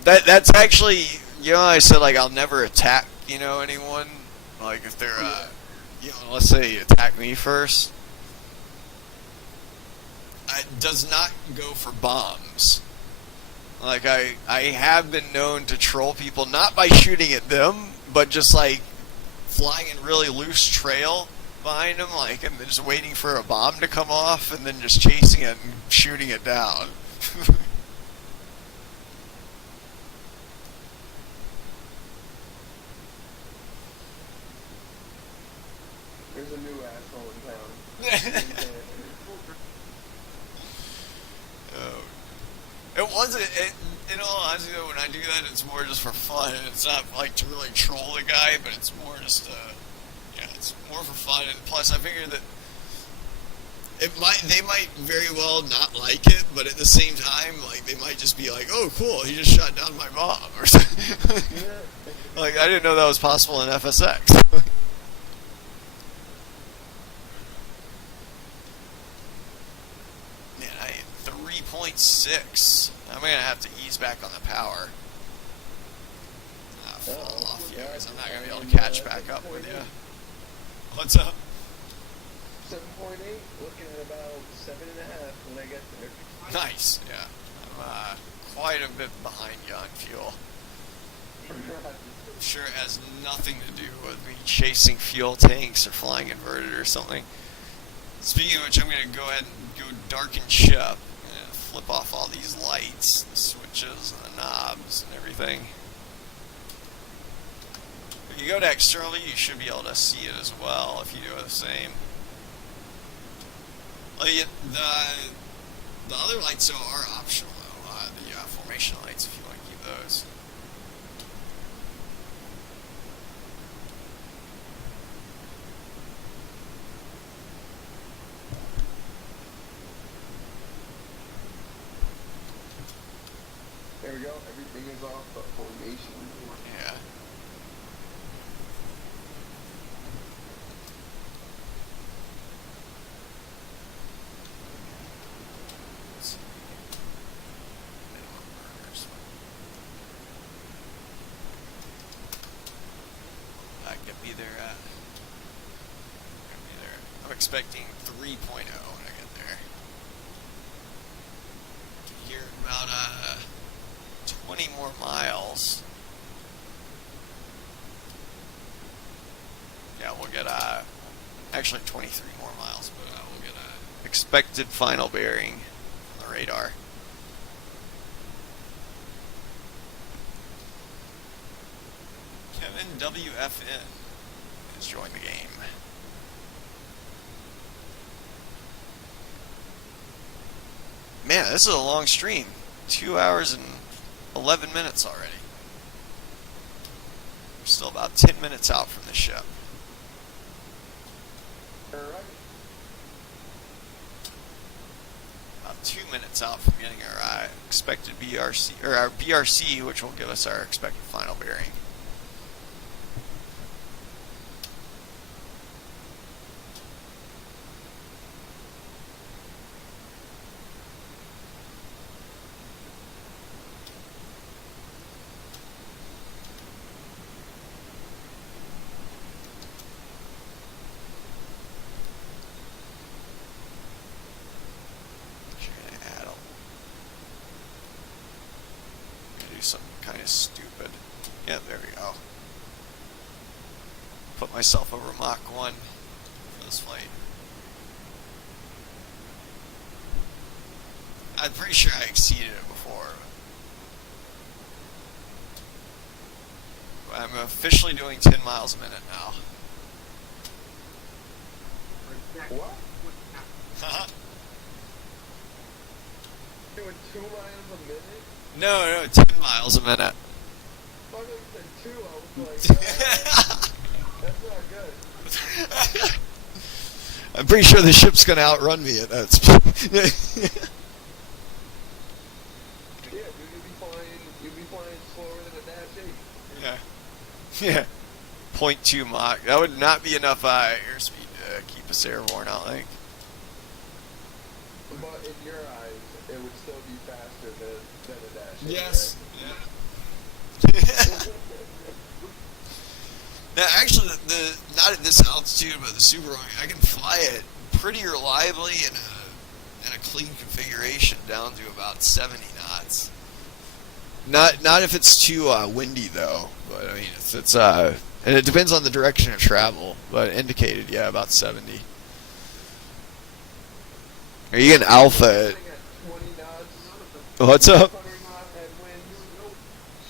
That's actually, I said like I'll never attack, anyone. Like if they're, let's say you attack me first. It does not go for bombs. Like I have been known to troll people not by shooting at them, but just like flying in really loose trail behind them, like, and just waiting for a bomb to come off, and then just chasing it and shooting it down. There's a new asshole in town. Oh. It wasn't. In all honesty, though, when I do that, it's more just for fun. It's not like to really troll the guy, but it's more just, it's more for fun. And plus, I figure that they might very well not like it, but at the same time, like they might just be like, "Oh, cool, he just shot down my bomb," or something. Like I didn't know that was possible in FSX. Man, I hit 3.6. I'm gonna have to ease back on the power. Fall off, you guys. I'm not gonna be able to catch back up with you. What's up? 7.8, looking at about 7.5 when I get there. Nice, yeah. I'm quite a bit behind you on fuel. I'm sure it has nothing to do with me chasing fuel tanks or flying inverted or something. Speaking of which, I'm going to go ahead and go darken ship and flip off all these lights, the switches, and the knobs, and everything. If you go to externally, you should be able to see it as well if you do the same. The other lights though are optional though. The formation lights, if you want to keep those. There we go, everything is off but formation. Yeah. expecting 3.0 when I get there. Here in about 20 more miles. Yeah, we'll get actually 23 more miles, but we'll get a expected final bearing on the radar. Kevin WFN has joined the game. Man, this is a long stream. 2 hours and 11 minutes already. We're still about 10 minutes out from the ship. Alright. About 2 minutes out from getting our expected BRC, or our BRC, which will give us our expected final bearing. Something kind of stupid. Yeah, there we go. Put myself over Mach 1 for this flight. I'm pretty sure I exceeded it before. But I'm officially doing 10 miles a minute now. What? Doing 2 miles a minute? No, 10 miles a minute. I thought you said 2, I was like, that's not good. I'm pretty sure the ship's gonna outrun me at that speed. Yeah, you'd be flying slower than a Dash 8. Yeah. 0.2 Mach. That would not be enough airspeed to keep us airborne, I think. But in your eyes, it would still be faster than a Dash 8. Yes. Right? Yeah. Now, actually, the not at this altitude, but the Super, I can fly it pretty reliably in a clean configuration down to about 70 knots. Not if it's too windy though. But I mean, it's and it depends on the direction of travel. But indicated, yeah, about 70. Are you getting alpha? At 20 knots, What's up? 100 knot headwinds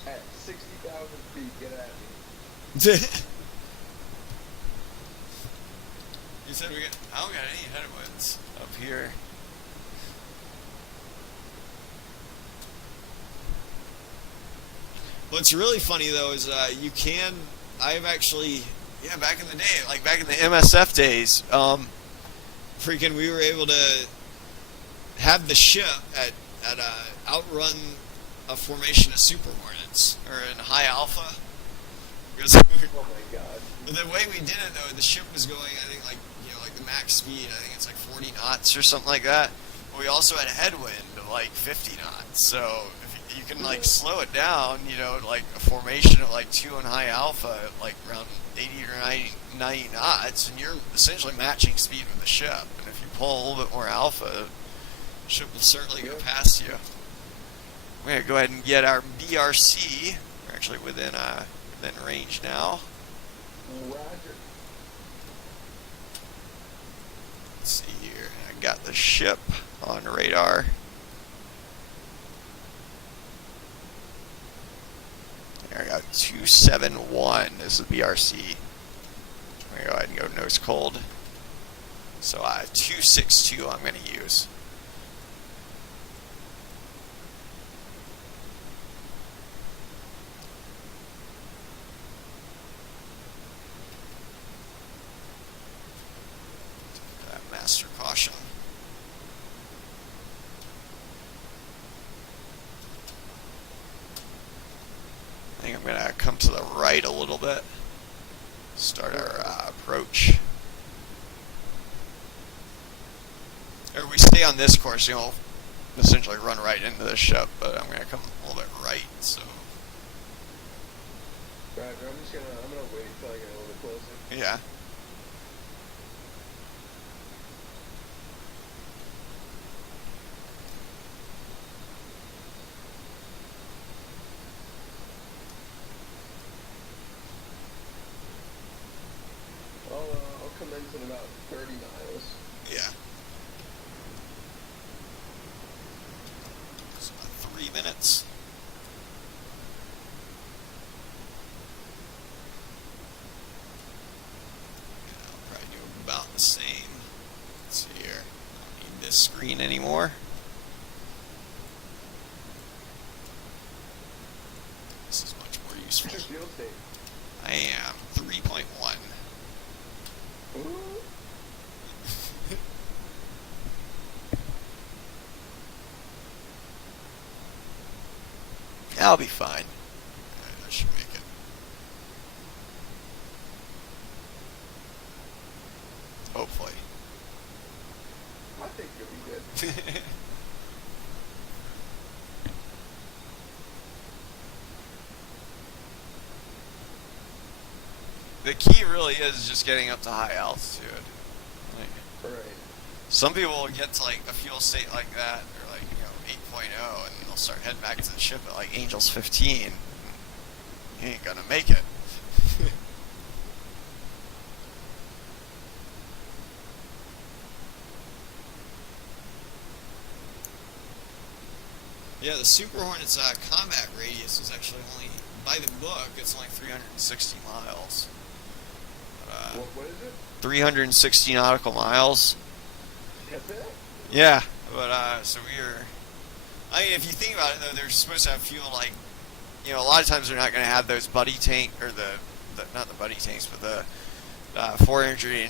at 60,000 feet. Get at me. You said I don't got any headwinds up here. What's really funny though is I've actually, yeah, back in the day, like back in the MSF days, freaking we were able to have the ship outrun a formation of Super Hornets, or in high alpha. Because Oh my god. the way we did it though, the ship was going, I think like the max speed, I think it's like 40 knots or something like that. But we also had a headwind of like 50 knots. So if you can like slow it down, like a formation of like 2 in high alpha at like around 80 or 90 knots, and you're essentially matching speed with the ship. And if you pull a little bit more alpha, the ship will certainly go past you. We're gonna go ahead and get our BRC. We're actually within range now. Roger. Let's see here. I got the ship on radar. There I got 271 is the BRC. I'm gonna go ahead and go nose cold. So 262 I'm gonna use. Master caution. I think I'm going to come to the right a little bit. Start our approach. Or we stay on this course, essentially run right into the ship, but I'm going to come a little bit right, so. Roger, I'm gonna wait till I get a little bit closer. Yeah. commence in about 30 miles. Yeah. It's about 3 minutes. Yeah, I'll probably do about the same. Let's see here. I don't need this screen anymore. This is much more useful. What's your fuel state? I am 3.1. Ooh. I'll be fine. I should make it. Hopefully. I think you'll be good. The key really is just getting up to high altitude. Like, Right. some people will get to like a fuel state like that, or like 8.0, and they'll start heading back to the ship at like Angels 15. You ain't gonna make it. Yeah, the Super Hornet's combat radius is actually only, by the book, it's only 360 miles. But, What is it? 360 nautical miles. That's it? Yeah, but so I mean, if you think about it, though, they're supposed to have fuel like, a lot of times they're not going to have those buddy tank, or not the buddy tanks, but the 480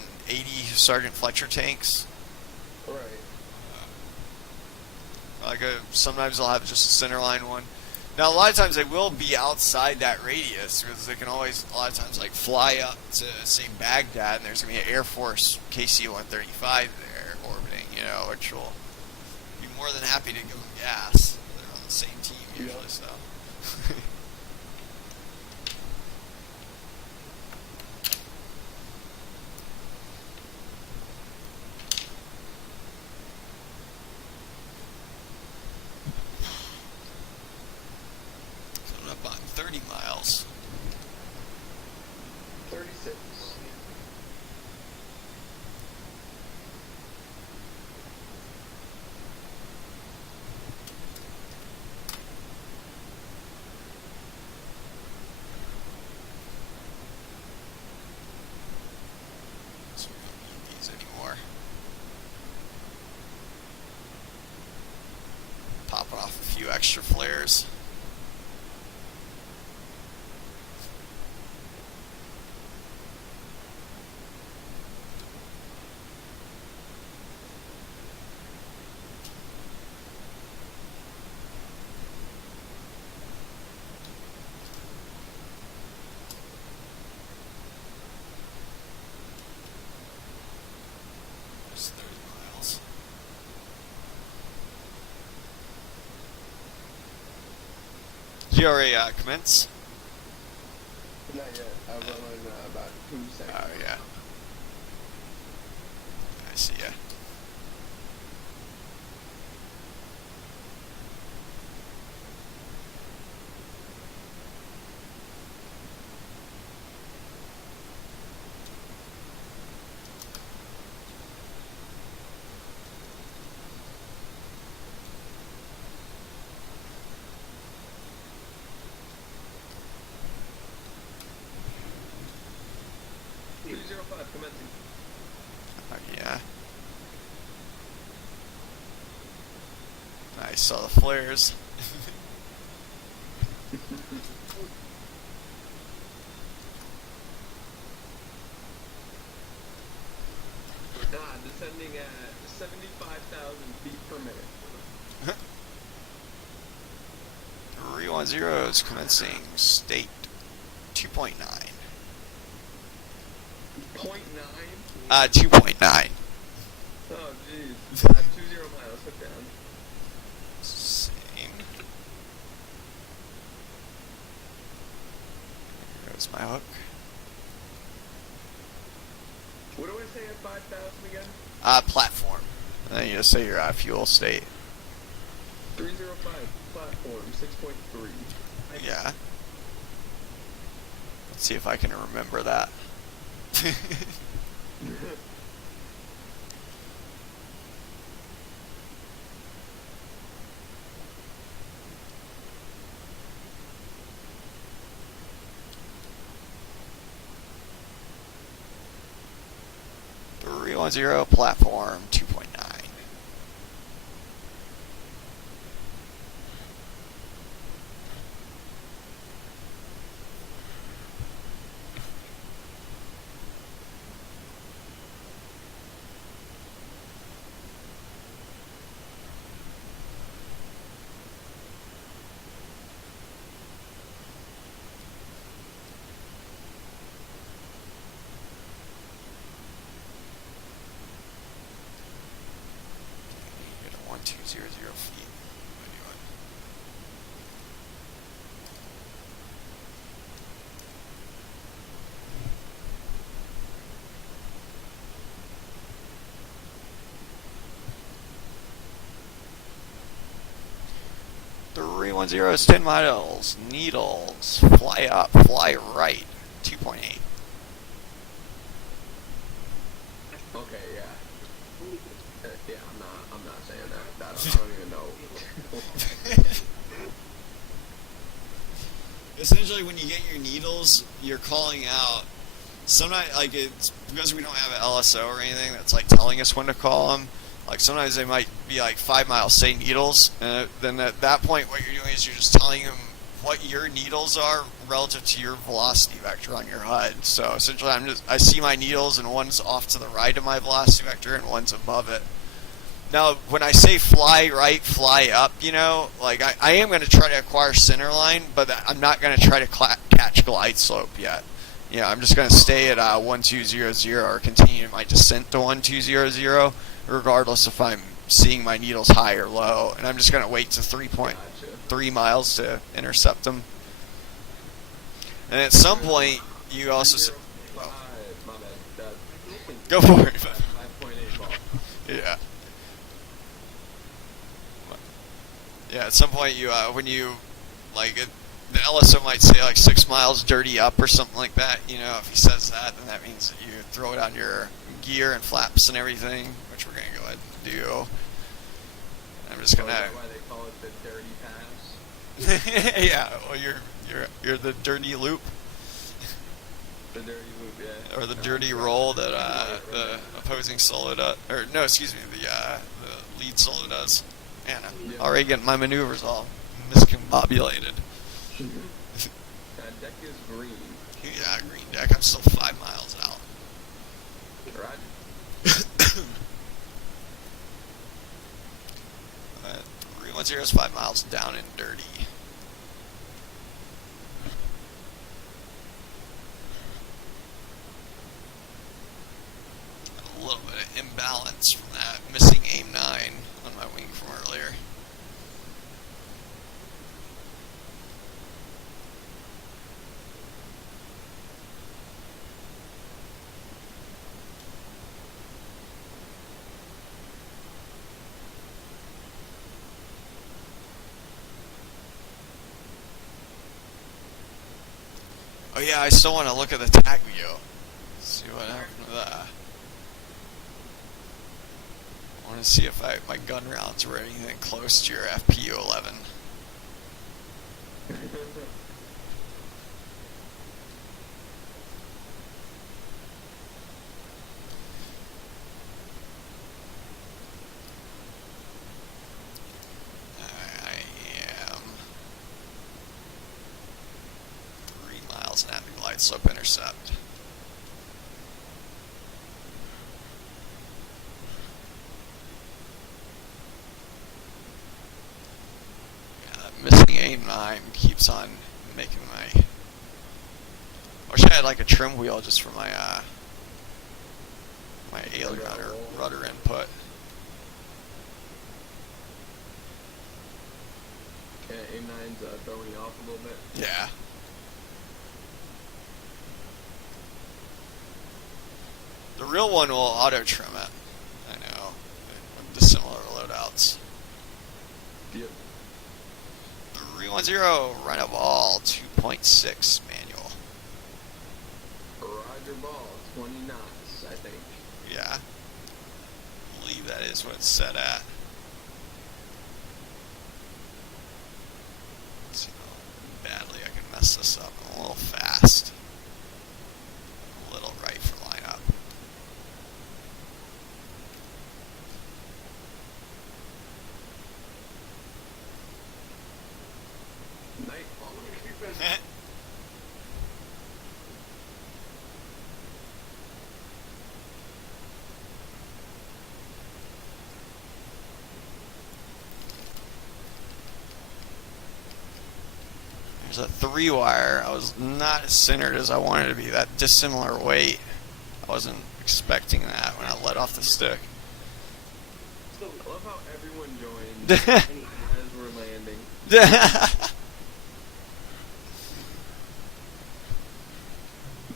Sergeant Fletcher tanks. Right. Sometimes they'll have just a centerline one. Now, a lot of times they will be outside that radius, because they can always, a lot of times, like, fly up to, say, Baghdad, and there's going to be an Air Force KC-135 there orbiting, which will be more than happy to give them gas. They're on the same team usually, Yeah. so. Coming up on 30 miles. 36. So we don't need these anymore. Pop off a few extra flares. Just 30 miles. Did you already commence? Not yet. I'll run in about 2 seconds. Oh, yeah. I see ya. Two 205 commencing. Oh, yeah. I saw the flares. Descending at 75,000 feet per minute. 310 is commencing state 2.9. 0.9? 2.9. Oh, jeez. 20 miles, hook down. Same. There's my hook. What do I say at 5,000 again? Platform. And then you just say your fuel state. 305, platform, 6.3. Yeah. Let's see if I can remember that. 310 platform 2.9. Get a 1200 feet. Anyway. Three 110 is 10 miles. Needles. Fly up, fly right. 2.8. Okay, yeah. Yeah, I'm not saying that. I don't even know. Essentially, when you get your needles, you're calling out. Sometimes, like, it's because we don't have an LSO or anything that's like telling us when to call them. Like, sometimes they might be like 5 miles, say needles, and then at that point, what you're doing is you're just telling them what your needles are relative to your velocity vector on your HUD. So essentially, I see my needles, and one's off to the right of my velocity vector, and one's above it. Now, when I say fly right, fly up, like I am going to try to acquire center line, but I'm not going to try to catch glide slope yet. I'm just going to stay at 1200 or continue my descent to 1200, regardless if I'm seeing my needles high or low. And I'm just going to wait to 3.3 miles to intercept them. And at some point, you also... My bad. Go for it. 5.8 ball. Yeah. Yeah, at some point when you, like, the LSO might say like 6 miles dirty up or something like that. If he says that, then that means that you throw it on your gear and flaps and everything, which we're gonna go ahead and do. I'm just gonna. Is that why they call it the dirty pass? Yeah, well, you're the dirty loop The dirty loop, yeah. or the dirty roll that the opposing solo does, or no, excuse me, the lead solo does. Man, I'm already getting my maneuvers all miscombobulated. That deck is green. Yeah, green deck. I'm still 5 miles out. Right. 310 is 5 miles down and dirty. A little bit of imbalance from that missing aim 9 on my wing from earlier. Oh yeah, I still want to look at the tag view. See what happened to that. I want to see if my gun rounds were anything close to your FPU 11. I am 3 miles and having glide slope intercept. Missing aim 9 keeps on making my... I wish I had like a trim wheel just for my my aileron or rudder input. Yeah, aim 9's throwing you off a little bit. Yeah. The real one will auto trim it. I know. With the similar loadouts. Yep. 310, run a ball, 2.6 manual. Roger ball, 20 knots, I think. Yeah. I believe that is what it's set at. Let's see how badly I can mess this up. I'm a little fast. A little right for lineup. There's a 3-wire. I was not as centered as I wanted to be. That dissimilar weight. I wasn't expecting that when I let off the stick. I love how everyone joined as we're landing.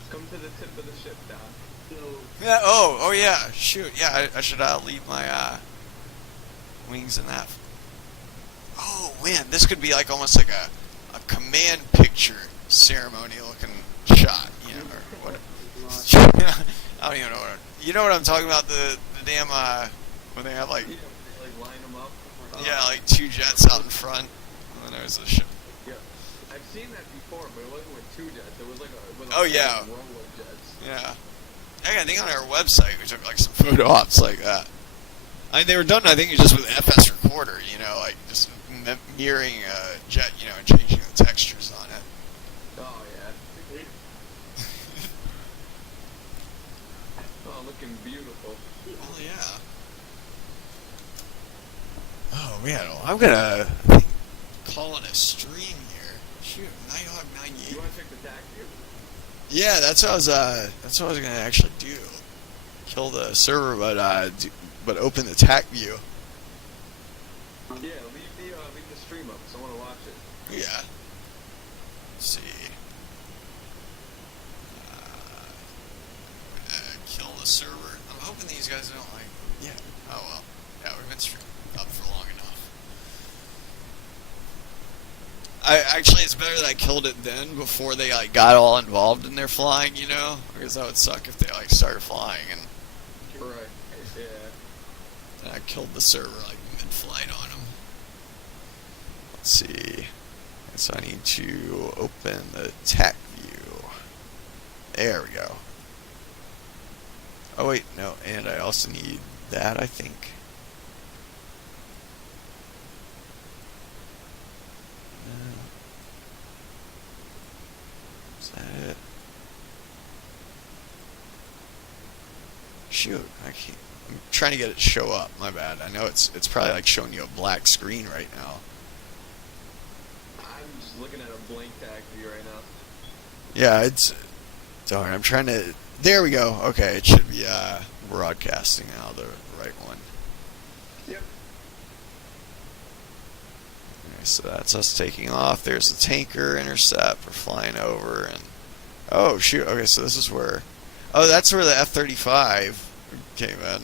Come to the tip of the ship, Doc. Yeah. Oh yeah. Shoot. Yeah. I should leave my wings in that. Oh man, this could be like almost like a command picture ceremony looking shot. You know, or what? I don't even know what. You know what I'm talking about? The damn when they have like Yeah, they like line them up. yeah, like 2 jets out in front, and then there's a ship. Yeah, I've seen that before, but it wasn't with 2 jets. It was like a Oh, yeah. row of jets. Yeah. I think on our website we took like some photo ops like that. I mean, they were done, I think, just with FS Recorder, you know, like just mirroring a jet, you know, and changing the textures on it. Oh yeah. Oh, looking beautiful. Oh, yeah. Oh, man. Well, I'm going to call it a stream here. Shoot, Nighthawk 98. You want to check the tack view? Yeah, that's what I was going to actually do. Kill the server, but open the TAC view. Yeah, leave the stream up, so I want to watch it. Yeah. Let's see. Kill the server. I'm hoping these guys don't like. Yeah. Oh well. Yeah, we've been streaming up for long enough. Actually, it's better that I killed it then before they like got all involved in their flying. You know, because that would suck if they like started flying and Right. Yeah. then I killed the server like mid-flight on them. Let's see. So I need to open the TAC view. There we go. Oh wait, no, and I also need that, I think. Is that it? Shoot, I can't. I'm trying to get it to show up. My bad. I know it's probably like showing you a black screen right now. I'm just looking at a blank tack view right now. Yeah, it's darn. I'm trying to. There we go. Okay, it should be broadcasting now, the right one. Yep. Okay, so that's us taking off. There's the tanker intercept. We're flying over, and oh shoot. Okay, so this is where. Oh, that's where the F-35 came in.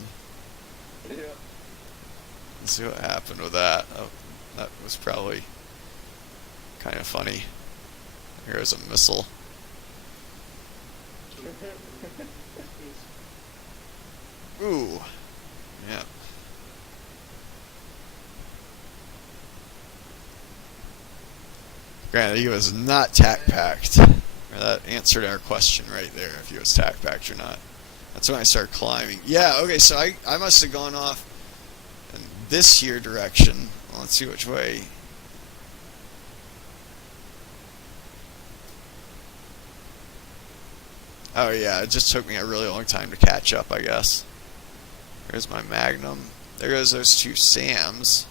Yeah. Let's see what happened with that. Oh, that was probably kind of funny. Here's a missile. Ooh. Yeah. Granted, he was not tac packed. That answered our question right there, if he was tac packed or not. That's when I started climbing. Yeah, okay, so I must have gone off in this here direction. Well, let's see which way. Oh yeah, it just took me a really long time to catch up, I guess. There's my Magnum. There goes those 2 SAMs.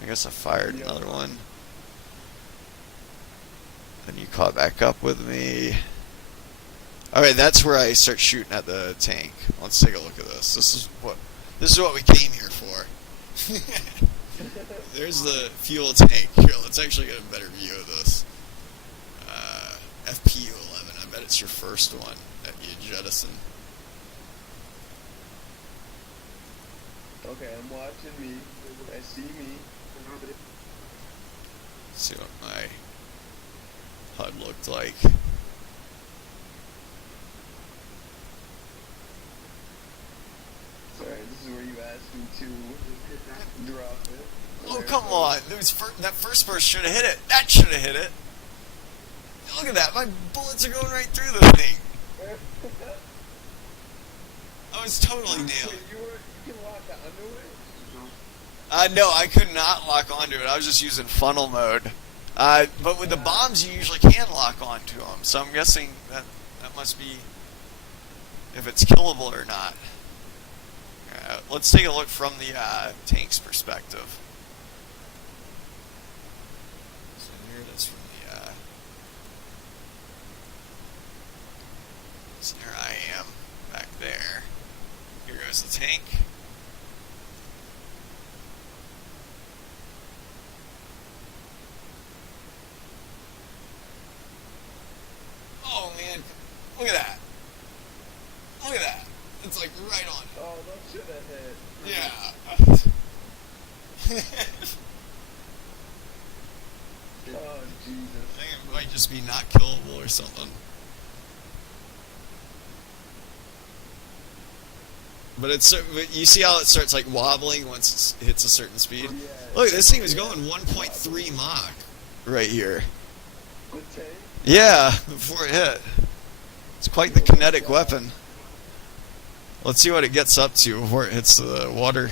I guess I fired another one. Then you caught back up with me. Alright, that's where I start shooting at the tank. Let's take a look at this. This is what we came here for. There's the fuel tank. Here, let's actually get a better view of this. FPU-11. I bet it's your first one that you jettison. Okay, I'm watching me. I see me. Let's see what my HUD looked like. Sorry, this is where you asked me to drop it. Oh, come on. That first burst should have hit it. That should have hit it. Look at that. My bullets are going right through the thing. I was totally nailed. Wait, you can lock onto it? No, I could not lock onto it. I was just using funnel mode. But with the bombs, you usually can lock onto them. So I'm guessing that must be if it's killable or not. Let's take a look from the tank's perspective. So there I am, back there. Here goes the tank. Oh man, look at that. Look at that. It's like right on it. Oh, that should have hit. Yeah. Oh, Jesus. I think it might just be not killable or something. But it's you see how it starts like wobbling once it hits a certain speed. Yeah. Look, this thing was going 1.3 Mach right here. The tank? Yeah, before it hit. It's quite the kinetic weapon. Let's see what it gets up to before it hits the water.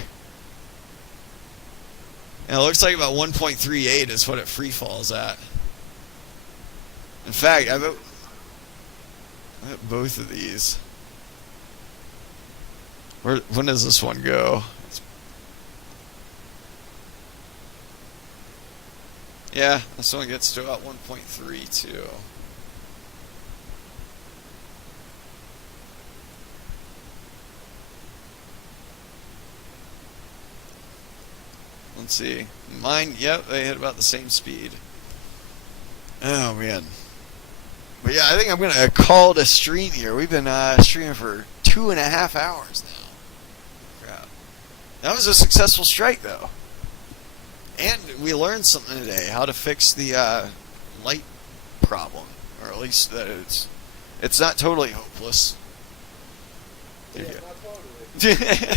And it looks like about 1.38 is what it free falls at. In fact, I bet both of these. When does this one go? Yeah, this one gets to about 1.32. Let's see. Mine, yep, they hit about the same speed. Oh, man. But yeah, I think I'm going to call it a stream here. We've been streaming for 2.5 hours now. Crap. That was a successful strike, though. And we learned something today, how to fix the light problem. Or at least that it's not totally hopeless. Yeah, There you not totally. go. gotta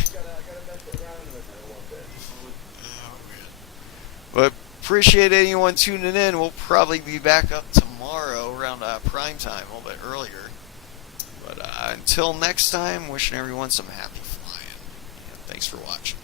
mess around with it a little bit. Oh, man. But appreciate anyone tuning in. We'll probably be back up tomorrow around prime time, a little bit earlier. But until next time, wishing everyone some happy flying. And thanks for watching.